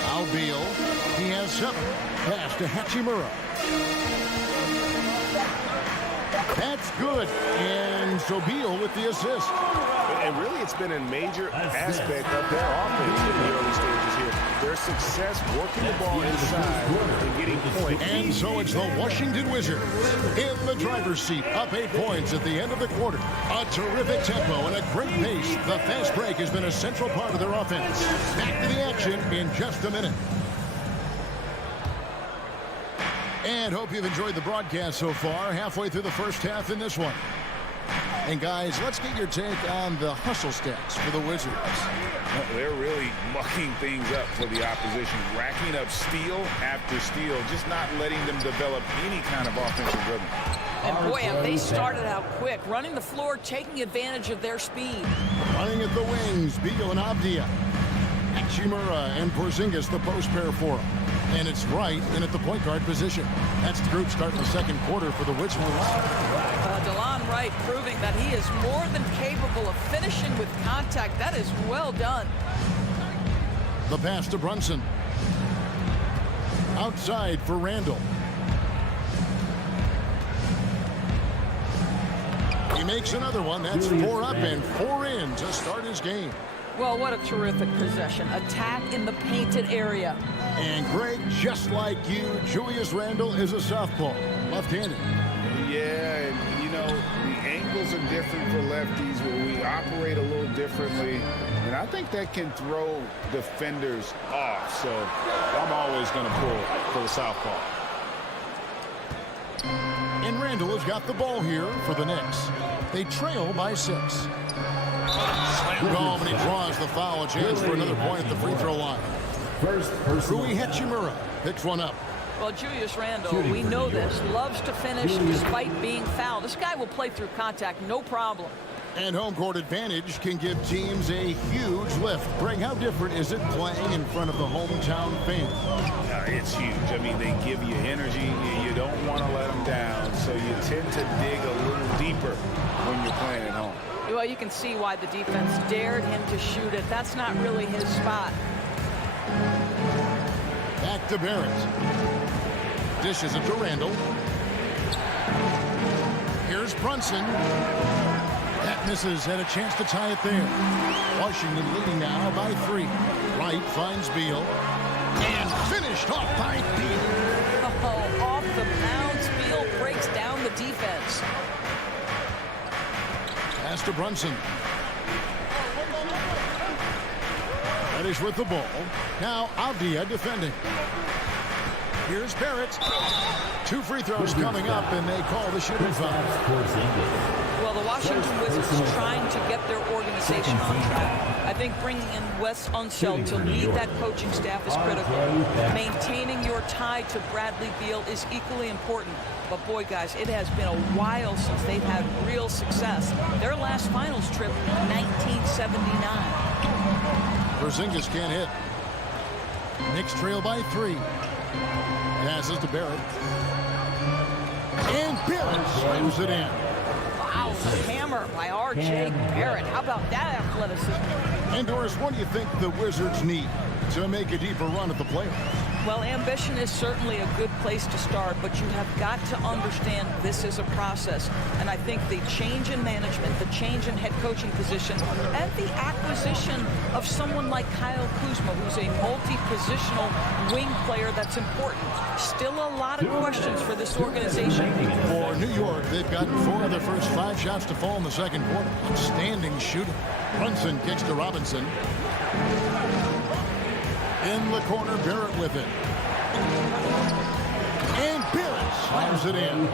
Now Beal. He has 7. Pass to Hachimura. That's good. And so Beal with the assist. And really, it's been a major aspect of their offense in the early stages here. Their success working the ball inside and getting points. And so it's the Washington Wizards in the driver's seat, up 8 points at the end of the quarter. A terrific tempo and a great pace. The fast break has been a central part of their offense. Back to the action in just a minute. And hope you've enjoyed the broadcast so far. Halfway through the first half in this one. And guys, let's get your take on the hustle stats for the Wizards. Well, they're really mucking things up for the opposition, racking up steal after steal, just not letting them develop any kind of offensive rhythm. And boy, have they started out quick, running the floor, taking advantage of their speed. Running at the wings, Beal and Avdia. Hachimura and Porzingis, the post pair for him. And it's Wright in at the point guard position. That's the group starting the second quarter for the Wizards. DeLon Wright proving that he is more than capable of finishing with contact. That is well done. The pass to Brunson. Outside for Randall. He makes another one. That's 4 up and 4 in to start his game. Well, what a terrific possession. Attack in the painted area. And Greg, just like you, Julius Randle is a southpaw, left-handed. Yeah, and you know, the angles are different for lefties where we operate a little differently. And I think that can throw defenders off. So I'm always going to pull for the southpaw. And Randle has got the ball here for the Knicks. They trail by 6. Home, and he draws the foul. A chance for another point at the free throw line. Rui Hachimura picks one up. Well, Julius Randle, we know this, loves to finish despite being fouled. This guy will play through contact, no problem. And home court advantage can give teams a huge lift. Greg, how different is it playing in front of the hometown fans? It's huge. I mean, they give you energy. You don't want to let them down, so you tend to dig a little deeper when you're playing at home. Well, you can see why the defense dared him to shoot it. That's not really his spot. Back to Barrett. Dishes it to Randall. Here's Brunson. That misses, had a chance to tie it there. Washington leading now by 3. Wright finds Beal. And finished off by Beal. Oh, off the bounce. Beal breaks down the defense. Pass to Brunson. Reddish with the ball. Now Avdia defending. Here's Barrett. 2 free throws coming up, and they call the shooting foul. Well, the Washington Wizards trying to get their organization on track. I think bringing in Wes Unseld to lead that coaching staff is critical. Maintaining your tie to Bradley Beal is equally important. But boy, guys, it has been a while since they've had real success. Their last finals trip, 1979. Porzingis can't hit. Knicks trail by 3. Passes to Barrett. And Barrett slams it in. Wow, the hammer by R.J. Barrett. How about that athleticism? And Doris, what do you think the Wizards need to make a deeper run at the playoffs? Well, ambition is certainly a good place to start, but you have got to understand this is a process. And I think the change in management, the change in head coaching position, and the acquisition of someone like Kyle Kuzma, who's a multi-positional wing player that's important. Still a lot of questions for this organization. For New York, they've gotten 4 of their first 5 shots to fall in the second quarter. Outstanding shooting. Brunson kicks to Robinson. In the corner, Barrett with it. And Barrett slams it in.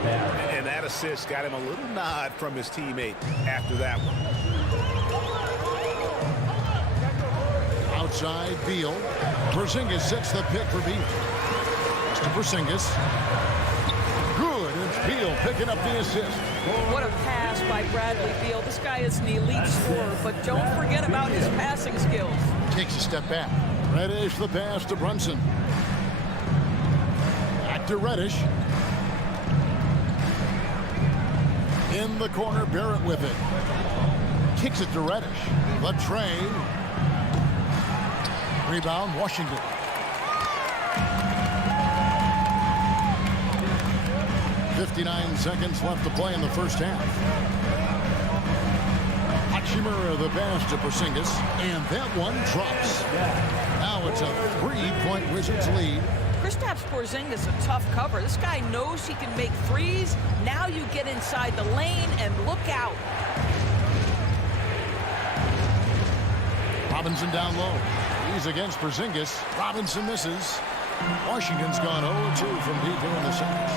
And that assist got him a little nod from his teammate after that one. Outside, Beal. Porzingis sets the pick for Beal. It's to Porzingis. Good. It's Beal picking up the assist. What a pass by Bradley Beal. This guy is an elite scorer, but don't forget about his passing skills. Takes a step back. Reddish the pass to Brunson. Back to Reddish. In the corner, Barrett with it. Kicks it to Reddish. The tray. Rebound, Washington. .59 seconds left to play in the first half. Hachimura the pass to Porzingis, and that one drops. Now it's a 3-point Wizards lead. Kristaps Porzingis a tough cover. This guy knows he can make threes. Now you get inside the lane and look out. Robinson down low. He's against Porzingis. Robinson misses. Washington's gone 0-2 from deep here in the second.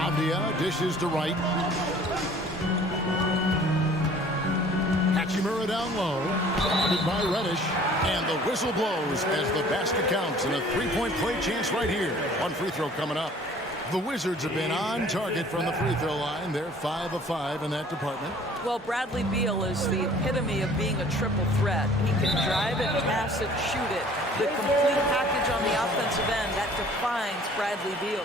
Avdia dishes to Wright. Hachimura down low. Guarded by Reddish. And the whistle blows as the basket counts. And a 3-point play chance right here. One free throw coming up. The Wizards have been on target from the free throw line. They're 5 of 5 in that department. Well, Bradley Beal is the epitome of being a triple threat. He can drive it, pass it, shoot it. The complete package on the offensive end, that defines Bradley Beal.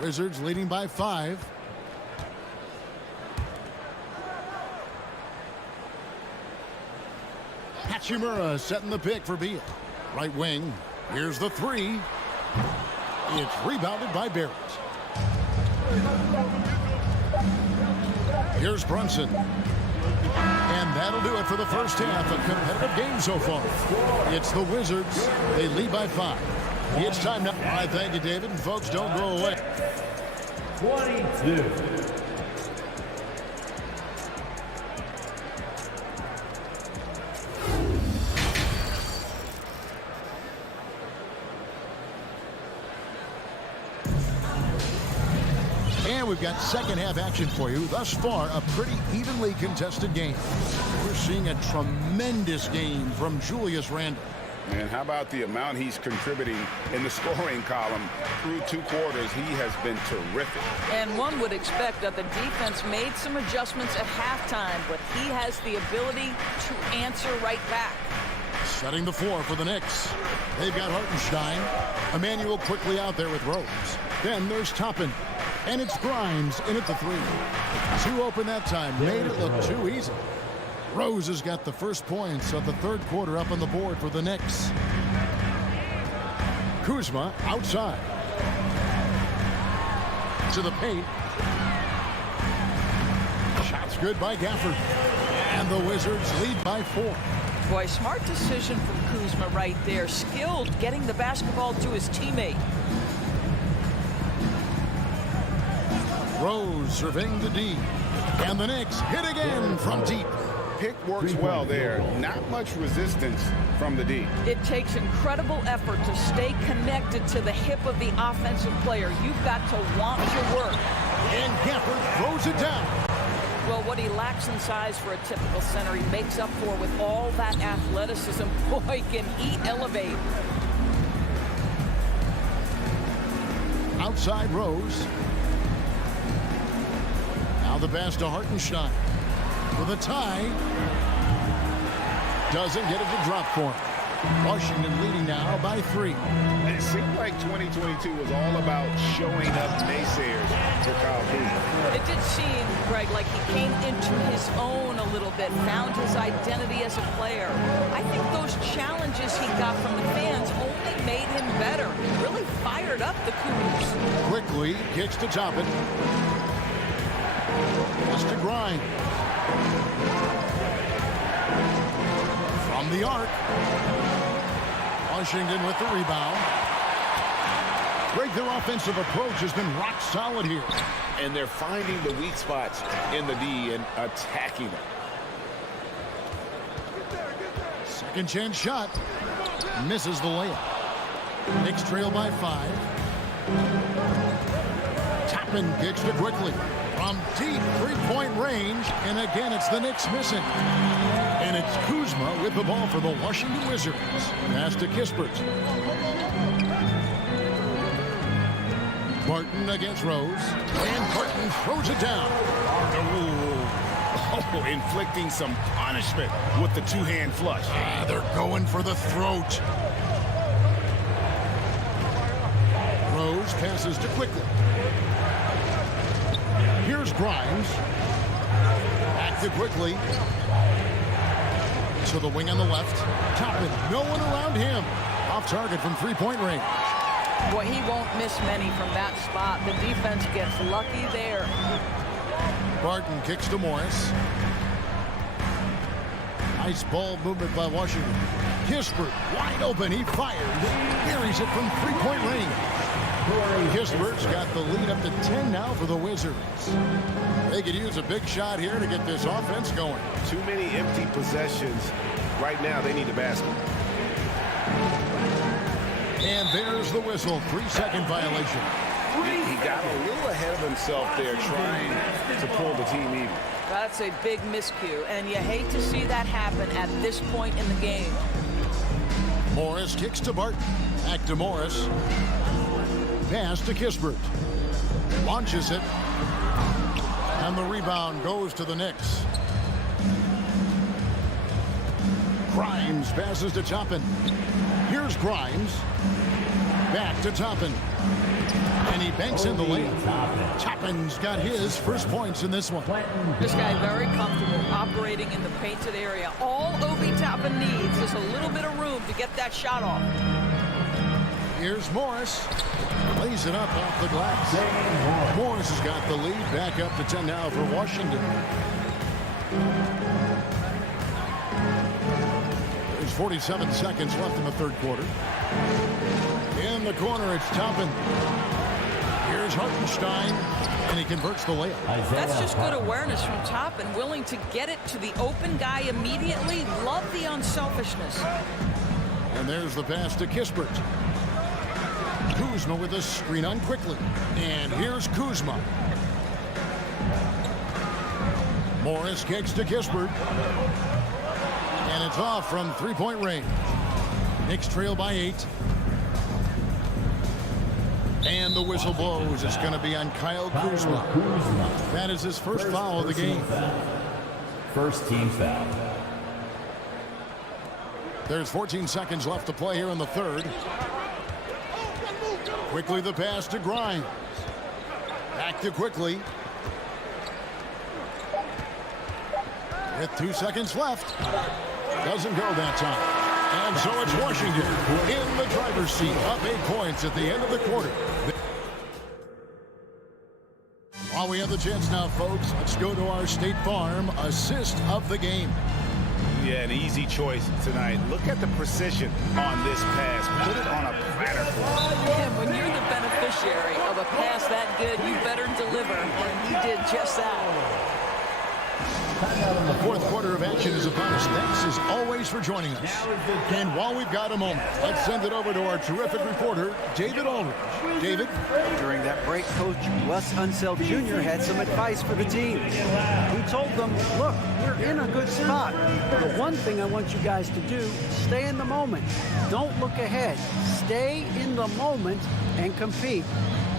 Wizards leading by 5. Hachimura setting the pick for Beal. Right wing. Here's the 3. It's rebounded by Barrett. Here's Brunson. And that'll do it for the first half. A competitive game so far. It's the Wizards. They lead by 5. It's time now. All right, thank you, David. And folks, don't go away. 22. And we've got second half action for you. Thus far, a pretty evenly contested game. We're seeing a tremendous game from Julius Randle. And how about the amount he's contributing in the scoring column through 2 quarters? He has been terrific. And one would expect that the defense made some adjustments at halftime, but he has the ability to answer right back. Setting the floor for the Knicks. They've got Hartenstein. Emmanuel quickly out there with Rose. Then there's Toppin. And it's Grimes in at the 3. 2 open that time. Made it look too easy. Rose has got the first points of the third quarter up on the board for the Knicks. Kuzma outside. To the paint. Shots good by Gafford. And the Wizards lead by 4. Boy, smart decision from Kuzma right there. Skilled getting the basketball to his teammate. Rose surveying the D. And the Knicks hit again from deep. Pick works well there. Not much resistance from the D. It takes incredible effort to stay connected to the hip of the offensive player. You've got to want your work. And Gafford throws it down. Well, what he lacks in size for a typical center, he makes up for with all that athleticism. Boy, can he elevate. Outside Rose. Now the pass to Hartenstein. With a tie. Doesn't get it to drop for him. Washington leading now by 3. It seemed like 2022 was all about showing up naysayers for Kyle Kuzma. It did seem, Greg, like he came into his own a little bit, found his identity as a player. I think those challenges he got from the fans only made him better. Really fired up the Cougars. Quickly kicks to Toppin. Has to Grind. From the arc. Washington with the rebound. Great, their offensive approach has been rock solid here. And they're finding the weak spots in the D and attacking them. Second chance shot. Misses the layup. Knicks trail by 5. Toppin kicks to Quickly. From deep three-point range. And again, it's the Knicks missing. And it's Kuzma with the ball for the Washington Wizards. Pass to Kispert. Barton against Rose. And Barton throws it down. Oh, inflicting some punishment with the two-hand flush. They're going for the throat. Rose passes to Quickly. Here's Grimes. Back to Quickly. To the wing on the left. Toppin, no one around him. Off target from three-point range. Boy, he won't miss many from that spot. The defense gets lucky there. Barton kicks to Morris. Nice ball movement by Washington. Kispert wide open. He fires. Carries it from three-point range. Kispert's got the lead up to 10 now for the Wizards. They could use a big shot here to get this offense going. Too many empty possessions. Right now, they need the basket. And there's the whistle. 3-second violation. He got a little ahead of himself there trying to pull the team even. That's a big miscue, and you hate to see that happen at this point in the game. Morris kicks to Barton. Back to Morris. Pass to Kispert. Launches it. And the rebound goes to the Knicks. Grimes passes to Toppin. Here's Grimes. Back to Toppin. And he banks in the lane. Toppin's got his first points in this one. This guy very comfortable operating in the painted area. All Obi Toppin needs is a little bit of room to get that shot off. Here's Morris. Lays it up off the glass. Morris has got the lead. Back up to 10 now for Washington. There's 47 seconds left in the third quarter. In the corner, it's Toppin. Here's Hartenstein, and he converts the layup. That's just good awareness from Toppin, willing to get it to the open guy immediately. Love the unselfishness. And there's the pass to Kispert. Kuzma with a screen on Quickly. And here's Kuzma. Morris kicks to Kispert. And it's off from three-point range. Knicks trail by 8. And the whistle blows. It's going to be on Kyle Kuzma. That is his first foul of the game. First team foul. There's 14 seconds left to play here in the third. Quickly the pass to Grimes. Back to Quickly. With 2 seconds left. Doesn't go that time. And so it's Washington in the driver's seat, up 8 points at the end of the quarter. While we have the chance now, folks, let's go to our State Farm assist of the game. Yeah, an easy choice tonight. Look at the precision on this pass. Put it on a platter for him. And when you're the beneficiary of a pass that good, you better deliver. And he did just that. The fourth quarter of action is upon us. Thanks as always for joining us. And while we've got a moment, let's send it over to our terrific reporter, David Aldridge. David? During that break, Coach Wes Unseld Jr. had some advice for the team. He told them, look, you're in a good spot. The one thing I want you guys to do, stay in the moment. Don't look ahead. Stay in the moment and compete.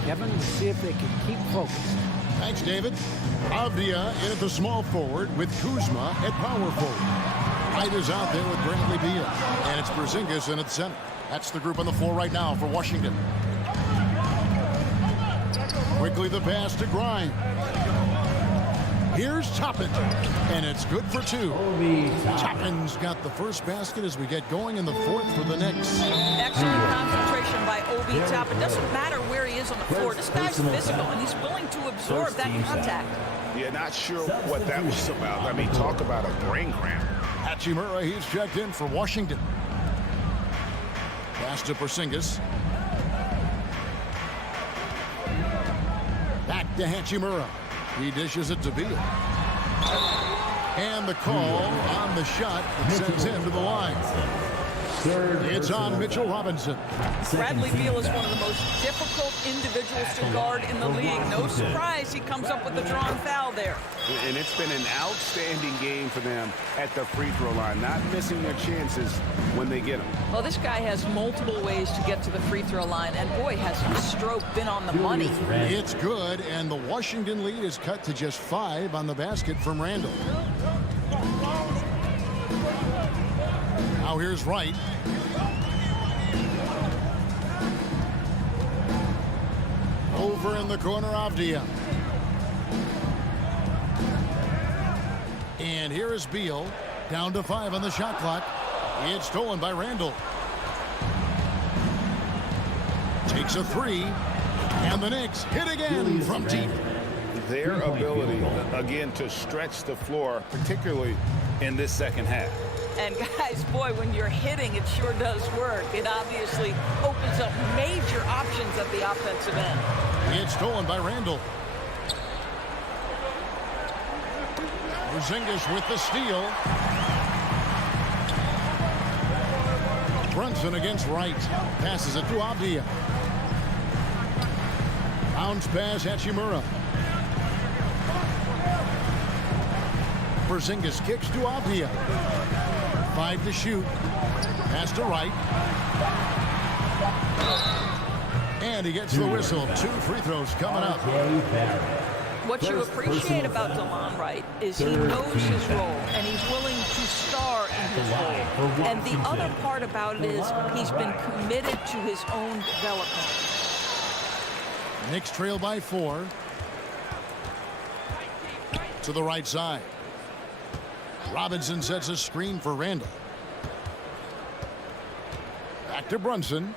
Kevin, let's see if they can keep focused. Thanks, David. Avdia in at the small forward with Kuzma at power forward. Hyde is out there with Bradley Beal. And it's Porzingis in at center. That's the group on the floor right now for Washington. Quickly the pass to Grimes. Here's Toppin, and it's good for 2. Toppin's got the first basket as we get going in the 4th for the Knicks. Excellent concentration by Obi Toppin. Doesn't matter where he is on the floor. This guy's physical, and he's willing to absorb that contact. Yeah, not sure what that was about. I mean, talk about a brain cramp. Hachimura, he's checked in for Washington. Pass to Porzingis. Back to Hachimura. He dishes it to Beal. And the call on the shot that sends him to the line. It's on Mitchell Robinson. Bradley Beal is one of the most difficult individuals to guard in the league. No surprise he comes up with the drawn foul there. And it's been an outstanding game for them at the free throw line, not missing their chances when they get them. Well, this guy has multiple ways to get to the free throw line, and boy, has his stroke been on the money. It's good, and the Washington lead is cut to just 5 on the basket from Randall. Now here's Wright. Over in the corner, Avdia. And here is Beal. Down to 5 on the shot clock. It's stolen by Randall. Takes a 3. And the Knicks hit again from deep. Their ability, again, to stretch the floor, particularly in this second half. And guys, boy, when you're hitting, it sure does work. It obviously opens up major options at the offensive end. It's stolen by Randall. Porzingis with the steal. Brunson against Wright. Passes it to Avdia. Bounce pass, Hachimura. Porzingis kicks to Avdia. 5 to shoot. Pass to Wright. And he gets the whistle. 2 free throws coming up. What you appreciate about DeLon Wright is he knows his role, and he's willing to star in his role. And the other part about it is he's been committed to his own development. Knicks trail by 4. To the right side. Robinson sets a screen for Randall. Back to Brunson.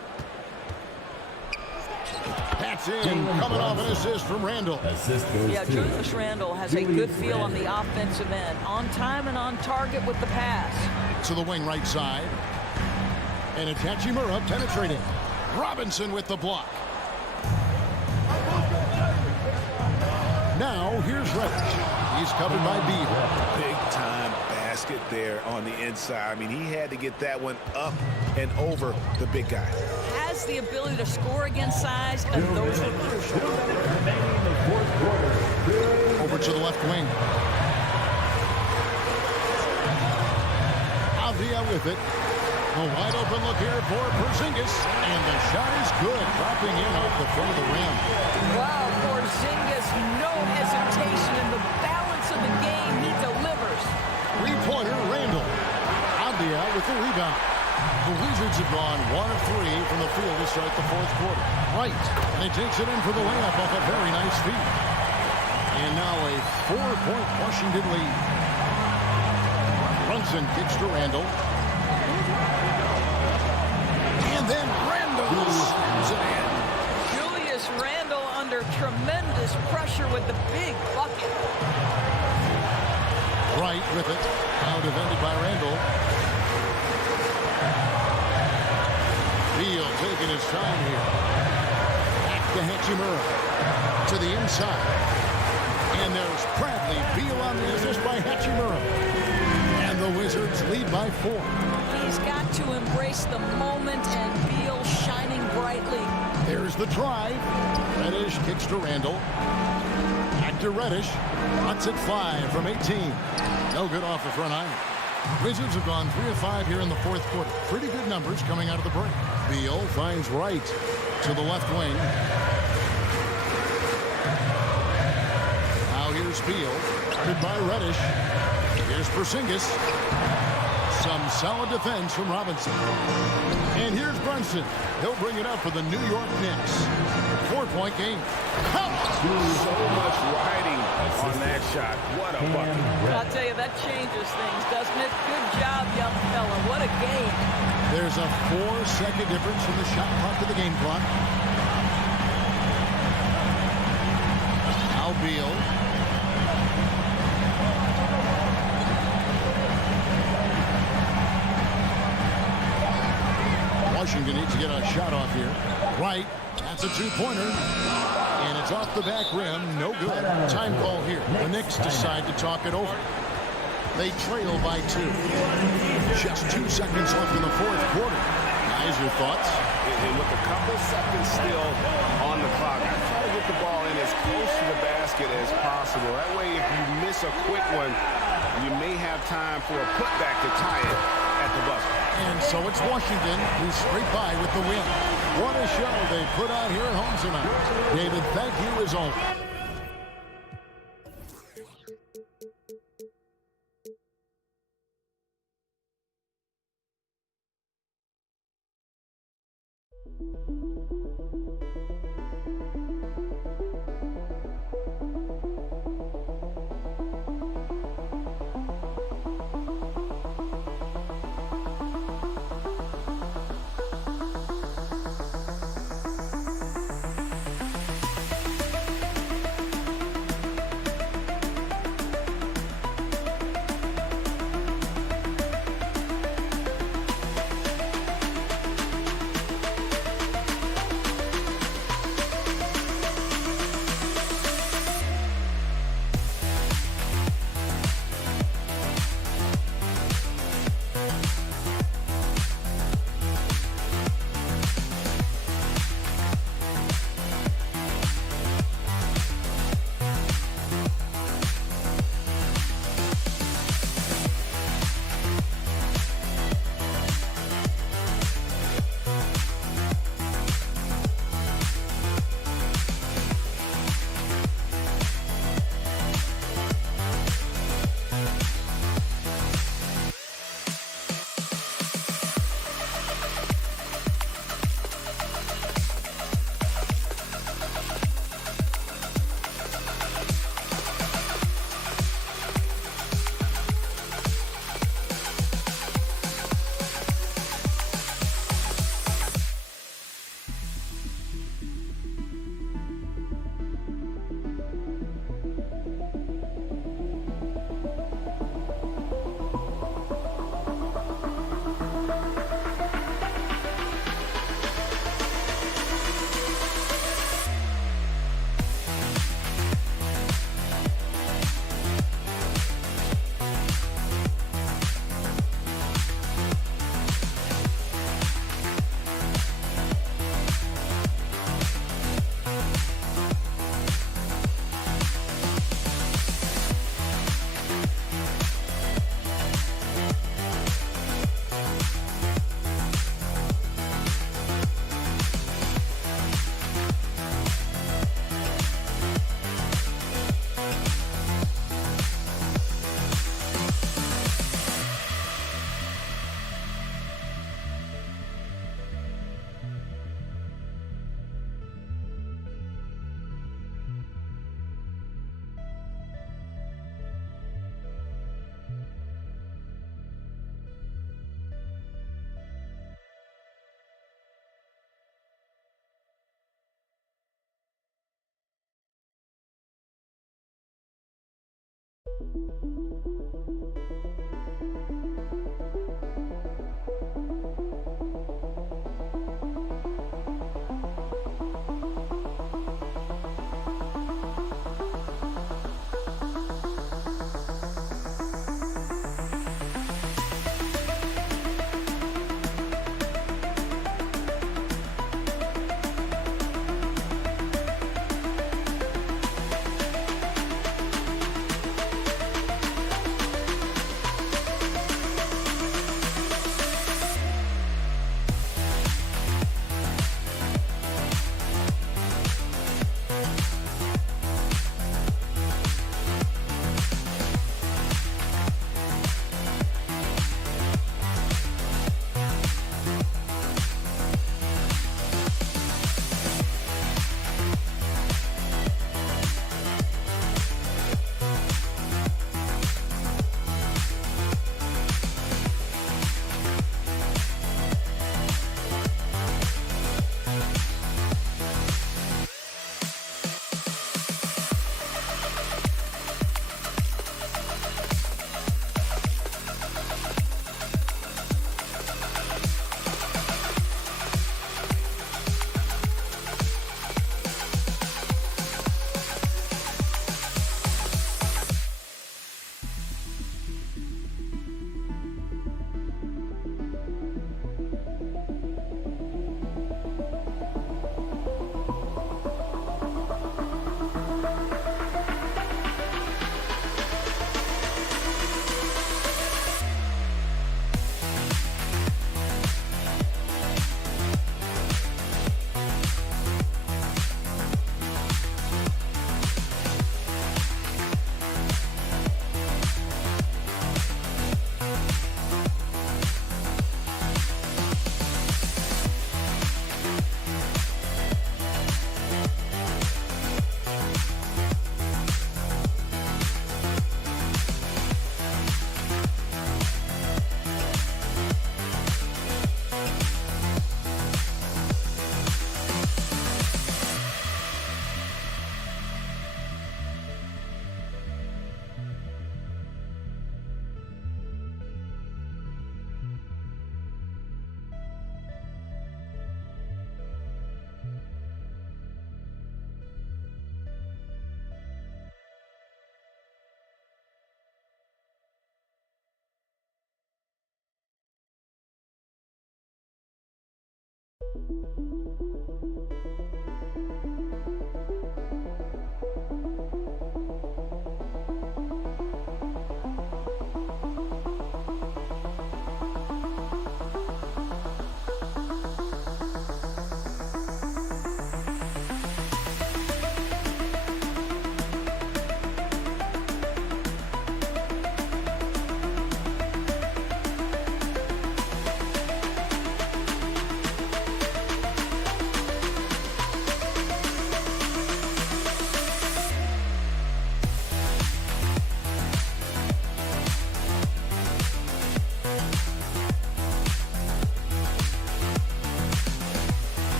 That's in, coming off an assist from Randall. Yeah, Julius Randall has a good feel on the offensive end. On time and on target with the pass. To the wing right side. And it's Hachimura penetrating. Robinson with the block. Now here's Reddish. He's covered by Beal. Big time basket there on the inside. I mean, he had to get that one up and over the big guy. Has the ability to score against size, and those are crucial. Over to the left wing. Avdia with it. A wide open look here for Porzingis. And the shot is good. Dropping in off the front of the rim. Wow, Porzingis, no hesitation in the balance of the game. He delivers. 3-pointer, Randall. Avdia with the rebound. The Wizards have gone 1 of 3 from the field to start the 4th quarter. Right. And he takes it in for the layup off a very nice feed. And now a 4-point Washington lead. Brunson kicks to Randall. And then Randall slams it in. Julius Randall under tremendous pressure with the big bucket. Wright with it. Now defended by Randall. Beal taking his time here. Back to Hachimura. To the inside. And there's Bradley Beal on the assist by Hachimura. And the Wizards lead by 4. He's got to embrace the moment, and Beal shining brightly. There's the drive. Reddish kicks to Randall. Back to Reddish. Cuts it 5 from 18. No good off the front iron. Wizards have gone 3 of 5 here in the 4th quarter. Pretty good numbers coming out of the break. Beal finds Wright to the left wing. Now here's Beal. Guarded by Reddish. Here's Porzingis. Some solid defense from Robinson. And here's Brunson. He'll bring it up for the New York Knicks. 4-point game. So much riding on that shot. What a bucket. I'll tell you, that changes things, doesn't it? Good job, young fella. What a game. There's a 4-second difference from the shot clock to the game clock. Beal. Washington needs to get a shot off here. Right. That's a two-pointer. And it's off the back rim. No good. Time call here. The Knicks decide to talk it over. They trail by 2. Just 2 seconds left in the fourth quarter. Guys, your thoughts? And with a couple seconds still on the clock, I try to get the ball in as close to the basket as possible. That way, if you miss a quick one, you may have time for a putback to tie it at the buzzer. And so it's Washington who scrape by with the win. What a show they put on here at home tonight. David, thank you as always.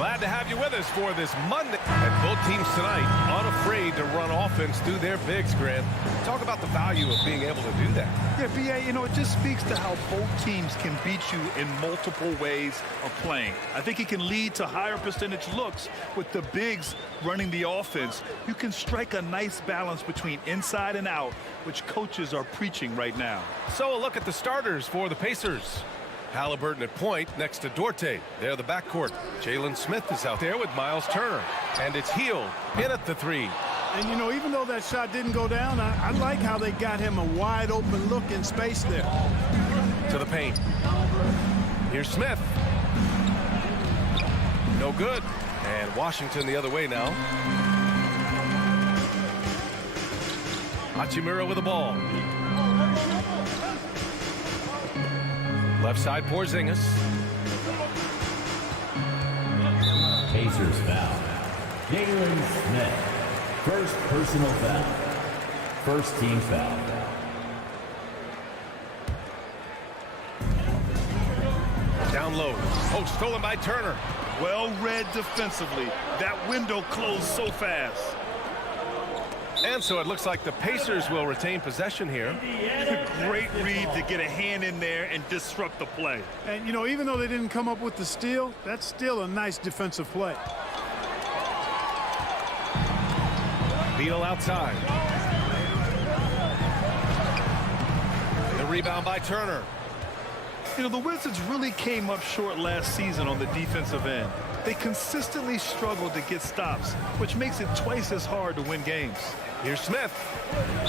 Glad to have you with us for this Monday. And both teams tonight unafraid to run offense through their bigs, Grant. Talk about the value of being able to do that. Yeah, B.A., you know, it just speaks to how both teams can beat you in multiple ways of playing. I think it can lead to higher percentage looks with the bigs running the offense. You can strike a nice balance between inside and out, which coaches are preaching right now. So a look at the starters for the Pacers. Halliburton at point next to Duarte. They're the backcourt. Jalen Smith is out there with Miles Turner. And it's Hield in at the three. And, you know, even though that shot didn't go down, I like how they got him a wide open look in space there. To the paint. Here's Smith. No good. And Washington the other way now. Hachimura with the ball. Left side, Porzingis. Pacers foul. Jalen Smith. First personal foul. First team foul. Down low. Oh, stolen by Turner. Well read defensively. That window closed so fast. And so it looks like the Pacers will retain possession here. Great read to get a hand in there and disrupt the play. And, you know, even though they didn't come up with the steal, that's still a nice defensive play. Beal outside. The rebound by Turner. You know, the Wizards really came up short last season on the defensive end. They consistently struggled to get stops, which makes it twice as hard to win games. Here's Smith.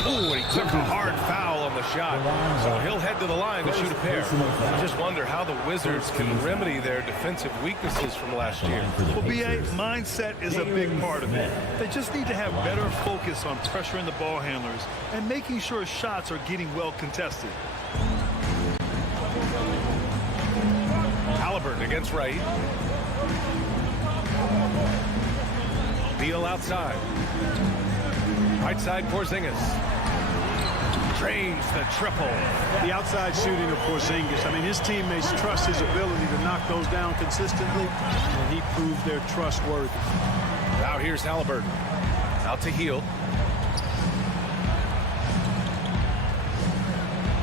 Ooh, and he took a hard foul on the shot. So he'll head to the line to shoot a pair. I just wonder how the Wizards can remedy their defensive weaknesses from last year. Well, BA, mindset is a big part of it. They just need to have better focus on pressuring the ball handlers and making sure shots are getting well contested. Halliburton against Wright. Beal outside. Right side, Porzingis. Drains the triple. The outside shooting of Porzingis. I mean, his teammates trust his ability to knock those down consistently, and he proved they're trustworthy. Now here's Halliburton. Out to Hield.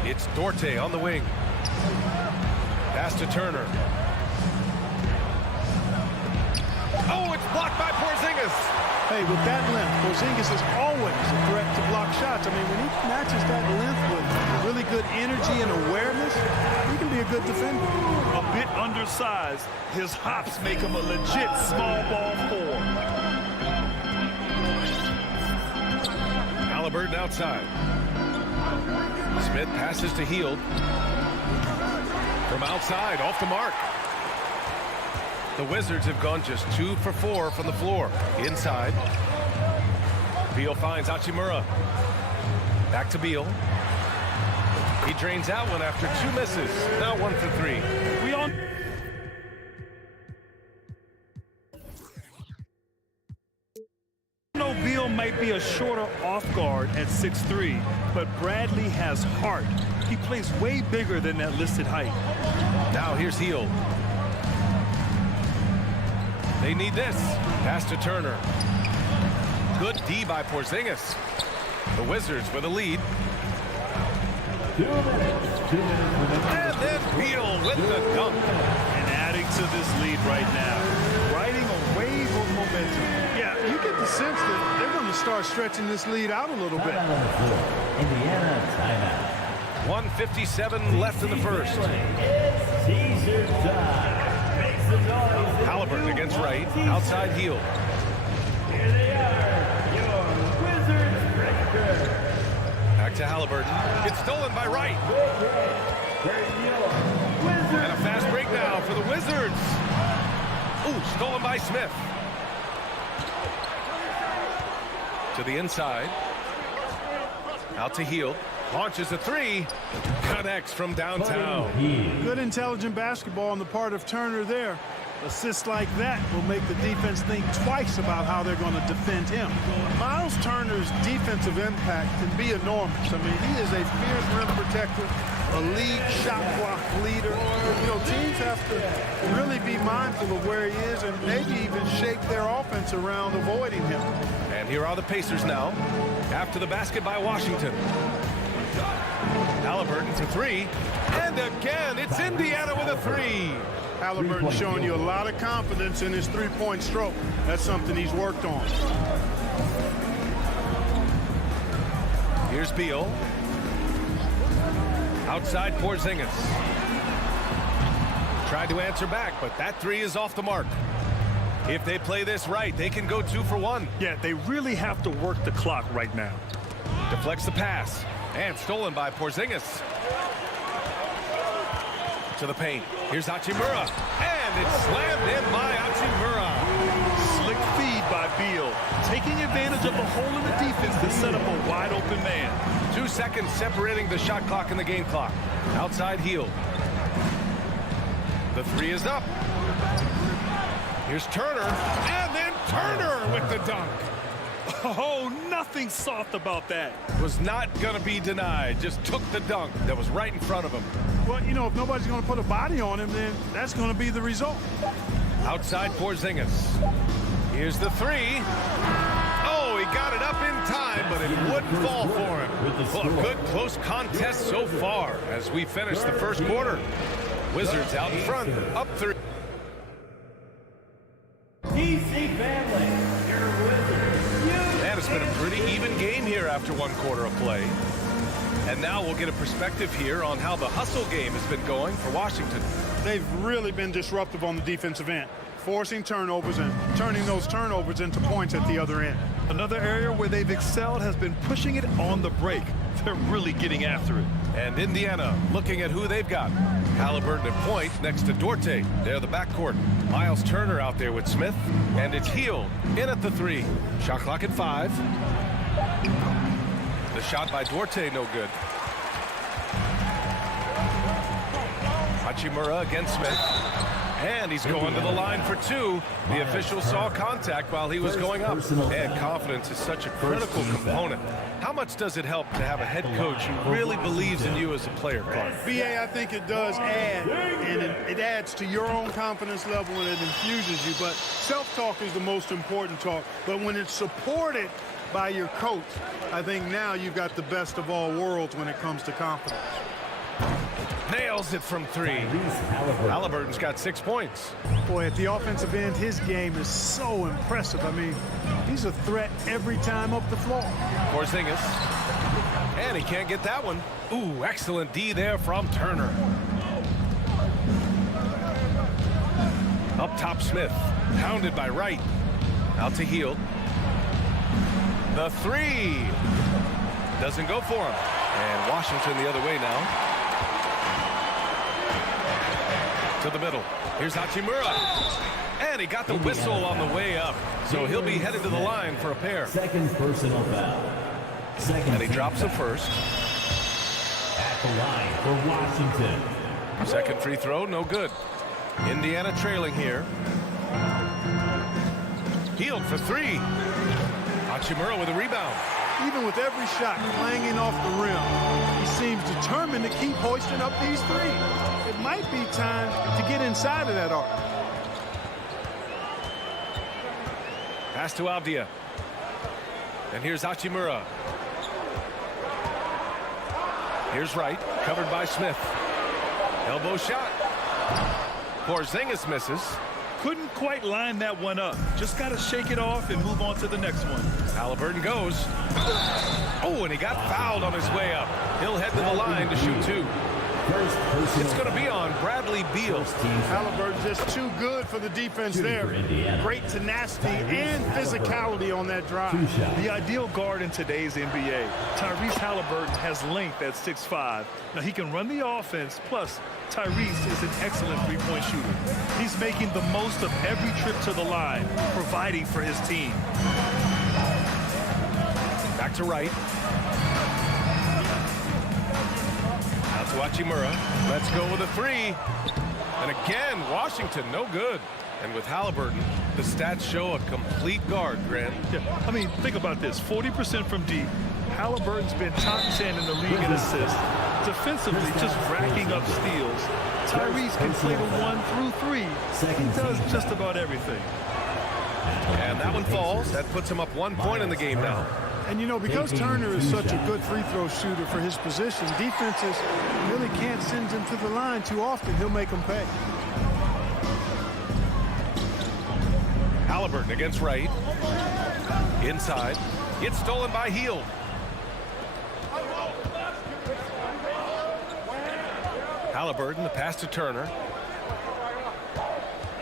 It's Dorte on the wing. Pass to Turner. Oh, it's blocked by Porzingis. Hey, with that length, Porzingis is always a threat to block shots. I mean, when he matches that length with really good energy and awareness, he can be a good defender. A bit undersized, his hops make him a legit small ball four. Halliburton outside. Smith passes to Hield. From outside, off the mark. The Wizards have gone just 2 for 4 from the floor. Inside. Beal finds Hachimura. Back to Beal. He drains that one after 2 misses. Now 1 for 3. We all know Beal might be a shorter off guard at 6'3", but Bradley has heart. He plays way bigger than that listed height. Now here's Hield. They need this. Pass to Turner. Good D by Porzingis. The Wizards with a lead. 2 minutes. 2 minutes. And then Beal with the dunk. And adding to this lead right now. Riding a wave of momentum. Yeah, you get the sense that they're going to start stretching this lead out a little bit. Indiana timeout. 1:57 left in the first. It's teaser time. Make some noise. Halliburton against Wright. Outside Hield. Here they are, your Wizards breakers. Back to Halliburton. It's stolen by Wright. And a fast break now for the Wizards. Ooh, stolen by Smith. To the inside. Out to Hield. Launches a 3. Connects from downtown. Good intelligent basketball on the part of Turner there. Assists like that will make the defense think twice about how they're going to defend him. Miles Turner's defensive impact can be enormous. I mean, he is a fierce rim protector, a league shot block leader. You know, teams have to really be mindful of where he is and maybe even shape their offense around avoiding him. And here are the Pacers now. After the basket by Washington. Halliburton for 3. And again, it's Indiana with a 3. Halliburton showing you a lot of confidence in his three-point stroke. That's something he's worked on. Here's Beal. Outside Porzingis. Tried to answer back, but that 3 is off the mark. If they play this right, they can go 2 for 1. Yeah, they really have to work the clock right now. Deflects the pass. And stolen by Porzingis. To the paint. Here's Hachimura. And it's slammed in by Hachimura. Slick feed by Beal. Taking advantage of the hole in the defense to set up a wide open man. 2 seconds separating the shot clock and the game clock. Outside Hield. The 3 is up. Here's Turner. And then Turner with the dunk. Oh, nothing soft about that. Was not going to be denied. Just took the dunk that was right in front of him. Well, you know, if nobody's going to put a body on him, then that's going to be the result. Outside Porzingis. Here's the 3. Oh, he got it up in time, but it wouldn't fall for him. Well, a good close contest so far as we finish the first quarter. Wizards out in front, up 3. DC family, your Wizards. And it's been a pretty even game here after 1 quarter of play. And now we'll get a perspective here on how the hustle game has been going for Washington. They've really been disruptive on the defensive end, forcing turnovers and turning those turnovers into points at the other end. Another area where they've excelled has been pushing it on the break. They're really getting after it. And Indiana looking at who they've got. Halliburton at point next to Duarte. They're the backcourt. Miles Turner out there with Smith. And it's Hield in at the 3. Shot clock at 5. The shot by Duarte, no good. Hachimura against Smith. And he's going to the line for 2. The official saw contact while he was going up. And confidence is such a critical component. How much does it help to have a head coach who really believes in you as a player, Clark? BA, I think it does add, and it adds to your own confidence level and it infuses you. But self-talk is the most important talk. But when it's supported by your coach, I think now you've got the best of all worlds when it comes to confidence. Nails it from 3. Halliburton's got 6 points. Boy, at the offensive end, his game is so impressive. I mean, he's a threat every time up the floor. Porzingis. And he can't get that one. Ooh, excellent D there from Turner. Up top, Smith. Pounded by Wright. Out to Hield. The 3. Doesn't go for him. And Washington the other way now. To the middle. Here's Hachimura. And he got the whistle on the way up. So he'll be headed to the line for a pair. Second personal foul. And he drops the first. At the line for Washington. Second free throw, no good. Indiana trailing here. Hield for 3. Hachimura with a rebound. Even with every shot clanging off the rim, he seems determined to keep hoisting up these 3. It might be time to get inside of that arc. Pass to Avdia. And here's Hachimura. Here's Wright, covered by Smith. Elbow shot. Porzingis misses. Couldn't quite line that one up. Just got to shake it off and move on to the next one. Halliburton goes. Oh, and he got fouled on his way up. He'll head to the line to shoot 2. It's going to be on Bradley Beal. Halliburton just too good for the defense there. Great tenacity and physicality on that drive. The ideal guard in today's NBA. Tyrese Halliburton has length at 6'5". Now he can run the offense, plus Tyrese is an excellent three-point shooter. He's making the most of every trip to the line, providing for his team. Back to Wright. Out to Hachimura. Let's go with a 3. And again, Washington, no good. And with Halliburton, the stats show a complete guard, Grant. Yeah, I mean, think about this. 40% from deep. Halliburton's been top 10 in the league in assists. Defensively, just racking up steals. Tyrese can play the 1 through 3. He does just about everything. And that one falls. That puts him up 1 point in the game now. And, you know, because Turner is such a good free throw shooter for his position, defenses really can't send him to the line too often. He'll make them pay. Halliburton against Wright. Inside. It's stolen by Hield. Halliburton, the pass to Turner.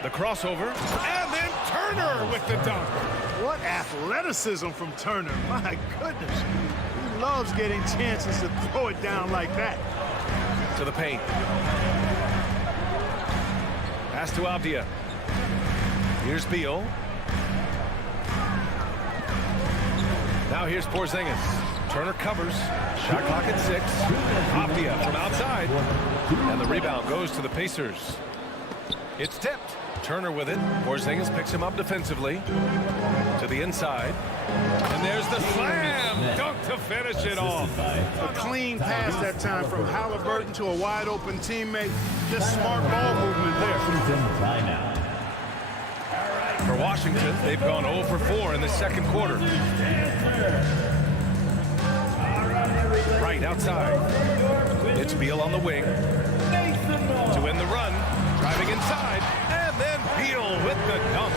The crossover. And then Turner Turner with the dunk. What athleticism from Turner. My goodness. He loves getting chances to throw it down like that. To the paint. Pass to Avdia. Here's Beal. Now here's Porzingis. Turner covers. Shot clock at 6. Avdia from outside. And the rebound goes to the Pacers. It's tipped. Turner with it. Porzingis picks him up defensively. To the inside. And there's the slam dunk to finish it off. A clean pass that time from Halliburton to a wide open teammate. Just smart ball movement there. For Washington, they've gone 0 for 4 in the second quarter. Right outside. It's Beal on the wing. To win the run. Driving inside. And then Beal with the dunk.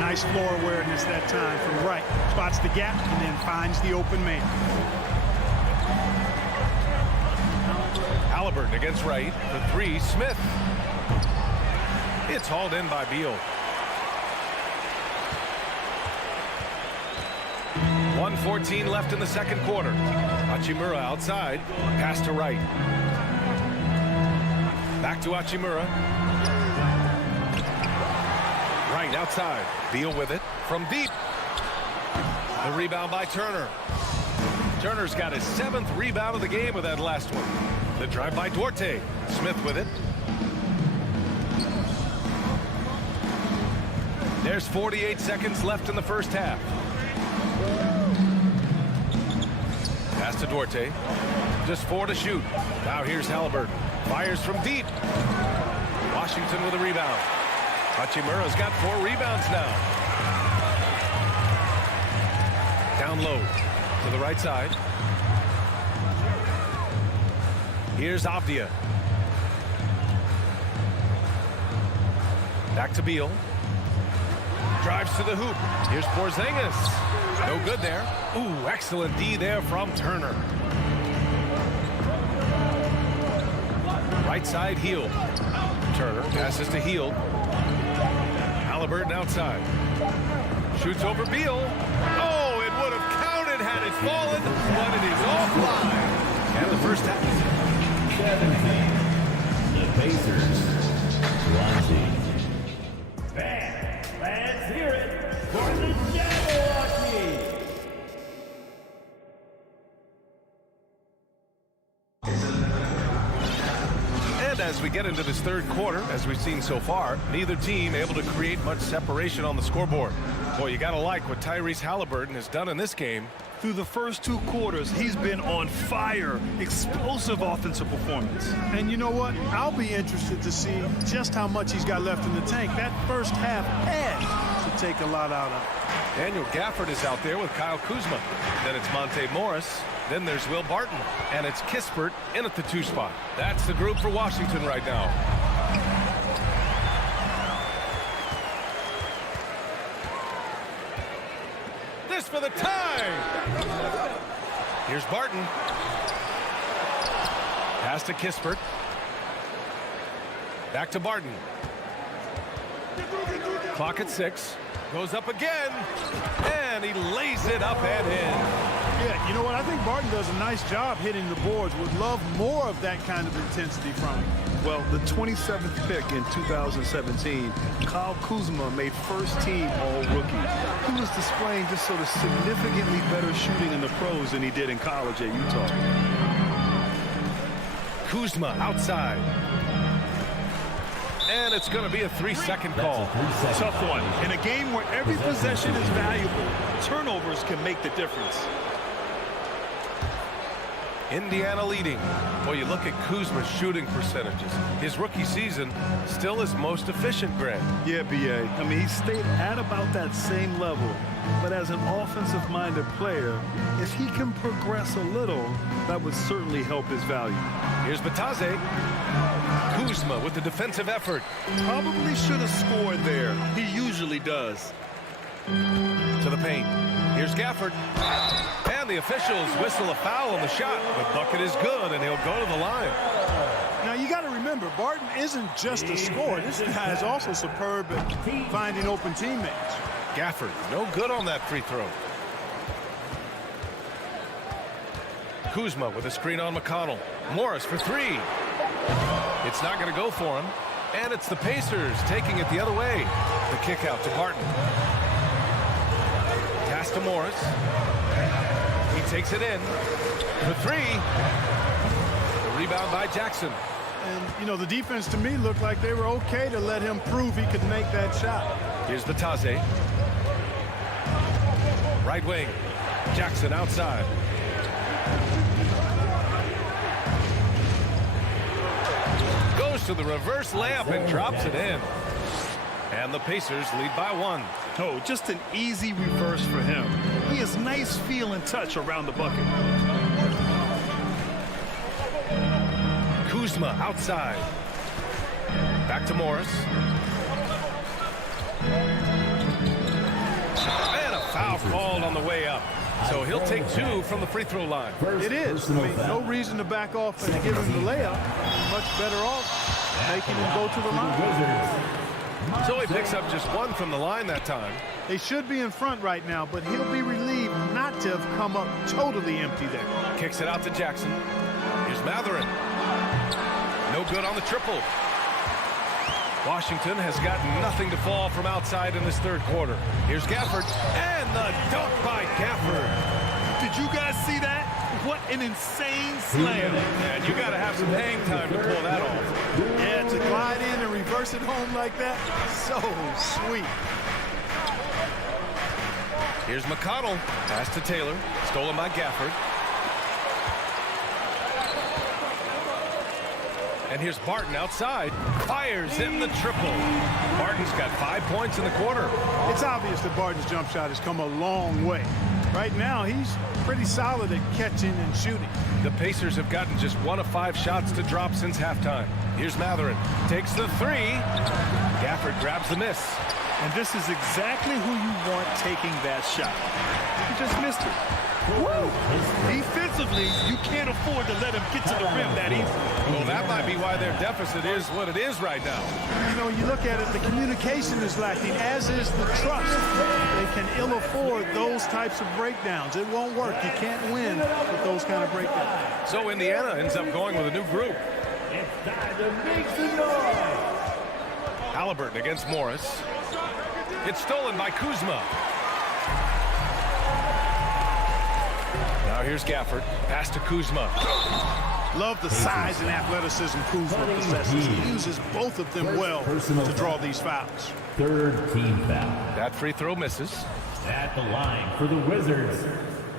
Nice floor awareness that time from Wright. Spots the gap and then finds the open man. Halliburton against Wright. For 3, Smith. It's hauled in by Beal. 1:14 left in the second quarter. Hachimura outside. Pass to Wright. Back to Hachimura. Right outside. Beal with it from deep. The rebound by Turner. Turner's got his 7th rebound of the game with that last one. The drive by Duarte. Smith with it. There's 48 seconds left in the first half. Pass to Duarte. Just 4 to shoot. Now here's Halliburton. Fires from deep. Washington with a rebound. Hachimura's got 4 rebounds now. Down low to the right side. Here's Avdia. Back to Beal. Drives to the hoop. Here's Porzingis. No good there. Ooh, excellent D there from Turner. Right side, Hield. Turner passes to Hield. Halliburton outside. Shoots over Beal. Oh, it would have counted had it fallen, but it is offline. And the first half. 17. The Pacers. 20. Let's hear it for the Jabberwocky. And as we get into this third quarter, as we've seen so far, neither team able to create much separation on the scoreboard. Boy, you gotta like what Tyrese Halliburton has done in this game. Through the first 2 quarters, he's been on fire. Explosive offensive performance. And you know what? I'll be interested to see just how much he's got left in the tank. That first half had to take a lot out of it. Daniel Gafford is out there with Kyle Kuzma. Then it's Monte Morris. Then there's Will Barton. And it's Kispert in at the 2 spot. That's the group for Washington right now. This for the tie. Here's Barton. Pass to Kispert. Back to Barton. Clock at 6. Goes up again. And he lays it up and in. Yeah, you know what? I think Barton does a nice job hitting the boards. Would love more of that kind of intensity from him. Well, the 27th pick in 2017, Kyle Kuzma made first-team All-Rookie. He was displaying just sort of significantly better shooting in the pros than he did in college at Utah. Kuzma outside. And it's going to be a 3-second call. Tough one. In a game where every possession is valuable, turnovers can make the difference. Indiana leading. Well, you look at Kuzma's shooting percentages. His rookie season still his most efficient, Greg. Yeah, B.A. I mean, he stayed at about that same level. But as an offensive-minded player, if he can progress a little, that would certainly help his value. Here's Batase. Kuzma with the defensive effort. Probably should have scored there. He usually does. To the paint. Here's Gafford. And the officials whistle a foul on the shot. The bucket is good, and he'll go to the line. Now, you got to remember, Barton isn't just a scorer. This guy is also superb at finding open teammates. Gafford, no good on that free throw. Kuzma with a screen on McConnell. Morris for three. It's not going to go for him. And it's the Pacers taking it the other way. The kick out to Barton. Pass to Morris. He takes it in for three. The rebound by Jackson. And, you know, the defense to me looked like they were okay to let him prove he could make that shot. Here's Batase. Right wing. Jackson outside. Goes to the reverse layup and drops it in. And the Pacers lead by one. Oh, just an easy reverse for him. He has nice feel and touch around the bucket. Kuzma outside. Back to Morris. And a foul called on the way up. So he'll take two from the free throw line. It is. I mean, no reason to back off and give him the layup. Much better off making him go to the line. So he picks up just one from the line that time. They should be in front right now, but he'll be relieved not to have come up totally empty there. Kicks it out to Jackson. Here's Matherin. No good on the triple. Washington has got nothing to fall from outside in this third quarter. Here's Gafford, and the dunk by Gafford. Did you guys see that? What an insane slam. And you got to have some hang time to pull that off. Yeah, to glide in and reverse it home like that, so sweet. Here's McConnell. Pass to Taylor. Stolen by Gafford. And here's Barton outside. Fires in the triple. Barton's got 5 points in the quarter. It's obvious that Barton's jump shot has come a long way. Right now, he's pretty solid at catching and shooting. The Pacers have gotten just 1 of 5 shots to drop since halftime. Here's Matherin. Takes the three. Gafford grabs the miss. And this is exactly who you want taking that shot. He just missed it. Woo! Defensively, you can't afford to let him get to the rim that easily. Well, that might be why their deficit is what it is right now. You know, you look at it, the communication is lacking, as is the trust. They can ill afford those types of breakdowns. It won't work. You can't win with those kind of breakdowns. So Indiana ends up going with a new group. It's time to make some noise. Halliburton against Morris. It's stolen by Kuzma. Now here's Gafford. Pass to Kuzma. Love the size and athleticism Kuzma possesses. He uses both of them well to draw these fouls. Third team foul. That free throw misses. At the line for the Wizards,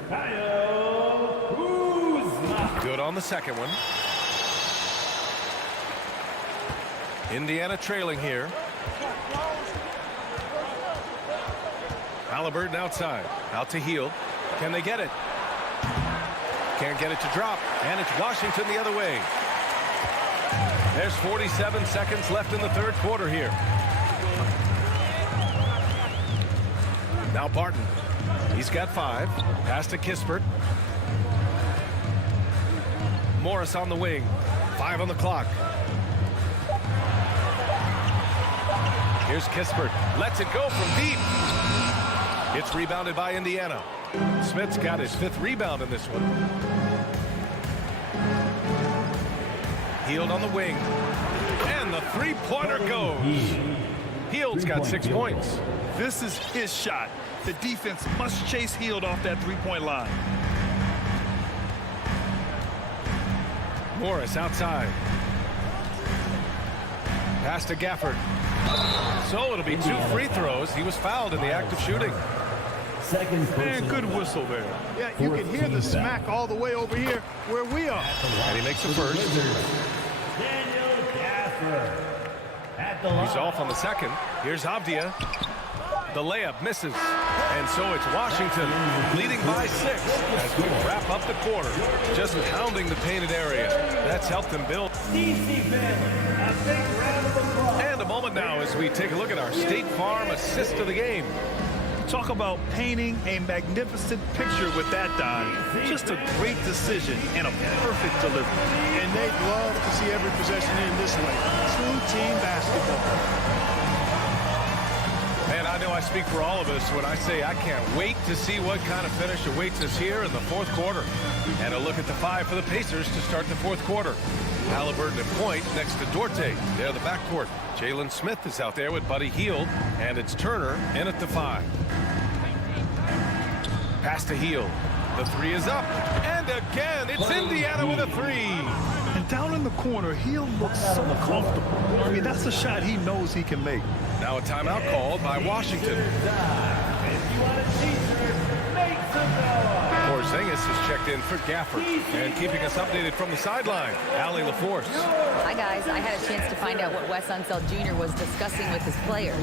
Kyle Kuzma. Good on the second one. Indiana trailing here. Halliburton outside. Out to Hield. Can they get it? Can't get it to drop. And it's Washington the other way. There's 47 seconds left in the third quarter here. Now Barton. He's got 5. Pass to Kispert. Morris on the wing. 5 on the clock. Here's Kispert. Lets it go from deep. It's rebounded by Indiana. Smith's got his 5th rebound in this one. Hield on the wing. And the three-pointer goes. Hield's got 6 points. This is his shot. The defense must chase Hield off that three-point line. Morris outside. Pass to Gafford. So it'll be 2 free throws. He was fouled in the act of shooting. Man, good whistle there. Yeah, you can hear the smack all the way over here where we are. And he makes the first. Daniel Gafford. At the line. He's off on the second. Here's Avdia. The layup misses. And so it's Washington leading by 6 as we wrap up the quarter. Just pounding the painted area. That's helped them build. DC family, a big round of applause. And a moment now as we take a look at our State Farm assist of the game. Talk about painting a magnificent picture with that dive. Just a great decision and a perfect delivery. And they'd love to see every possession in this way. True team basketball. Man, I know I speak for all of us when I say I can't wait to see what kind of finish awaits us here in the fourth quarter. And a look at the 5 for the Pacers to start the fourth quarter. Halliburton at point next to Duarte. They're the backcourt. Jalen Smith is out there with Buddy Hield, and it's Turner in at the 5. Pass to Hield. The 3 is up. And again, it's Indiana with a 3. And down in the corner, Hield looks so comfortable. I mean, that's a shot he knows he can make. Now a timeout called by Washington. Porzingis has checked in for Gafford. And keeping us updated from the sideline, Allie LaForce. Hi, guys. I had a chance to find out what Wes Unseld Jr. was discussing with his players.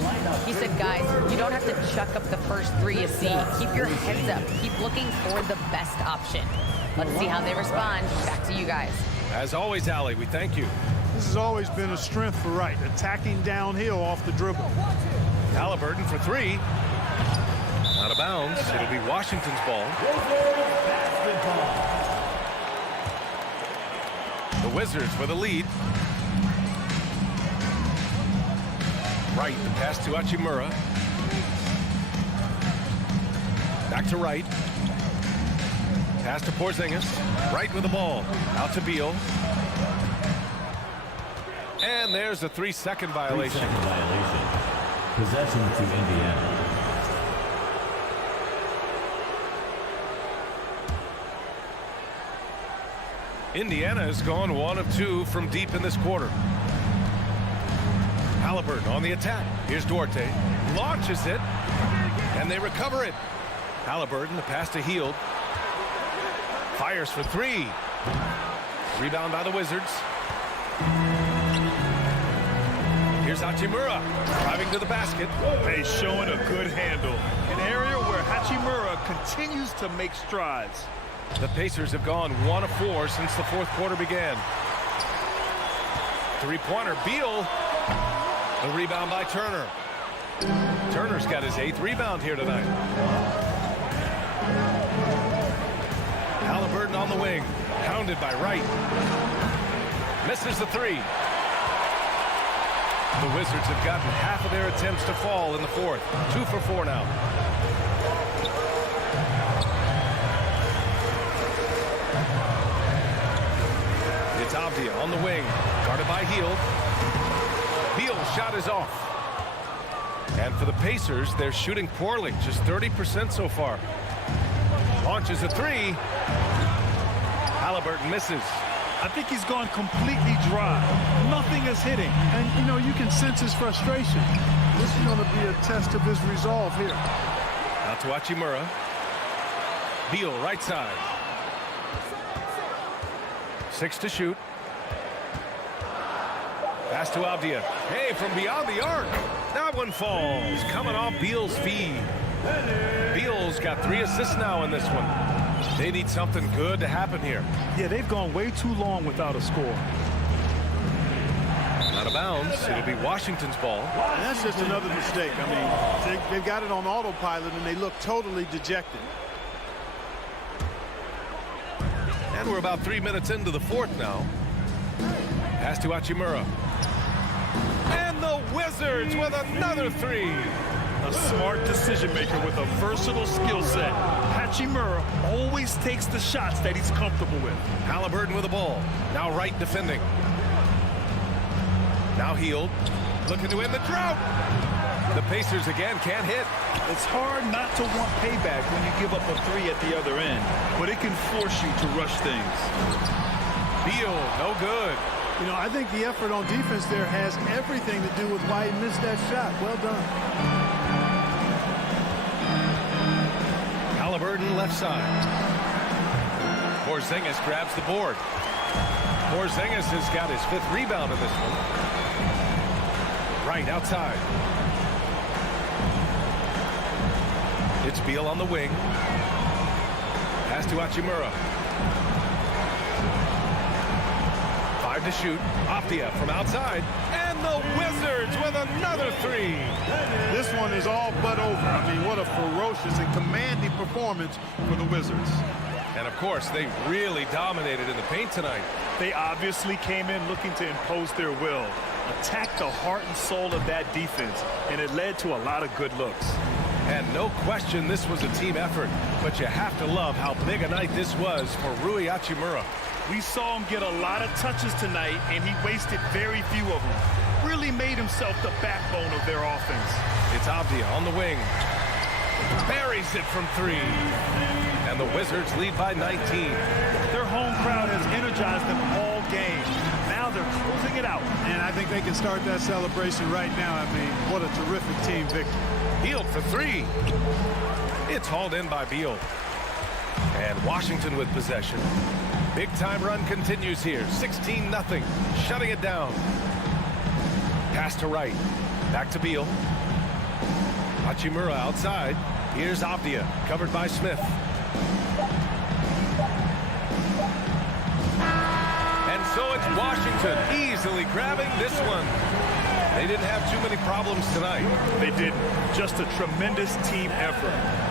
He said, guys, you don't have to chuck up the first 3 you see. Keep your heads up. Keep looking for the best option. Let's see how they respond. Back to you guys. As always, Allie, we thank you. This has always been a strength for Wright, attacking downhill off the dribble. Halliburton for 3. Out of bounds. It'll be Washington's ball. The Wizards with a lead. Wright, the pass to Hachimura. Back to Wright. Pass to Porzingis. Wright with the ball. Out to Beal. And there's a 3-second violation. 3-second violation. Possession to Indiana. Indiana has gone 1 of 2 from deep in this quarter. Halliburton on the attack. Here's Duarte. Launches it. And they recover it. Halliburton, the pass to Hield. Fires for 3. Rebound by the Wizards. Here's Hachimura driving to the basket. Hey, showing a good handle. An area where Hachimura continues to make strides. The Pacers have gone 1 of 4 since the fourth quarter began. 3-pointer, Beal. The rebound by Turner. Turner's got his 8th rebound here tonight. Halliburton on the wing. Pounded by Wright. Misses the 3. The Wizards have gotten half of their attempts to fall in the fourth. 2 for 4 now. It's Avdia on the wing. Guarded by Hield. Beal's shot is off. And for the Pacers, they're shooting poorly. Just 30% so far. Launches a 3. Halliburton misses. I think he's gone completely dry. Nothing is hitting. And, you know, you can sense his frustration. This is going to be a test of his resolve here. Out to Hachimura. Beal, right side. 6 to shoot. Pass to Avdia. Hey, from beyond the arc. That one falls. Coming off Beal's feed. Beal's got 3 assists now in this one. They need something good to happen here. Yeah, they've gone way too long without a score. Out of bounds. It'll be Washington's ball. And that's just another mistake. I mean, they've got it on autopilot, and they look totally dejected. And we're about 3 minutes into the fourth now. Pass to Hachimura. And the Wizards with another 3. A smart decision maker with a versatile skill set. Hachimura always takes the shots that he's comfortable with. Halliburton with the ball. Now Wright defending. Now Hield. Looking to end the drought. The Pacers again can't hit. It's hard not to want payback when you give up a 3 at the other end, but it can force you to rush things. Beal, no good. You know, I think the effort on defense there has everything to do with why he missed that shot. Well done. Halliburton left side. Porzingis grabs the board. Porzingis has got his 5th rebound in this one. Right outside. It's Beal on the wing. Pass to Hachimura. 5 to shoot. Avdia from outside. And the Wizards with another three. This one is all but over. I mean, what a ferocious and commanding performance for the Wizards. And of course, they really dominated in the paint tonight. They obviously came in looking to impose their will, attack the heart and soul of that defense, and it led to a lot of good looks. And no question this was a team effort, but you have to love how big a night this was for Rui Hachimura. We saw him get a lot of touches tonight, and he wasted very few of them. Really made himself the backbone of their offense. It's Avdia on the wing. Buries it from three. And the Wizards lead by 19. Their home crowd has energized them all game. Now they're closing it out. And I think they can start that celebration right now. I mean, what a terrific team victory. Beal for three. It's hauled in by Beal. And Washington with possession. Big time run continues here. 16-0. Shutting it down. Pass to Wright. Back to Beal. Hachimura outside. Here's Avdia. Covered by Smith. And so it's Washington easily grabbing this one. They didn't have too many problems tonight. They did. Just a tremendous team effort.